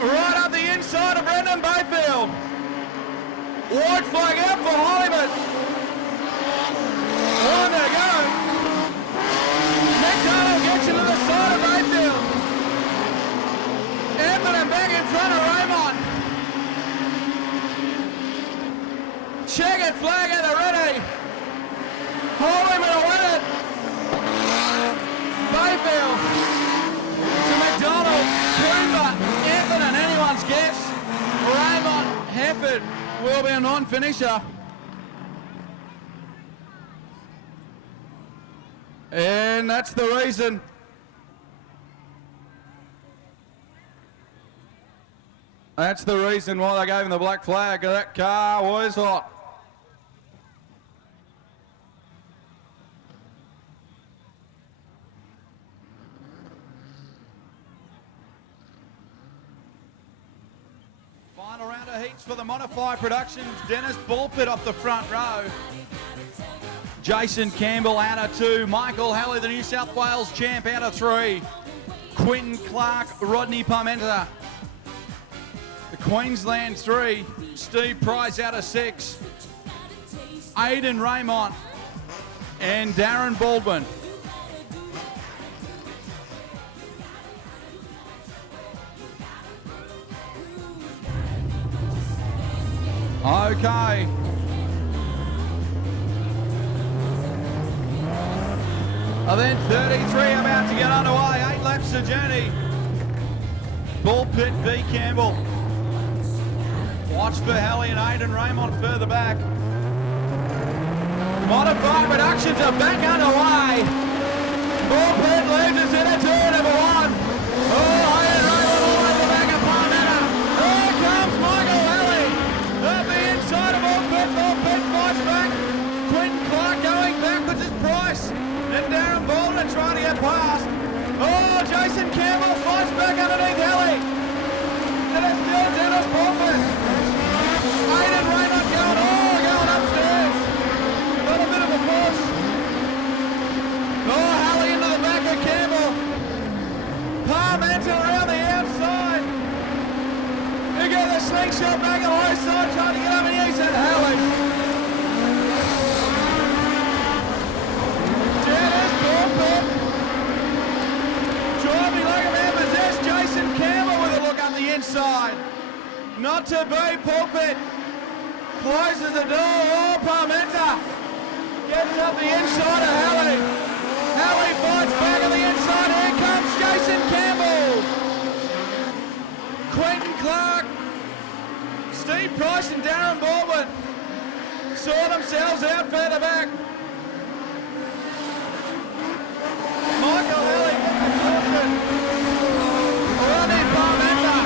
Right up the inside of Brendan Bayfield. White flag out for Hollywood. One to go. McDonald gets into the side of Bayfield. Everton back in front of Raymond. Check it red flag at the ready. Holyman will win it. Bayfield to McDonald, Coomber, Effernan, anyone's guess. Raymond Hefford will be a non-finisher. And that's the reason. That's the reason why they gave him the black flag. That car was hot. Final round of heats for the Modify Productions. Dennis Bullpit off the front row. Jason Campbell out of 2. Michael Halley, the New South Wales champ, out of 3. Quinn Clark, Rodney Parmenter. The Queensland 3. Steve Price out of 6. Aidan Raymond and Darren Baldwin. Okay. Event 33 about to get underway. 8 laps of journey. Bullpit v Campbell. Watch for Halley and Aidan Raymond further back. Modified Productions are back underway. Bullpit leads us in a turn number 1. Oh, Aidan Raymond all over the back of Parmenter. Here comes Michael Halley. Up the inside of Bullpit. Bullpit fights back. Quinn Clark going backwards is Price. And Darren Baldwin trying to get past. Oh, Jason Campbell fights back underneath Halley. And it's still Dennis Bullpit. Aidan Raymond going upstairs. Got a bit of a push. Oh, Halley into the back of Campbell. Parmenter around the outside. He got the slingshot back on the high side trying to get up and he said Halley. Dennis Bullpit. Driving like a man possessed. Jason Campbell with a look up the inside. Not to be. Pulpit closes the door. Oh, Parmenter gets up the inside of Halley. Halley fights back on the inside. Here comes Jason Campbell. Quentin Clark, Steve Price and Darren Baldwin saw themselves out further back. Michael Halley gets the caution. Ronnie Parmenter.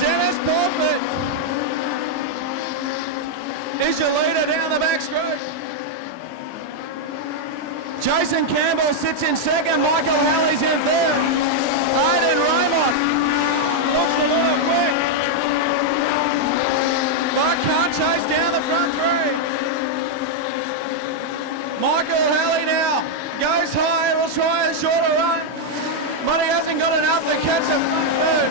Dennis Bullpit is your leader down the back stretch. Jason Campbell sits in second. Michael Halley's in third. Aidan Raymond looks a little quick, but can't chase down the front 3. Michael Halley now goes high and will try a shorter run, but he hasn't got enough to catch the front 3rd.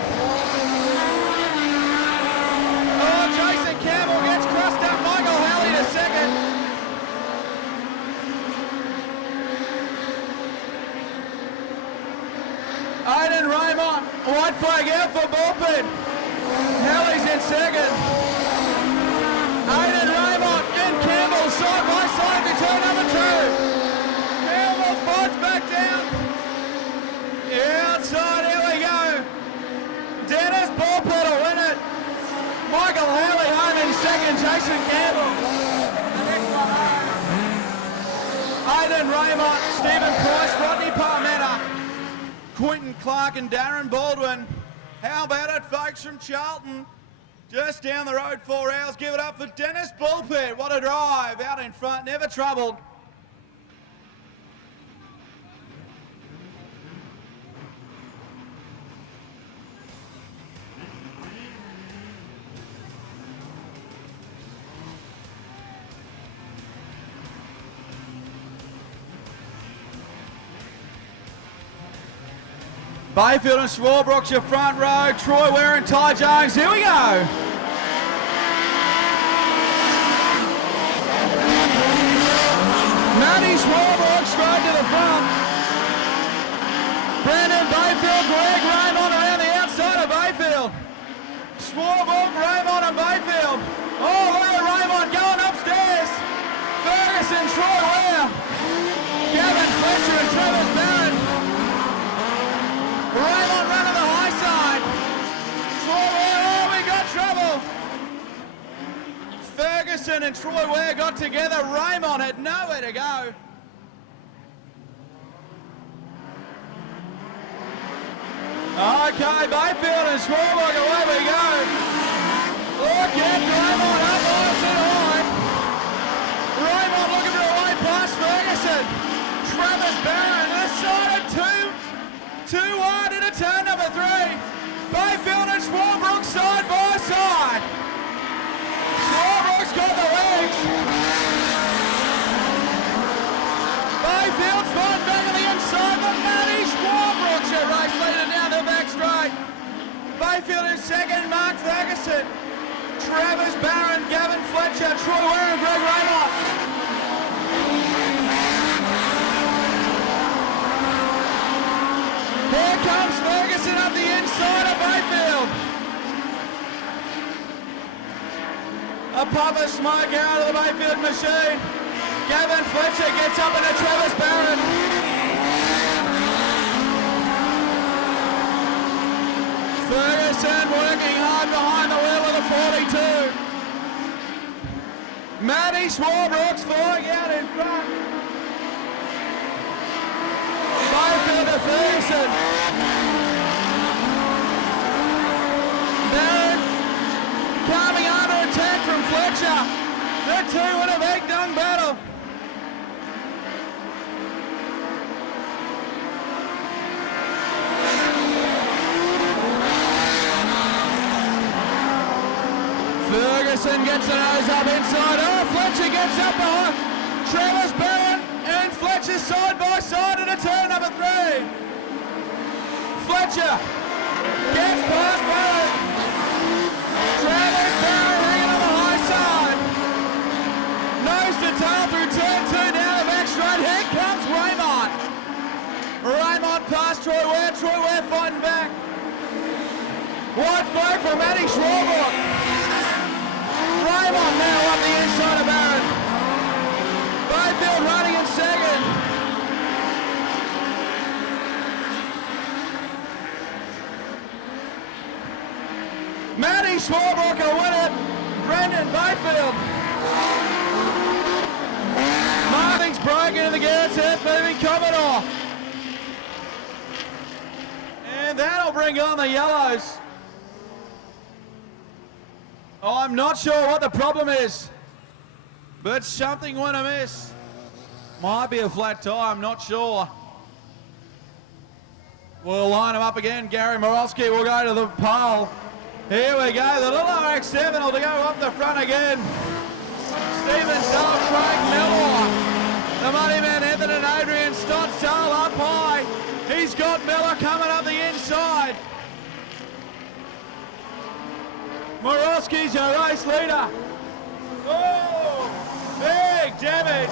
Oh, Jason Campbell gets crushed up. Michael Halley to second. Aidan Raymond, white flag out for Bullpit. Halley's in second. Aidan Raymond and Campbell side by side to turn number 2. Campbell fights back down. Outside, here we go. Dennis Bullpit will win it. Michael Halley home in second. Jason Campbell. Aidan Raymond, Stephen Price, Rodney Parmenter, Quentin Clark and Darren Baldwin. How about it, folks, from Charlton? Just down the road 4 hours. Give it up for Dennis Bullpit. What a drive. Out in front, never troubled. Bayfield and Swarbrooks, your front row. Troy Ware and Ty Jones. Here we go. Matty Swarbrooks straight to the front. Brandon Bayfield, Greg Raymond around the outside of Bayfield. Swarbrooks, Raymond and Bayfield. and Troy Ware got together. Raymond had nowhere to go. Okay, Mayfield and Smallwood, away we go. Look at Raymond up nice and high. Raymond looking for a way past Ferguson. Travis Barron, this side of two wide into turn number 3. Mayfield and Smallbrook side by side. Smallbrook's got the legs. Mayfield's fun back on the inside, but Matty Smallbrook's a race leader down the back straight. Mayfield in second, Mark Ferguson. Travis Barron, Gavin Fletcher, Troy Ware and Greg Raymond. Here comes Ferguson up the inside of Mayfield. A puff of smoke out of the Mayfield machine. Gavin Fletcher gets up into Travis Barron. Ferguson working hard behind the wheel of the 42. Matty Smallbrook's falling out in front. Mayfield to Ferguson. Barron coming under attack from Fletcher. The two in a big done battle. Ferguson gets the nose up inside. Oh, Fletcher gets up behind. Travis Barron and Fletcher side by side into turn number 3. Fletcher gets past Barron. Travis Barron hanging on the high side. Nose to tail through turn 2 down the back straight. Here comes Raymond. Raymond past Troy Ware. Troy Ware fighting back. Wide flag for Matty Smallbrook. Raymond now up the inside of Barron. Mayfield running in second. Matty Smallbrook will win it. Brendan Mayfield. Nothing's broken in the gears here, moving Commodore. And that'll bring on the yellows. I'm not sure what the problem is, but something went amiss. Might be a flat tire, I'm not sure. We'll line them up again. Gary Morosky will go to the pole. Here we go, the little RX-7 will go up the front again. Stephen Dull, Craig Miller. The money man Anthony and Adrian Stott Dull up high. He's got Miller coming up the inside. Morosky's your race leader. Oh, big damage.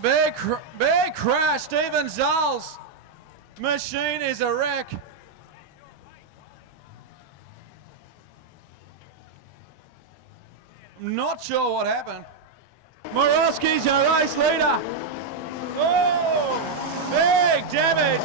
Big crash. Stephen Zull's machine is a wreck. I'm not sure what happened. Morosky's your race leader. Oh, big damage.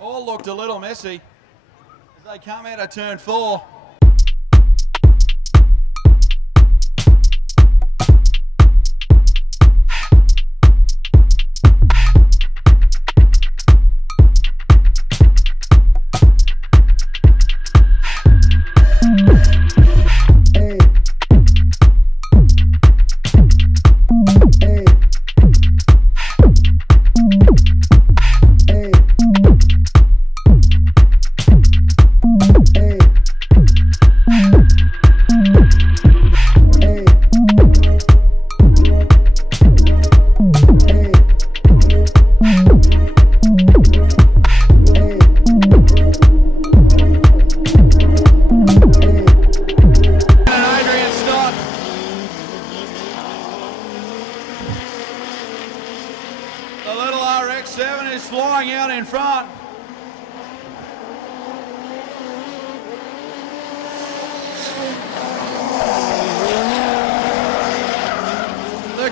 All looked a little messy as they come out of turn 4. RX-7 is flying out in front.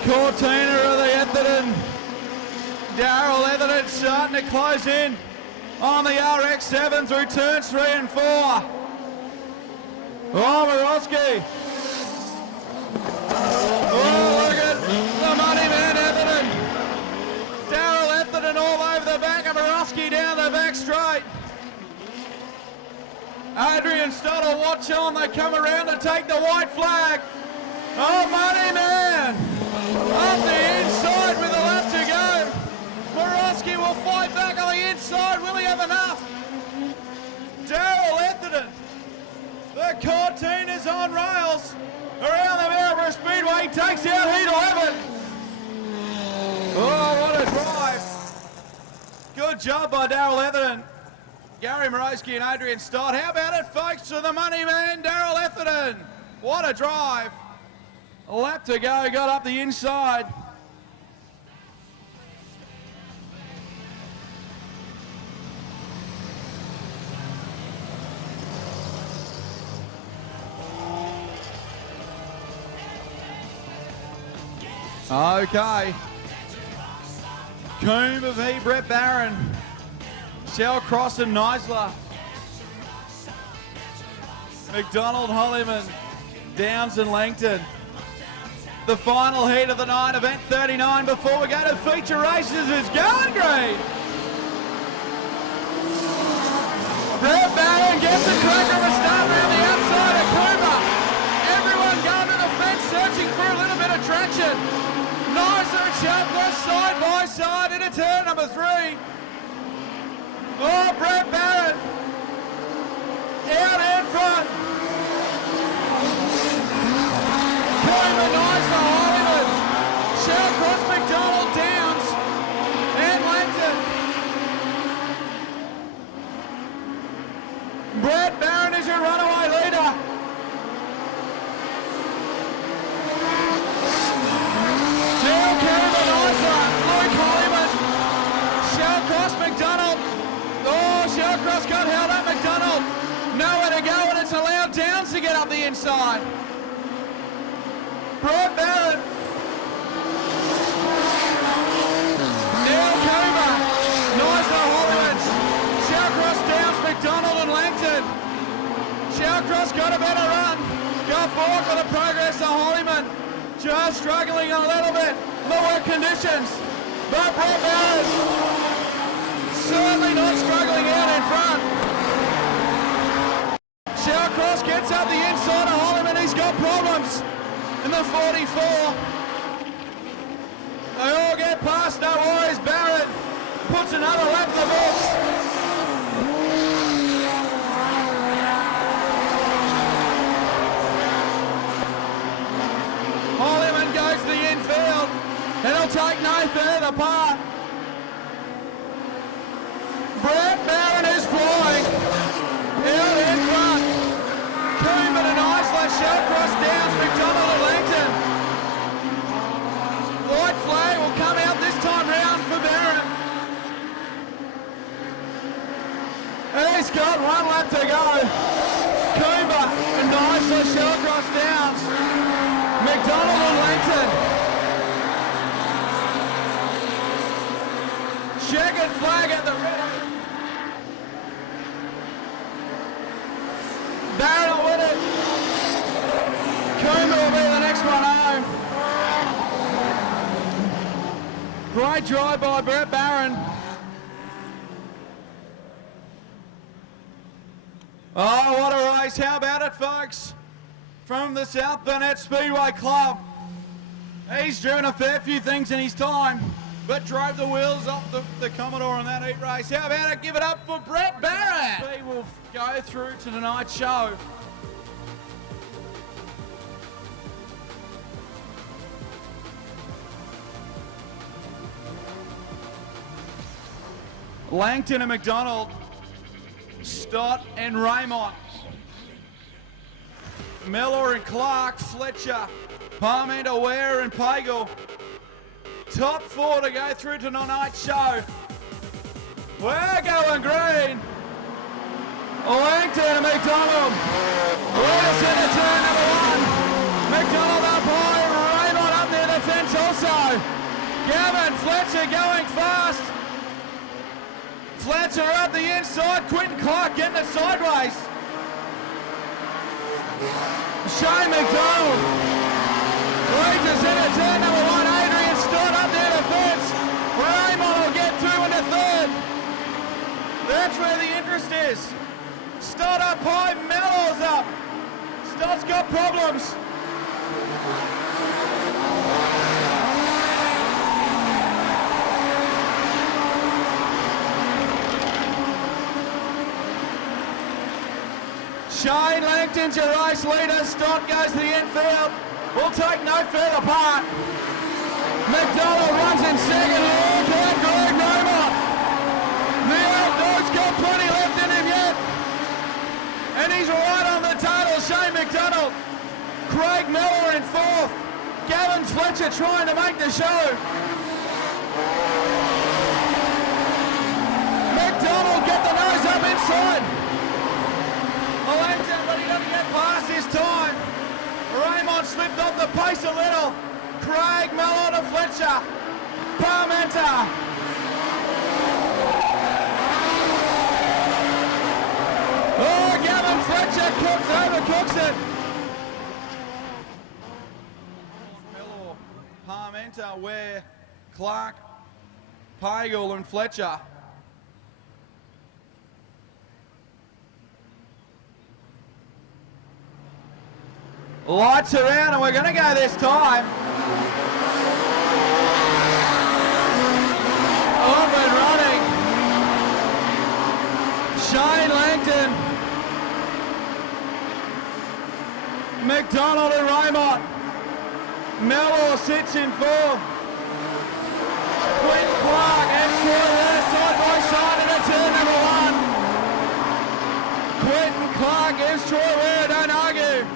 Cortina of the Etherton. Daryl Etherton starting to close in on the RX7 through turns 3 and 4. Oh, Morosky. Oh, look at the money man, Etherton. Daryl Etherton all over the back of Morosky down the back straight. Adrian Stoddle watch on, they come around to take the white flag. Oh, money man. Up the inside with a lap to go. Morosky will fight back on the inside. Will he have enough? Daryl Etherton. The Cortina's on rails. Around the Maryborough Speedway. Takes out heat 11. Oh, what a drive. Good job by Daryl Etherton. Gary Morosky and Adrian Stott. How about it, folks, to the money man, Daryl Etherton. What a drive. A lap to go, got up the inside. Okay. Coombs v. Brett Barron. Shell Cross and Neisler. McDonald, Hollyman, Downs and Langton. The final heat of the night, event 39, before we go to feature races, is going green. Brett Barron gets a crack of a start around the outside of Cooper. Everyone going to the fence searching for a little bit of traction. Neisler and Sharpless side by side into turn number 3. Oh, Brett Barron out in front. Cooper, Neisler, Hollywood, Shellcross, McDonald, Downs, and Langton. Brett Barron is your runaway leader. Neil Cooper, Neisler, Luke Hollywood, Shellcross, McDonald. Oh, Shellcross got held up, McDonald. Nowhere to go, and it's allowed Downs to get up the inside. Brett Barron. Neil Cooper. Neisler, Hollywood. Shellcross, Downs, McDonald and Langton. Shellcross got a better run. Got balked with the progress of Hollyman. Just struggling a little bit. The wet conditions. But Brett Barron certainly not struggling out in front. Shellcross gets up the inside of Hollyman. He's got problems in the 44. They all get past, no worries. Barrett puts another lap in the books. Hollyman goes to the infield. It'll take no further part. Brett Barron is flying. Out in front. Coombs and Neisler, Shellcross, Downs, McDonald and Langton. White flag will come out this time round for Barron. He's got one lap to go. Coombs and Neisler, Shellcross, Downs, McDonald and Langton. Checkered flag at the ready. Barron will win it. Coombs will be the next one home. Great drive by Brett Barron. Oh, what a race. How about it, folks? From the South Burnett Speedway Club. He's driven a fair few things in his time, but drove the wheels off the Commodore in that heat race. How about it? Give it up for Brett Barron. We will go through to tonight's show. Langton and McDonald, Stott and Raymond, Mellor and Clark, Fletcher, Parmenter, Ware and Pagel. Top 4 to go through to tonight's show. We're going green. Langton and McDonald. Leaders into turn number 1. McDonald up high, Raymond up near the fence also. Gavin Fletcher going fast. Fletcher up the inside. Quentin Clark getting it sideways. Shane McDonald leads us into turn number 1. Adrian Stott up there to fence. Raymond will get through into third. That's where the interest is. Stott up high, Mellor's up. Stott's got problems. Shane Langton's your race leader. Stott goes to the infield. We'll take no further part. McDonald runs in second. Oh, Greg Raymond. The old dog's got plenty left in him yet. And he's right on the tail. Shane McDonald. Craig Mellor in fourth. Gavin Fletcher trying to make the show. McDonald get the nose up inside. Langton, but he doesn't get past this time. Raymond slipped off the pace a little. Craig Mellor to Fletcher. Parmenter. Oh, Gavin Fletcher overcooks it. Mellor, Parmenter, Ware, Clark, Pagel and Fletcher. Lights around and we're going to go this time. Off and running. Shane Langton. McDonald and Raymond. Mellor sits in fourth. Quinn Clark and Troy side by side into turn number 1. Quentin Clark gives Troy Ware, don't argue.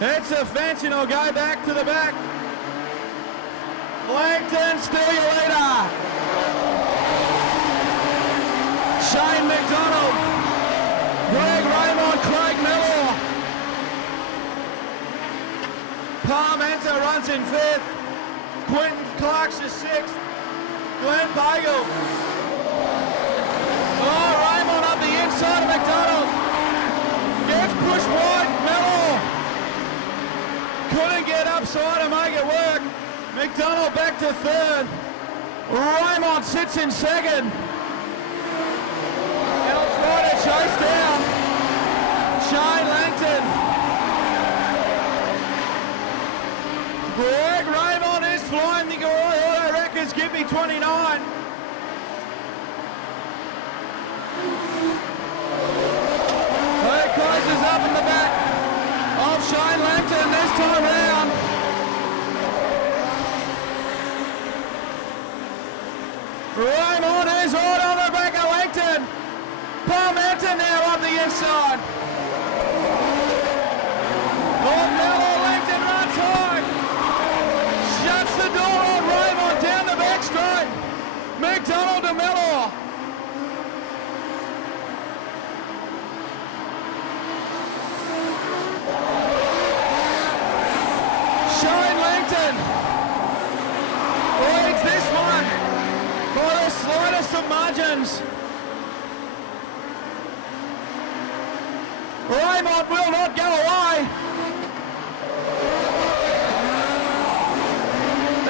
It's a fence and he'll go back to the back. Langton, still your leader. Shane McDonald. Greg Raymond, Craig Mellor. Parmenter runs in fifth. Quentin Clark's is sixth. Glenn Pagel. Oh, Raymond up the inside of McDonald. Gets pushed wide, Mellor. Couldn't get upside and make it work. McDonald back to third. Raymond sits in second. He'll try to chase down Shane Langton. Greg Raymond is flying the auto records. Give me 29. He closes up in the back of Shane Langton this time round. Raymond is right on the back of Langton. Parmenter now up the inside. Oh, Mellor, Langton runs high. Shuts the door on Raymond down the back straight. McDonald to Mellor. Shane Langton leads this one by the slightest of margins. Raymond will not go away.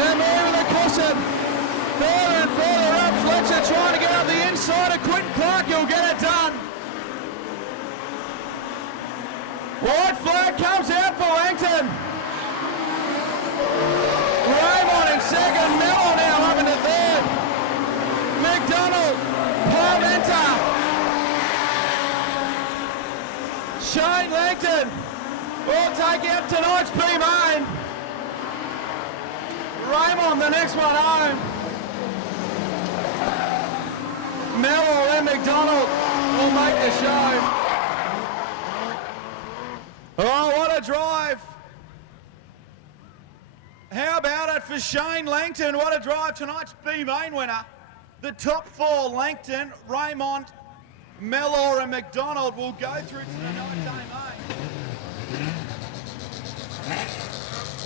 And over the cushion, further and further up, Fletcher trying to get up the inside of Quentin Clark, he'll get it done. White flag comes out for Langton. Raymond in second, Mellor now up into third. McDonald, Parmenter. Shane Langton will take out tonight's B-main. Raymond the next one home. Mellor and McDonald will make the show. Oh, what a drive. How about it for Shane Langton? What a drive. Tonight's B-main winner. The top four, Langton, Raymond, Mellor and McDonald, will go through to the night day main.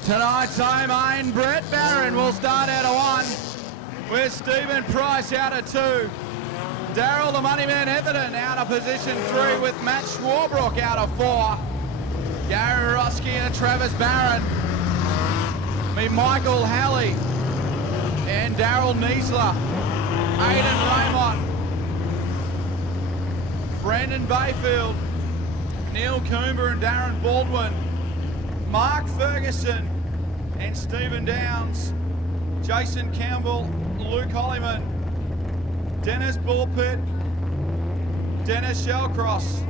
Tonight's home main, Brett Barron will start out of 1 with Stephen Price out of 2. Daryl the Moneyman Etherton out of position 3 with Matt Schwarbrook out of 4. Gary Roski and Travis Barron. Michael Halley and Daryl Niesler. Aidan Raymond. Brendan Bayfield. Neil Coomber and Darren Baldwin. Mark Ferguson and Stephen Downs. Jason Campbell, Luke Hollyman. Dennis Bullpitt. Dennis Shellcross.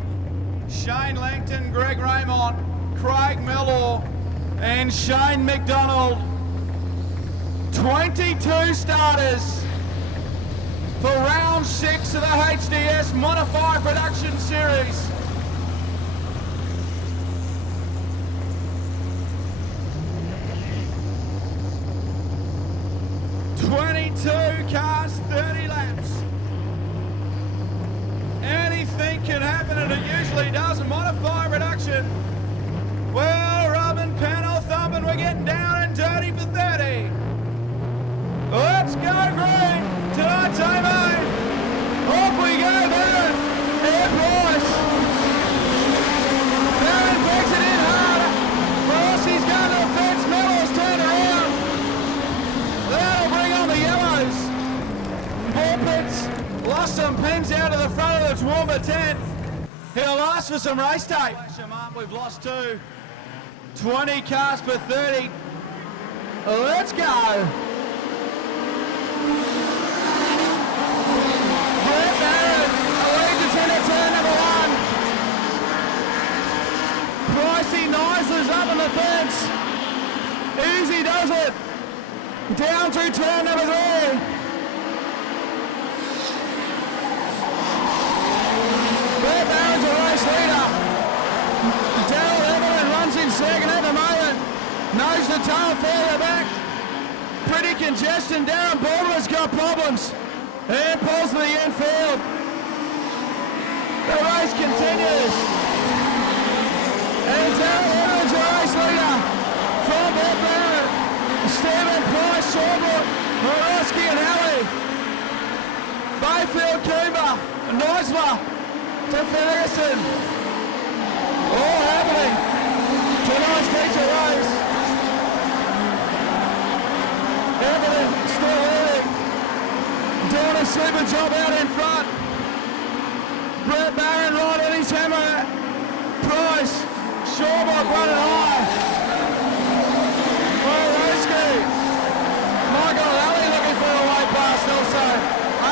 Shane Langton, Greg Raymond, Craig Mellor and Shane McDonald. 22 starters for round 6 of the HDS Modified Production Series. Cars, 30 laps. Anything can happen, and it usually does in modified production. Well, rubbing, panel thumping, we're getting down and dirty for 30. Let's go green. Tonight's home. Off we go, Barron. Air Price. Barron breaks it in hard. Rossi's going to the fence. Mellor's turned around. That'll bring on the yellows. Bullpits lost some pins out of the front of the Toowoomba tent. He'll ask for some race tape. We've lost 2. 20 cars per 30. Let's go. Brett Barron, allegiance into turn number 1. Pricey Nislers up on the fence. Easy does it. Down through turn number 3. Brett Barron's a race leader. Daryl Evelyn runs in second at the moment. Nose to tail further back. Pretty congestion. Darren Baldwin's got problems. And pulls to the infield. The race continues. And Daryl Evelyn's a race leader. From Brett Barron. Stephen Price, Shawbrook, Moroski and Halley. Bayfield, Cooper, Neisler to Ferguson. All happening. Tonight's feature race. Evelyn still leading. Doing a super job out in front. Brett Barron right on his hammer. Price, Shawbrook running high. Michael Halley looking for a way past also.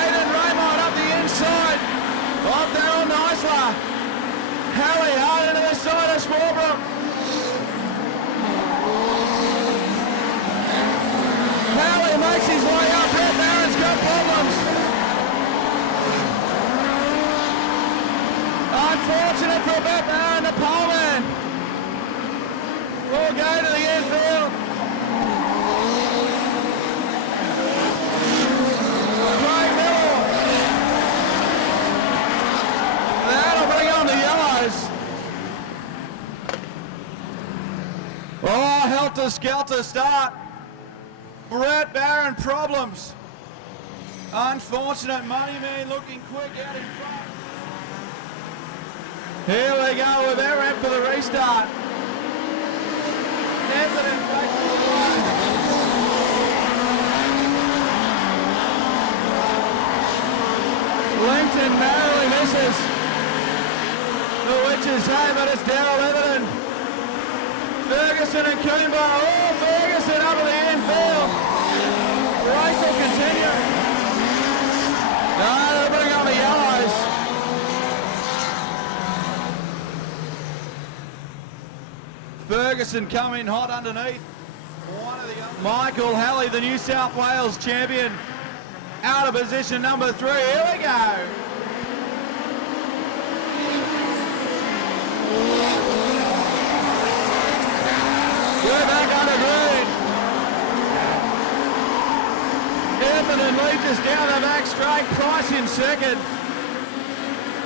Aidan Raymond up the inside of Daryl Niesler. Halley hard into the side of Schwarbrook. Halley makes his way up. Brett Barron's got problems. Unfortunate for Brett Barron, the poleman. Will go to the infield. Oh, helter-skelter start. Brett Barron problems. Unfortunate Moneyman looking quick out in front. Here we go with their end for the restart. Etherton back to the line. Linton narrowly misses. The Witches say, but it's Daryl Etherton. Ferguson and Coomber. Oh, Ferguson up at the infield. The race will continue. No, they're putting on the yellows. Ferguson coming hot underneath. Michael Halley, the New South Wales champion, out of position number 3. Here we go. We're back under green. Etherton leads us down the back straight. Price in second.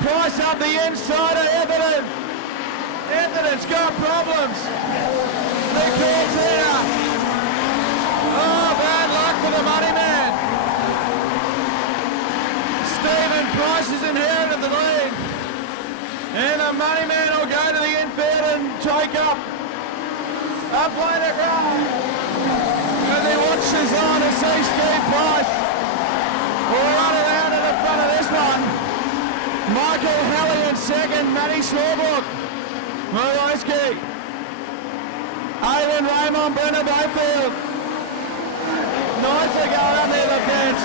Price up the inside of Etherton. Etherton's got problems. They called here. Oh, bad luck for the money man. Stephen Price has inherited the lead. And the money man will go to the infield and take up lane at right. And he watches on to see Steve Price run around in the front of this one. Michael Halley in second, Matty Sawbrook, Moroski, Aidan Raymond, Brendan Bayfield. Nicely going up near the fence.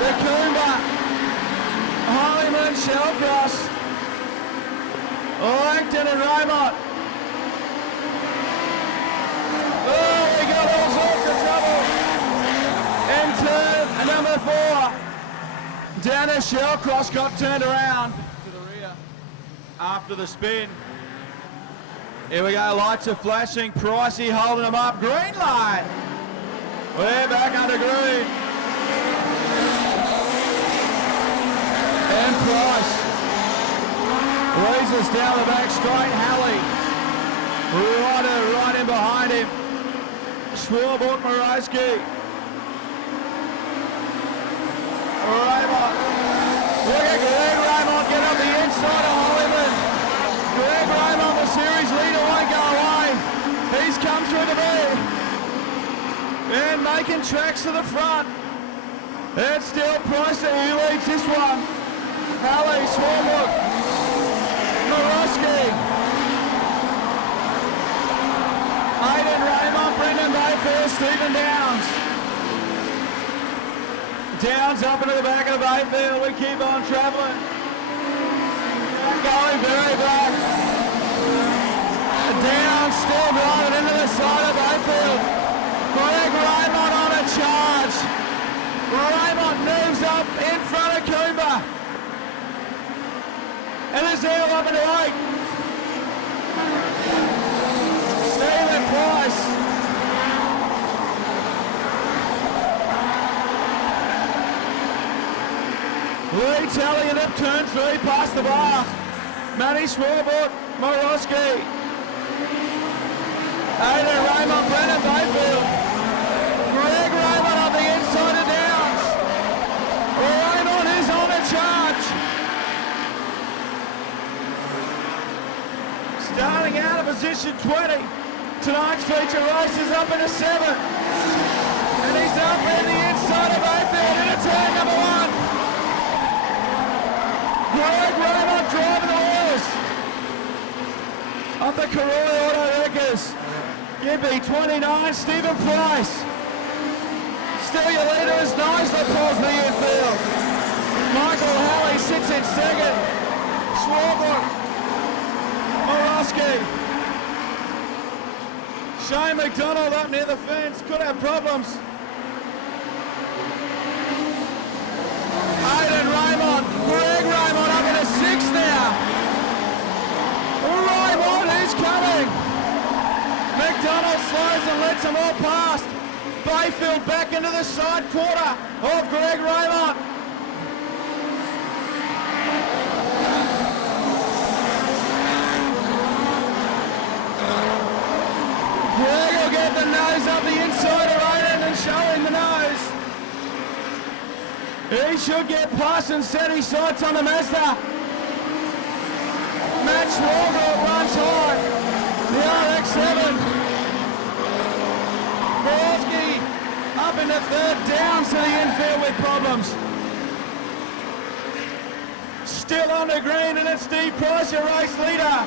The Coomba, Hollyman, Shellcross, Langton and Raymond. Oh, we got all sorts of trouble. In turn number 4. Dennis Shellcross got turned around to the rear after the spin. Here we go, lights are flashing. Pricey holding them up. Green light. We're back under green. And Price raises down the back straight. Halley right in behind him. Schwabuk, Moroski. Raymond. Look at Greg Raymond get up the inside of Hollyman. Greg Raymond, the series leader, won't go away. He's come through the lead. And making tracks to the front. It's still Price who leads this one. Halley, Swarmwood, Moroski, Aidan Raymond, Brendan Bayfield, Stephen Downs. Downs up into the back of the Bayfield. We keep on travelling. Going very back. Downs still driving into the side of Bayfield. Greg Raymond on a charge. Raymond moves up in front of Coomba. And it's there up into 8. Stephen Price. Lee Tally it up turn 3 past the bar. Matty Schwabert, Moroski. Aidan Raymond, Brennan Bayfield. Greg Raymond on the inside of Downs. Raymond is on a charge. Starting out of position 20. Tonight's feature race is up into 7. And he's up in the inside of Bayfield into turn number 1. Greg Raymond driving the horse. Up the Karoi Auto Wreckers. Gimpy 29, Stephen Price. Still your leader is nicely pulls the infield. Michael Halley sits in second. Schwarber. Moroski. Shane McDonald up near the fence. Could have problems. Aidan Raymond. Greg Raymond up into 6 now. Raymond is coming. McDonald slows and lets them all past. Bayfield back into the side quarter of Greg Raymond. Greg will get the nose up the inside of Aidan and show him the nose. He should get past and set his sights on the Mazda. Matt Schwarber runs hard. The RX-7. Borski up into 3rd, down to the infield with problems. Still on the green, and it's Steve Price, your race leader.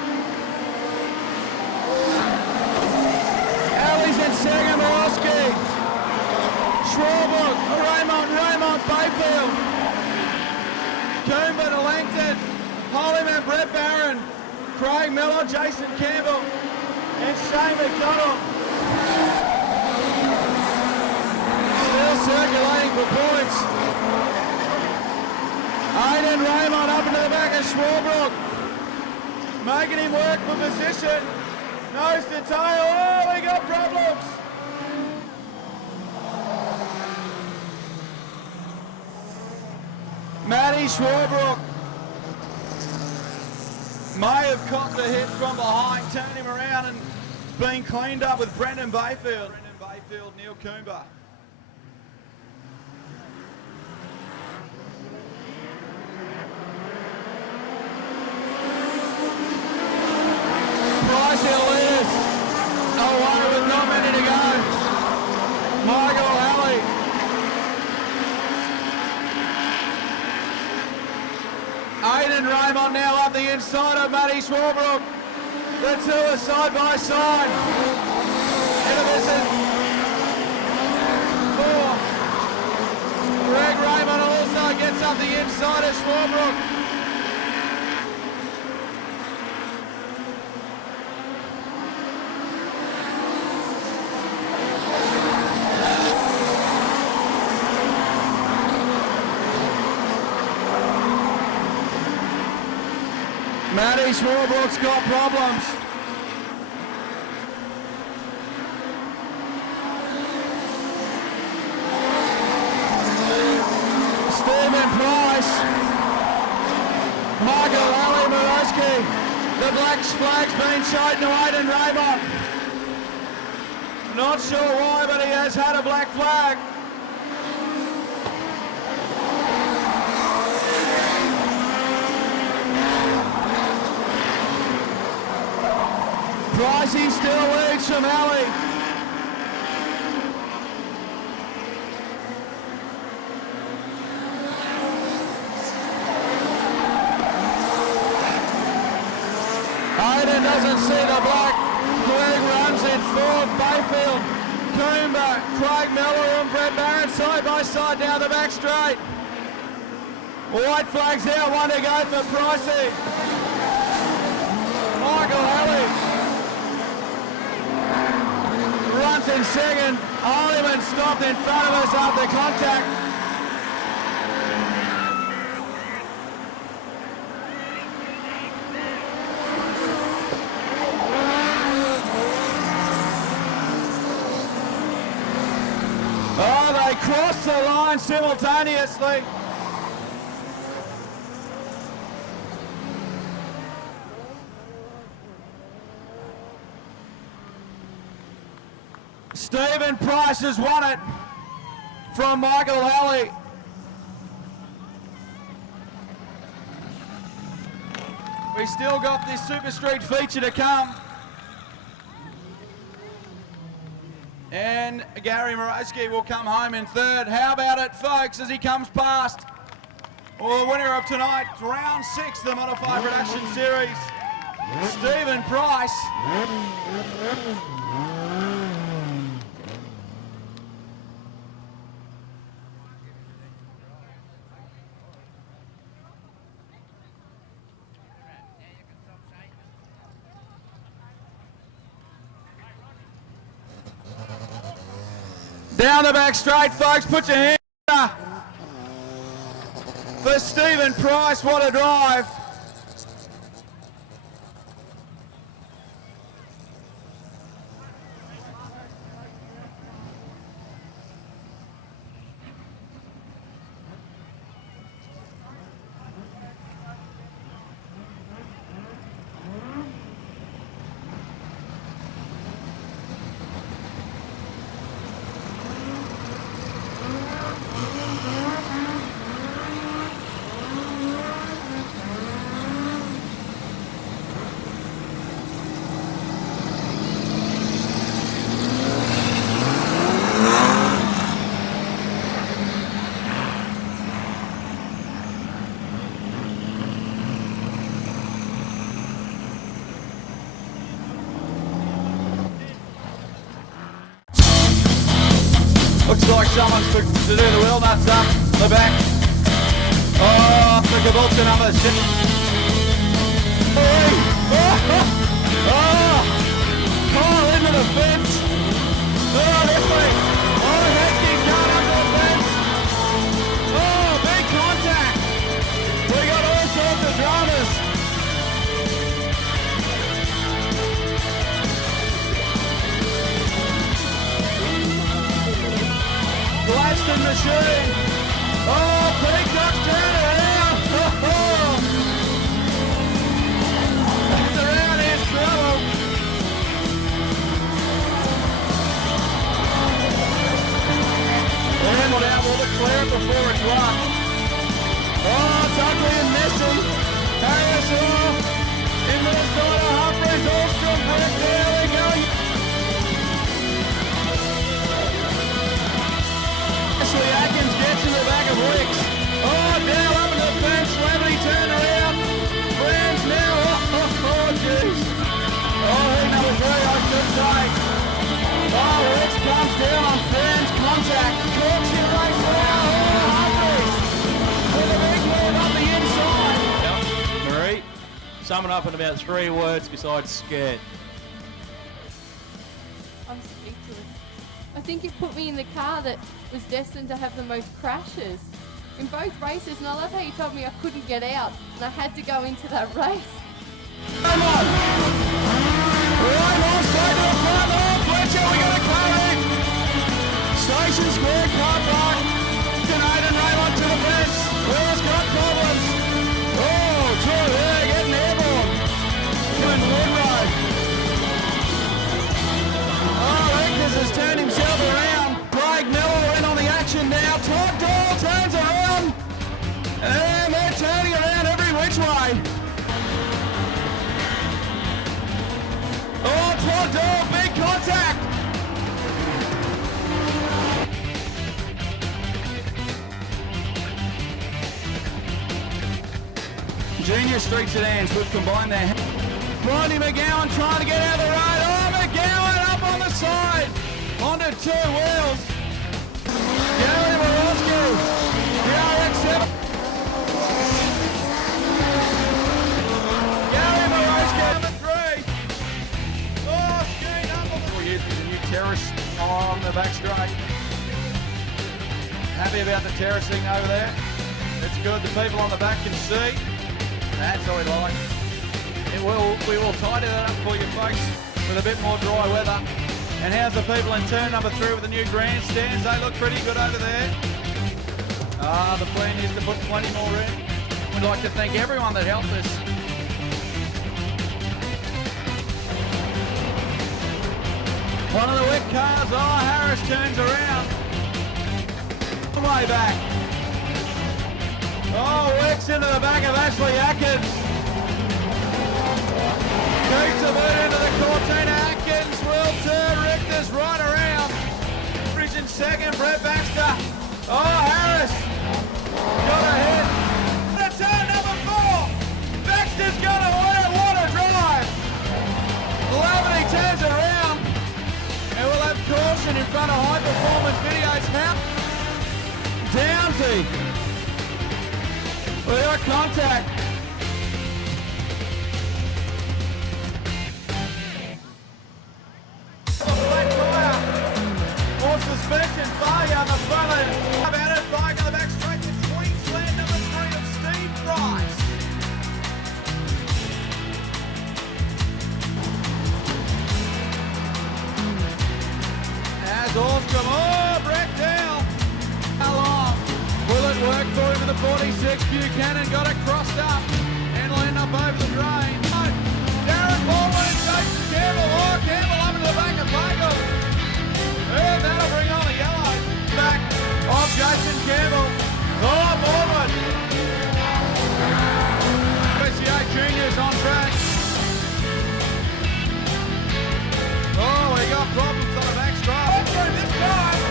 Alley's in second, Borski. Schwarber, Raymond, Bayfield. Coomba to Langton. Hollyman, Brett Barron. Craig Miller, Jason Campbell. And Shane McDonald. Still circulating for points. Aidan Raymond up into the back of Schwarbrook. Making him work for position. Nose to tail. Oh, we got problems. Matty Schwarbrook. may have copped a hit from behind, turned him around and being cleaned up with Brendan Bayfield. Neil Coomber. Price will lead us away with not many to go. Michael Alley. Aidan Raymond now up the inside of Matty Swarbrick. The two are side by side. Innovation. Greg Raymond also gets up the inside of Swarbrick. Matty Swarbrick's got problems. Stephen Price, Michael Ali Murowski, the black flag's been shown to Aidan Raymond. Not sure why, but he has had a black flag. Pricey still leads from Ali. Aidan doesn't see the black. Greg runs in fourth. Bayfield, Coomber, Craig Miller and Brett Barrett side by side down the back straight. White flags out, one to go for Pricey. Michael Alley runs in second. Hollyman stopped in front of us after contact. Oh, they crossed the line simultaneously. Stephen Price has won it from Michael Alley. We still got this Super Street feature to come. And Gary Morosky will come home in third. How about it, folks, as he comes past? Well, the winner of tonight, round 6 of the Modified Production Series, Stephen Price. Down the back straight, folks, put your hands up for Stephen Price. What a drive. Looks like someone's to do the wheel nuts up the back. Oh, the Caboolture number 6. Oh, into the fence. Oh, this way. Oh, hectic going up the fence. Oh, big contact. We got all sorts of dramas. Gladstone machine. Oh, Peacock's turning around. Oh. Will it clear it before it's run? Oh, it's ugly and messy. Harris off. In Minnesota, Humphreys, Alstrom, Brett, there we go. Ashley Atkins gets in the back of Wicks. Oh, down up in the fence. Celebrity turned around. Friends now. Oh, jeez. Oh, hey, number 3, I should say. Oh, Wicks comes down on Friends. Contact. Caution race round. Oh, Humphreys. With a big move up the inside. Yep. Marie, sum it up in about 3 words besides scared. I'm speechless. I think you've put me in the car that was destined to have the most crashes in both races, and I love how you told me I couldn't get out and I had to go into that race. Come on! Right on, straight to the front. Oh, Fletcher, we got a car in. Station Square, car park. Aidan Raymond to the fence. Where's got problems? Oh, Troy there, getting airborne. Doing Woodrow. Oh, Reckless has turned himself around. Craig Miller in on the action now. Todd Doyle turns around. And they're turning around every which way. Oh, Todd Doyle, big contact. Junior Street Sedans, we've combined their... Blondie McGowan trying to get out of the road. Oh, McGowan up on the side. Onto 2 wheels. Gary Morosky. The RX-7. Gary Morosky, number 3. Oh, skiing up on the... We're using the new terrace on the back straight. Happy about the terracing over there. It's good. The people on the back can see. That's all we like. We will tidy that up for you folks with a bit more dry weather. And how's the people in turn number 3 with the new grandstands? They look pretty good over there. The plan is to put plenty more in. We'd like to thank everyone that helped us. One of the wet cars, oh, Harris turns around. Way back. Oh, Wicks into the back of Ashley Atkins. Keeps a boot into the Cortina. Atkins will turn Richter's right around. Bridge in second, Brett Baxter. Oh, Harris got a hit. The turn number 4. Baxter's got a what a drive. Lavity turns around. And we'll have caution in front of High Performance Videos now. Downsy. We got contact. Flat tyre. More suspension. Failure on the front end. About it. Flying on the back straight to Queensland number 3 of Steve Price. As Oscar. Oh, Brett down. How long? Will it work for him in the 46? Buchanan got it crossed up and will end up over the drain. Darren Baldwin and Jason Campbell. Oh, Campbell up into the back of Bagel. And that'll bring on the yellow. Back off Jason Campbell. Oh, Baldwin. PCA Juniors on track. Oh, we got problems on the back straight. This time.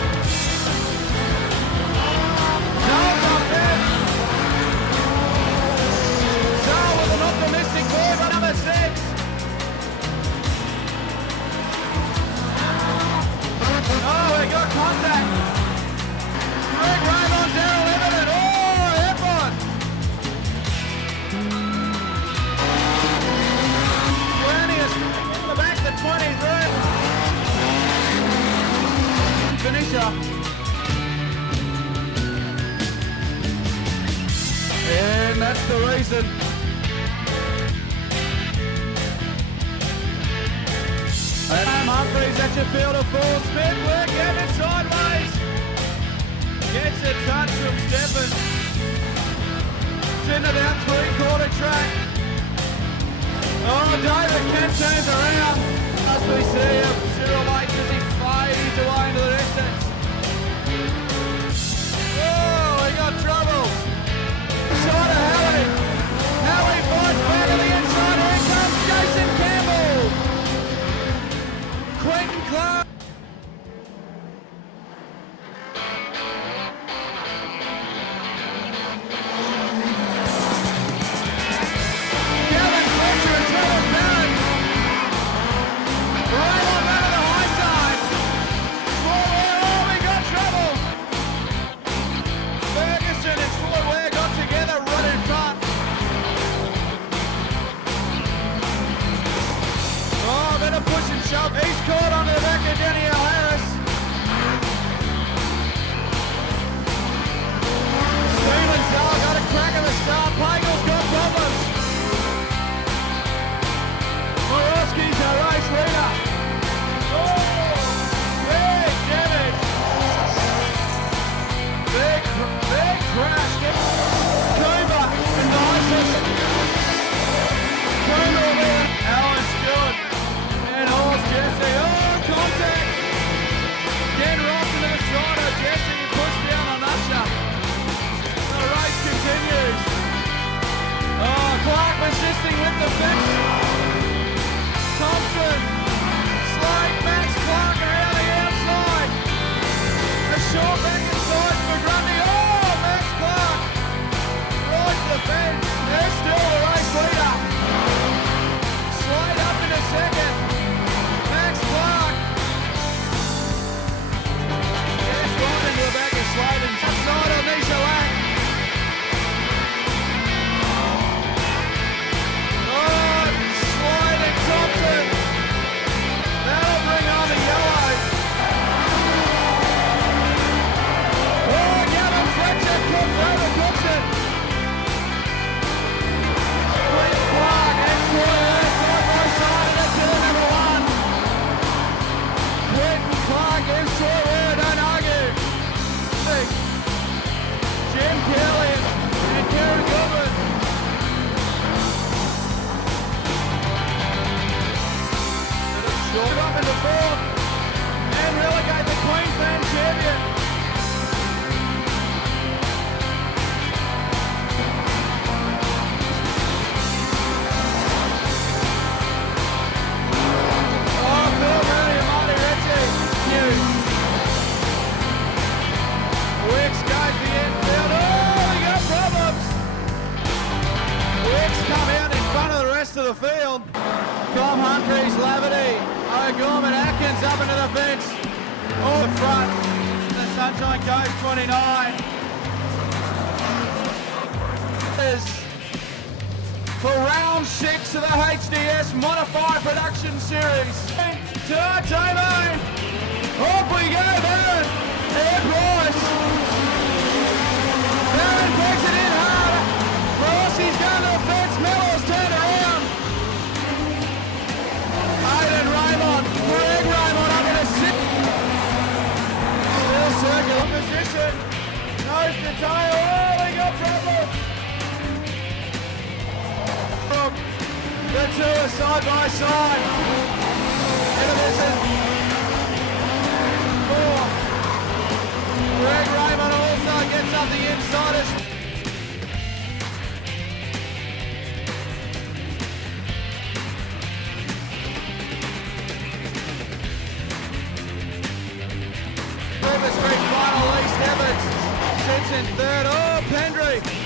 With an optimistic move on number 6. Oh, we got contact. Greg Raymond, Daryl Everton. Oh, Everton. 20th. In the back, the 23. Finisher. And that's the reason. And Humphreys at your field of full spin. We're getting it sideways. Gets a touch from Steffen. It's into that 3/4 track. Oh, David Kent turns around. As we see him, Cyril Lake as he fades away into the distance. Short up into fourth and relegate the Queensland champion. Oh, Phil Mooney and Marty Ritchie. Huge. Wicks goes the infield. Oh, we got problems. Wicks come out in front of the rest of the field. Tom Humphries, Laverty, O'Gorman, Atkins up into the fence. All the front. The Sunshine Coast 29. For round 6 of the HDS Modified Production Series. To Tomo. Off we go, Baron. Air Price. Baron takes it in hard. Rossi's going to the fence. Mellor's turned around. Aiden Raymond. Greg Raymond up in a six. Still circular position. Nose to tail. Oh, we got problems. The two are side by side. Innovation. 4. Greg Raymond also gets up the inside. River Street final, East Evans sits in third. Oh, Pendry